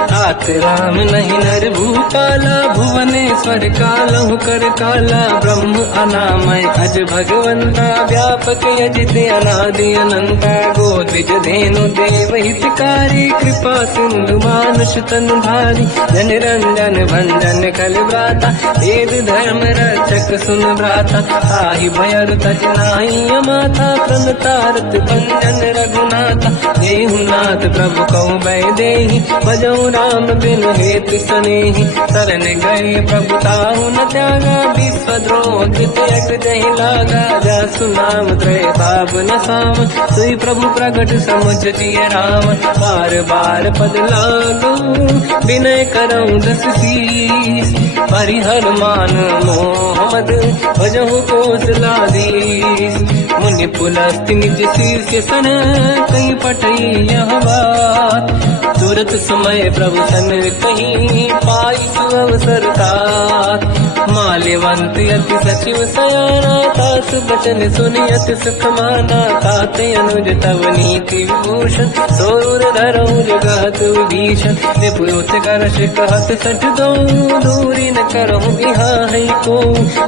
तात राम नहीं नर भूपाला, भुवनेश्वर कालहु कर काला, ब्रह्म अनामय अज भगवंता, व्यापक यजित अनादि अनंता, गोद्विज धेनु देव हितकारी, कृपा सिंधु मानुष तनु धारी, जन रंजन भंजन कल व्राता, वेद धर्म रक्षक सुन व्राता, ताहि भयर तज नाहि अमाता, प्रणतारत भंजन रघुनाथा, देहु नाथ प्रभु कौ बै देहि, भजऊ राम बिनु हेतु सनेहि, शरण गए प्रभु ताहु न त्यागा, विश्वद्रोह कृतयक जहि लागा, जासु नाम त्रय ताप न साम, सोई प्रभु प्रगट समुझ जिय राम, बार बार पद लागू, विनय करऊं दस शीस, परिहर मान मोहम्मद, भजहु कौशलाधीश, मुनि पुलस्ति निज शीर्ष सन, कहीं पटई यह बात, तुरत समय प्रभु सन कहीं, पाई सुअवसर तात, माल्यवंत अति सचिव सयाना, तास बचन सुनियत सुख माना, तात अनुज तव नीति विभूषण, सोर धरऊ जगत विभीषण, विपुत करश कहत सठ दो, दूरी न करहु यहाँ है को,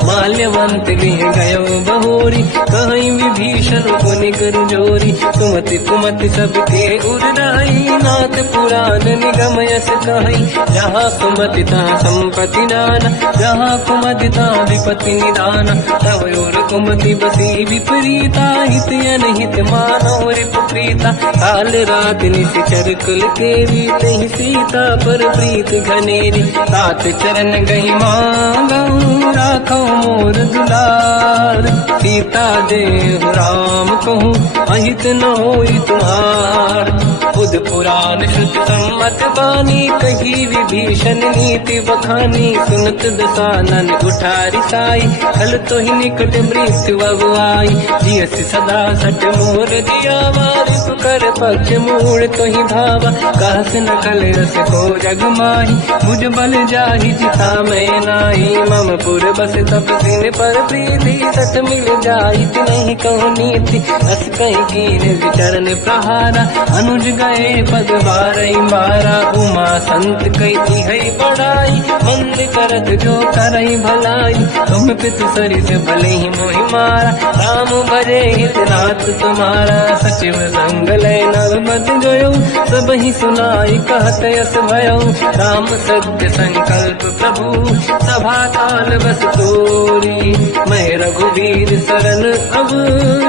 माल्यवंत लिह गयो बहोरी, कहीं विभीषण पुनि कर जोरी, सुमति कुमति सबके उड़ाई, नाथ पुराण निगम यस कहीं, जहाँ सुमति तहाँ संपत्ति नाना, जहाँ कुमति तहाँ विपत्ति निदाना, तव और कुमति बसी विपरीता, हित अनहित मानव रिपुप्रीता, काल रात निशिचर कुल केरी, तहि सीता पर प्रीत घनेरी, तात चरण गही मांगऊ, राखो मोर दुलार, सीता देहु राम कहूँ, अहित न होई तुम्हार, बुध पुराण श्रुति सम्मत बानी, कही विभीषण नीति बखानी, सुनत दसानन उठारी साई, कल तो ही निकट मृत्यु अगुआई, जियस सदा सट मोर दिया, वारिस कर पक्ष मूल तो ही भावा, कहस न कल रस को जग माही, मुझ बल जाहि जिता मैं नाई, मम पुर बस तप सिन पर प्रीति, सत मिल जाई नहीं कहूँ नीति, अस कहीं कीन विचरण प्रहारा, अनुज गए पद बारई मारा, उमा संत कही है बड़ाई, मंद करत जो करई भलाई, तुम पितु सरिस भले ही मोहि मारा, राम भजे हित नाथ तुम्हारा, सचिव संग लय नव मत गयो, सब ही सुनाई कहत यस भयो, राम सत्य संकल्प प्रभु, सभा काल बस तोरी, मैं रघुवीर शरण अब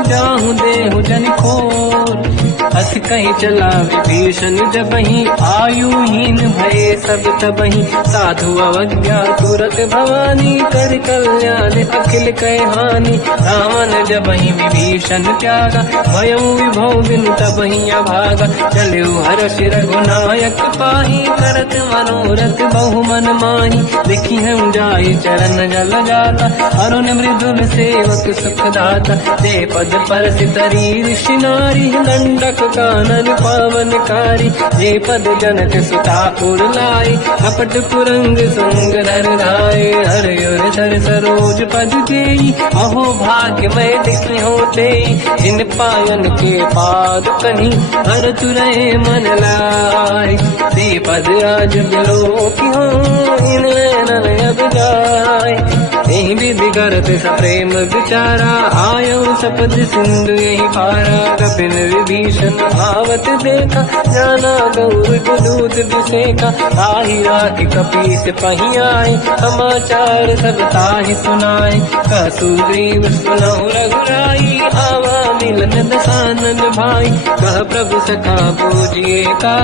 जाहु देहु जन खोर, हस कहीं चला विभीषण जबहि, आयुहीन भये सब तबहि, साधु अवज्ञा तुरत भवानी, कर कल्याण अखिल कह हानि, रावण जबहि विभीषण त्यागा, भयउ विभव बिनु तबहि अभागा, चलु हर्ष रघुनायक पाहि, करत मनोरथ बहु मन माहि, देखि हूँ जाय चरण जल जाता, अरुण मृदुल सेवक सुख दाता, ते पद पर सितरी ऋषि नारी, दंडक कानन पावनकारी, जे पद जनक सुता पुर लाई, कपट पुरंग संग धर धाय, हर युर धर सरोज पद देई, अहो भाग्य मैं देखी होते, जिन पायन के पाद कहीं, हर तुरहे मन लाय, ते पद आज बिलो की हो, इन नैनन अब जाय, यही विधि करत सप्रेम विचारा, आयो सपद सिंधु यही पारा, कपिन विभीषण आवत देखा, जाना गौर गुदूत विसेका, ताहि राखि कपीस पही आए, समाचार सब ताहि सुनाए, कह सुग्रीव सुनहु रघुराई, आवा मिलन दसानन भाई, कह प्रभु सखा पूजिए का,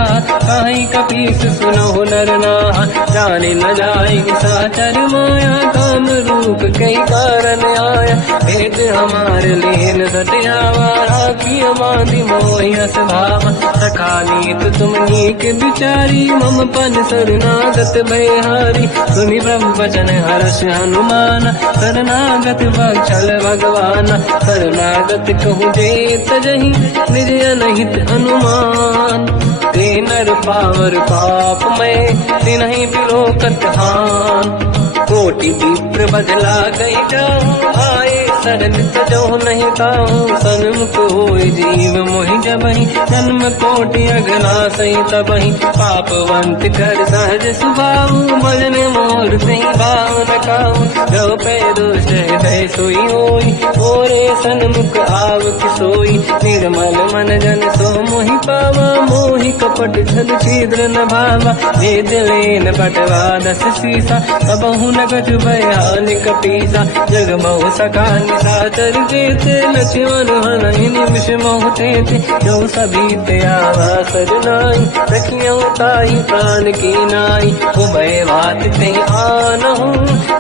काहि कपीस सुनहु नर नाहा, जाने न जाए साचर माया, काम रूप कई कारण आया, भेद हमारे लेन सत्यावा, राखी बांधी मोहिया स्वभाव, सखानीत तुम नीक बिचारी, मम पन शरणागत भयहारी, सुनि ब्रह्म वचन हर्ष हनुमान, शरणागत बक्षल भगवान, शरणागत कहूँ जेत जही, निज अनहित अनुमान, ते नर पावर पाप में, तिन्हि बिलोकत हान, कोटि विप्र बदला गई जाऊं, आए शरण तजो नहीं ताऊं, सन्मुख होए जीव मोहि जबहि, जन्म कोटि अगला सही तबहि, पापवंत कर सहज सुभाऊ, भजन मोर सही भाव न काऊ, जो पे दुष्ट हृदय सोई होई, ओरे सन्मुख आव किसोई, निर्मल मन जन सो मोहि पावा, मोहि कपट छल छिद्र न भावा, भेद लेन बटवा दस सीसा, सबहु न गजु भयानि कपीसा, जग महु सका निशाचर जेते, लक्ष्मण हनहि निमिष महु तेते, जो सभी ते आवा सरनाई, रखियो ताहि प्राण की नाई, उभय बात ते आनहु,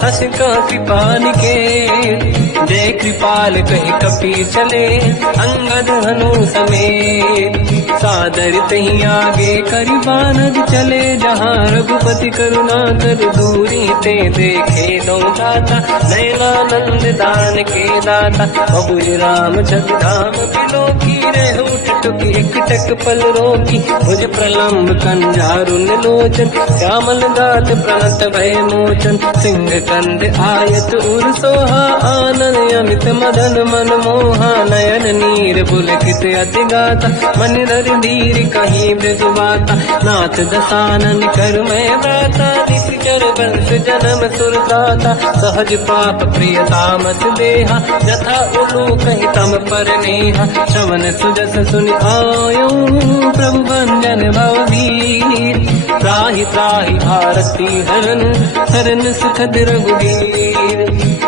हस का कृपा निके, जय कृपाल कहि कपी चले, अंगद हनु समेत, सादर तही आगे करि बानर चले, जहाँ रघुपति करुणा कर दूरी ते देखे दो दाता, नयनानंद दान के दाता, बहुज राम छति धाम बिलो की, रहु टुक एक टक पल रोकी, मुझ प्रलम्ब कंजारुन लोचन, श्यामल गाल प्रणत भय मोचन, सिंह कंद आयत उर सोहा, आनन अमित मदन मन मोहा, नयन नीर पुलकित अति गाता, मन धर धीर कहीं ब्रजबाता, नाथ दसानन कर मैं दाता, निश्चर वंश जन्म सुरदाता, सहज पाप प्रिय तामस देहा, यथा उलू कहीं तम पर नेहा, श्रवण सुजस सुनि आयो, प्रभु भंजन भववीर, त्राहि त्राहि आरती हरन, शरण सुखद रघुवीर,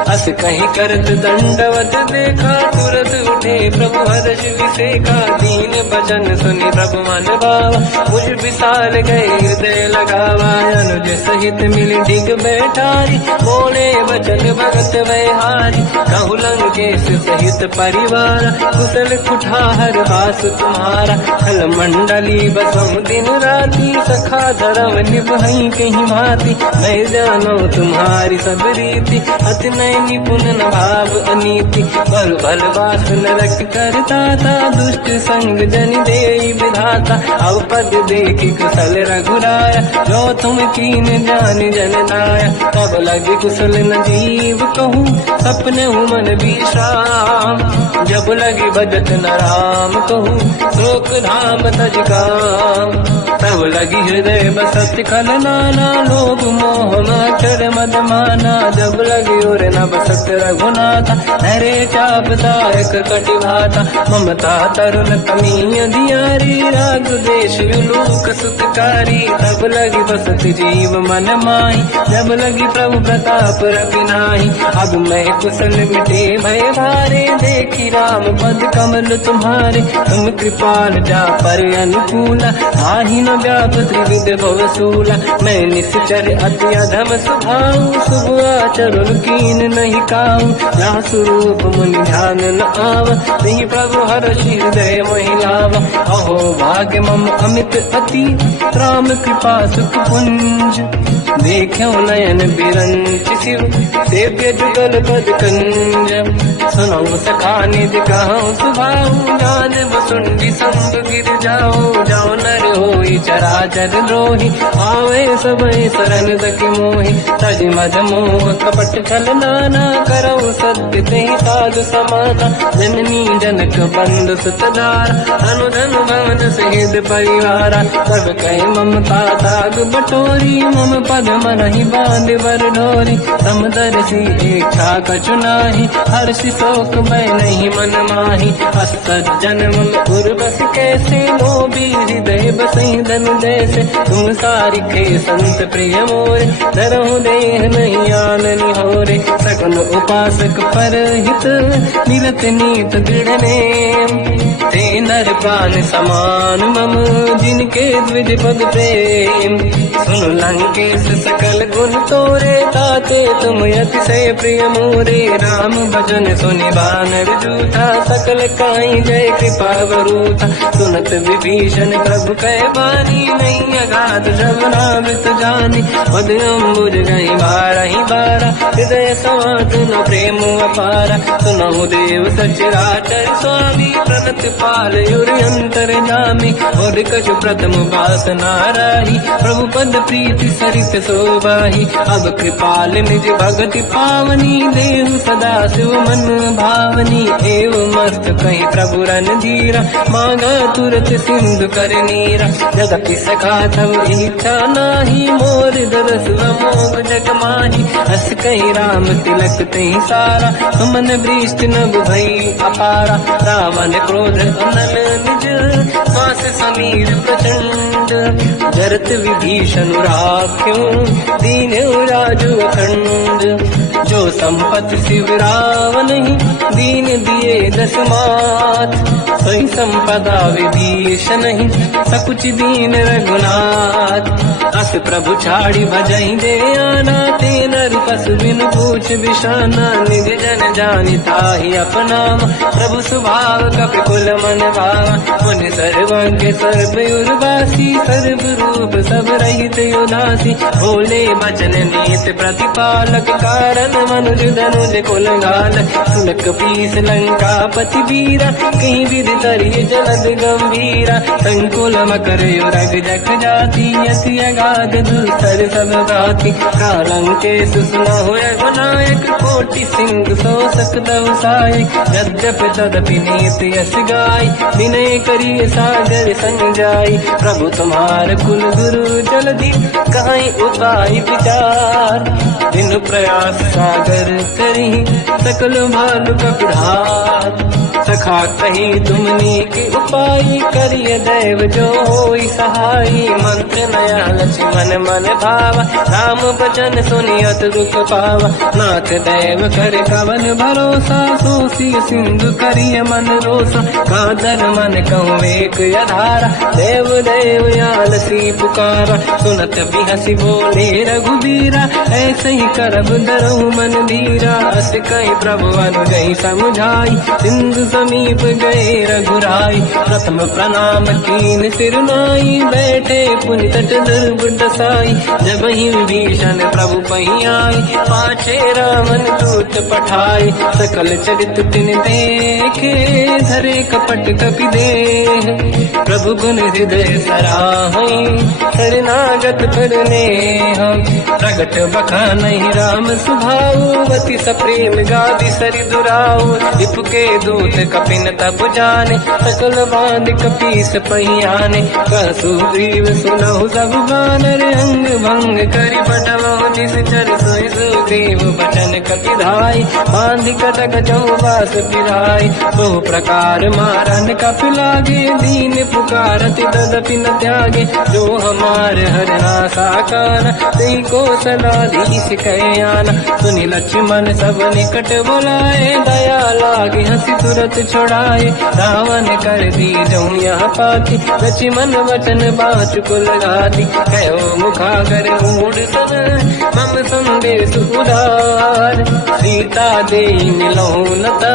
अस कहीं करत दंडवत देखा, तुरत उठे प्रभु हर्ष विसेखा, दीन भजन सुनि प्रभु मन भावा, मुझ विसार गए हृदय लगावा, अनुज सहित मिली डिग बैठारी, बोले वचन भगत वैहारी, कहु लंकेश सहित परिवार, कुशल कुठार वास तुम्हारा, खल मंडली बसहु दिन राती, सखा धर्म निभहि कहीं भांति, मैं जानो तुम्हारी सब रीति, अति नय निपुण न भाव अनीति, पर भल बास नरक करता था, दुष्ट संग जन देई विधाता, अब पद देखि कुशल रघुराया, जो तुम कीन जान जन नाया, तब लगे कुशल न जीव कहूँ, सपने मन विश्राम, जब लगे भजत न राम कहूँ, शोक धाम तज काम, तब लगी हृदय बसत खल नाना, लोभ मोह मचर मद माना, जब लगी और न बसत रघुनाथा, हरे चाप दायक कटि भाता, ममता तरुण तमी अधियारी, राग देश विलोक सुखकारी, तब लगी बसत जीव मन माही, जब लगी प्रभु प्रताप रवि नाही, अब मैं कुशल मिटे भय भारे, देखी राम पद कमल तुम्हारे, तुम कृपाल जा पर अनुकूला, आहि न व्याप त्रिविध भवसूला, मैं निश्चर अति अधम स्वभाव, शुभ आचरण कीन नहीं काऊ, जहाँ स्वरूप मुनि ध्यान न आव, नहीं प्रभु हर्षि हृदय महिलावा, अहो भाग्य मम अमित अति, राम कृपा सुख पुंज, देखो नयन बिरंच शिव, सेव्य जुगल पद कंज, सुनो सखा निज कहूँ सुभाऊ, जान वसुंडी संग गिर जाओ, जाओ नर होई चराचर द्रोही, आवे सबई शरण सखि मोहि, तज मद मोह कपट छल नाना, करऊ सत्य तेहि साधु समाता, जननी जनक बंधु सुतधारा, अनुधन भवन सहित परिवारा, सब कहि ममता ताग बटोरी, मम पद मनहि बांध बर डोरी, समदर्शी इच्छा कछु नाही, हर्षि शोक मैं नहीं मन माही, असज्जन मम उर बस कैसे, लोभी हृदय बसहि धन जैसे, तुम सारिखे संत प्रिय मोरे, धरहु देह नहीं आन निहोरे, सगुन उपासक पर हित, मिलत नीत दृढ़ नेम, ते नर प्राण समान मम, जिनके द्विज पद प्रेम, सुन लंकेश सकल गुण तोरे, ताते तुम अतिशय प्रिय मोरे। राम भजन सुनि बानर जूथा, सकल काई जय कृपा वरूथा। सुनत विभीषण प्रभु कह बानी, नहीं अगाध श्रवणामृत जानी। पद अम्बुज गई बारहि बारा, हृदय समात न प्रेम अपारा। सुनहु देव सचराचर स्वामी, प्रणत पाल युरि अंतर जामी। और कछु प्रथम वासना राही, प्रभु पद प्रीति सरित सोबाही। अब कृपाल निज भगति पावनी, देहु सदा शिव मन भावनी। एवं मस्त कहीं प्रभु रन धीरा, मांगा तुरत सिंधु कर नीरा। जगति सखा तब इच्छा नाही, मोर दरस मोग जग माही। हस कहीं राम तिलक तही सारा, सुमन वृष्ट नभ भई अपारा। रावण क्रोध अनल निज, श्वास समीर प्रचंड। जरत विभीषण राख्यों, दीन राजु अखंड। जो संपत्ति शिव रावण ही, दीन दिए दस मात। सोई संपदा विभीषण ही, सकुच दीन रघुनाथ। अस प्रभु छाड़ी भजई दे आना, ते नर पशु बिनु पूछ बिशाना। निज जन जानि ताहि अपनावा, प्रभु स्वभाव कपि कुल मन भावा। मुनि सर्वज्ञ सर्व उर्वासी, सर्व रूप सब रहित उदासी। भोले बचन नीत प्रतिपालक, कारण मनुज धनुज कुल घाल। सुन कपीस लंका पति वीरा, कहीं विधि तरिय जलद गंभीरा। संकुल मकर युरग जख जाति, यति अगाध दुस्तर सब भाति। कालंकेश सुनहु रघुनायक, कोटि सिंह सो सकदव सहायक। यद्यपि तदपि नीत यस गाय, विनय करिय सागर संजाई। प्रभु तुम्हार कुल गुरु जलधि, कहीं उपाय विचार। दिन प्रयास सागर करी, सकल भालु कपिढ़ार। सखा कही तुमनी के उपाय, करिय दैव जो होई सहाई। मंत्र नया लक्ष्मण मन भावा, राम भजन सुनियत दुख पावा। नाथ दैव कर कवन भरोसा, सोसी सिंधु करिय मन रोसा। कादर मन कहूँ एक अधारा, देव देव आलसी पुकारा। सुनत बिहसी बोले रघुबीरा, ऐसे ही करब डरहु मन धीरा। अस कहीं प्रभु अनुजहि समझाई, सिंधु समीप गए रघुराई। प्रथम प्रणाम कीन सिरनाई, बैठे पुनि तट दुर्ग दसाई। जब ही विभीषण प्रभु पही आई, पाछे रामन दूत पठाई। सकल चरित तिन देखे, धरे कपट कपि देह। प्रभु गुण हृदय सराहई, शरणागत फिरने हम। प्रगट बखानहि राम सुभाऊ, अति सप्रेम गादि सरि दुराऊ। रिपु के दूत कपिन तब जाने, सकल बांध कपीस पही आने। कह सुग्रीव सुनहु सब बानर, अंग भंग करि बटवहु निश्चर। सोई सुग्रीव बचन कपि धाई, बांधि कटक चौबास पिराई। बहु प्रकार मारन कपि लागे, दीन पुकारति तदपि न त्यागे। जो हमार हरना साकाना, तेहि कौशलाधीश कहे आना। सुनि लक्ष्मण सब निकट बुलाए, दया लागे हंसी तुरत छुड़ाए। रावण कर दी जऊँ यह पाती, लक्ष्मण वचन बाचुकुल घाती। कहो मुखागर मूढ़ सन, मम संदेश उदार। सीता दे मिलहु लता,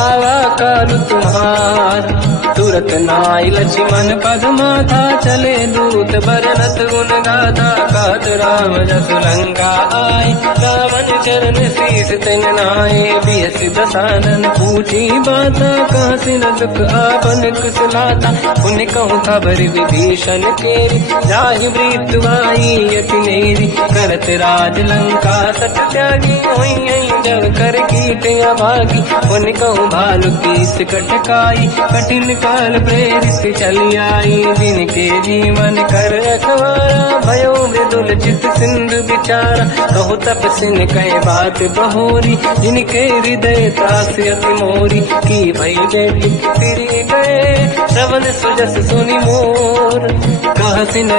आवा काल तुम्हार। तुरत नाई लक्ष्मण पद माथा, चले दूत बरनत गुण गाथा। कहत राम जस लंका आए, रावण चरण शीस तिन नाए। बिहस दसानन पूछी बाता, कहाँ से न दुख आपन कुशलाता। पुण्य कहूँ खबर विभीषण केरी, जाहि मृत्यु आई यति नेरी। करत राज लंका सत त्यागी, हुई जब कर कीट अभागी। पुण्य कहूँ भालु कीस कटकाई, कठिन काल प्रेरित चली आई। जिनके जीवन कर रखवारा, भयो मृदुल चित सिंधु विचारा। कहु तपसिन कह बात बहोरी, जिनके हृदय त्रास अति मोरी। की भई बेटी तिरि गए, श्रवण सुजस सुनि मोर। कहसिन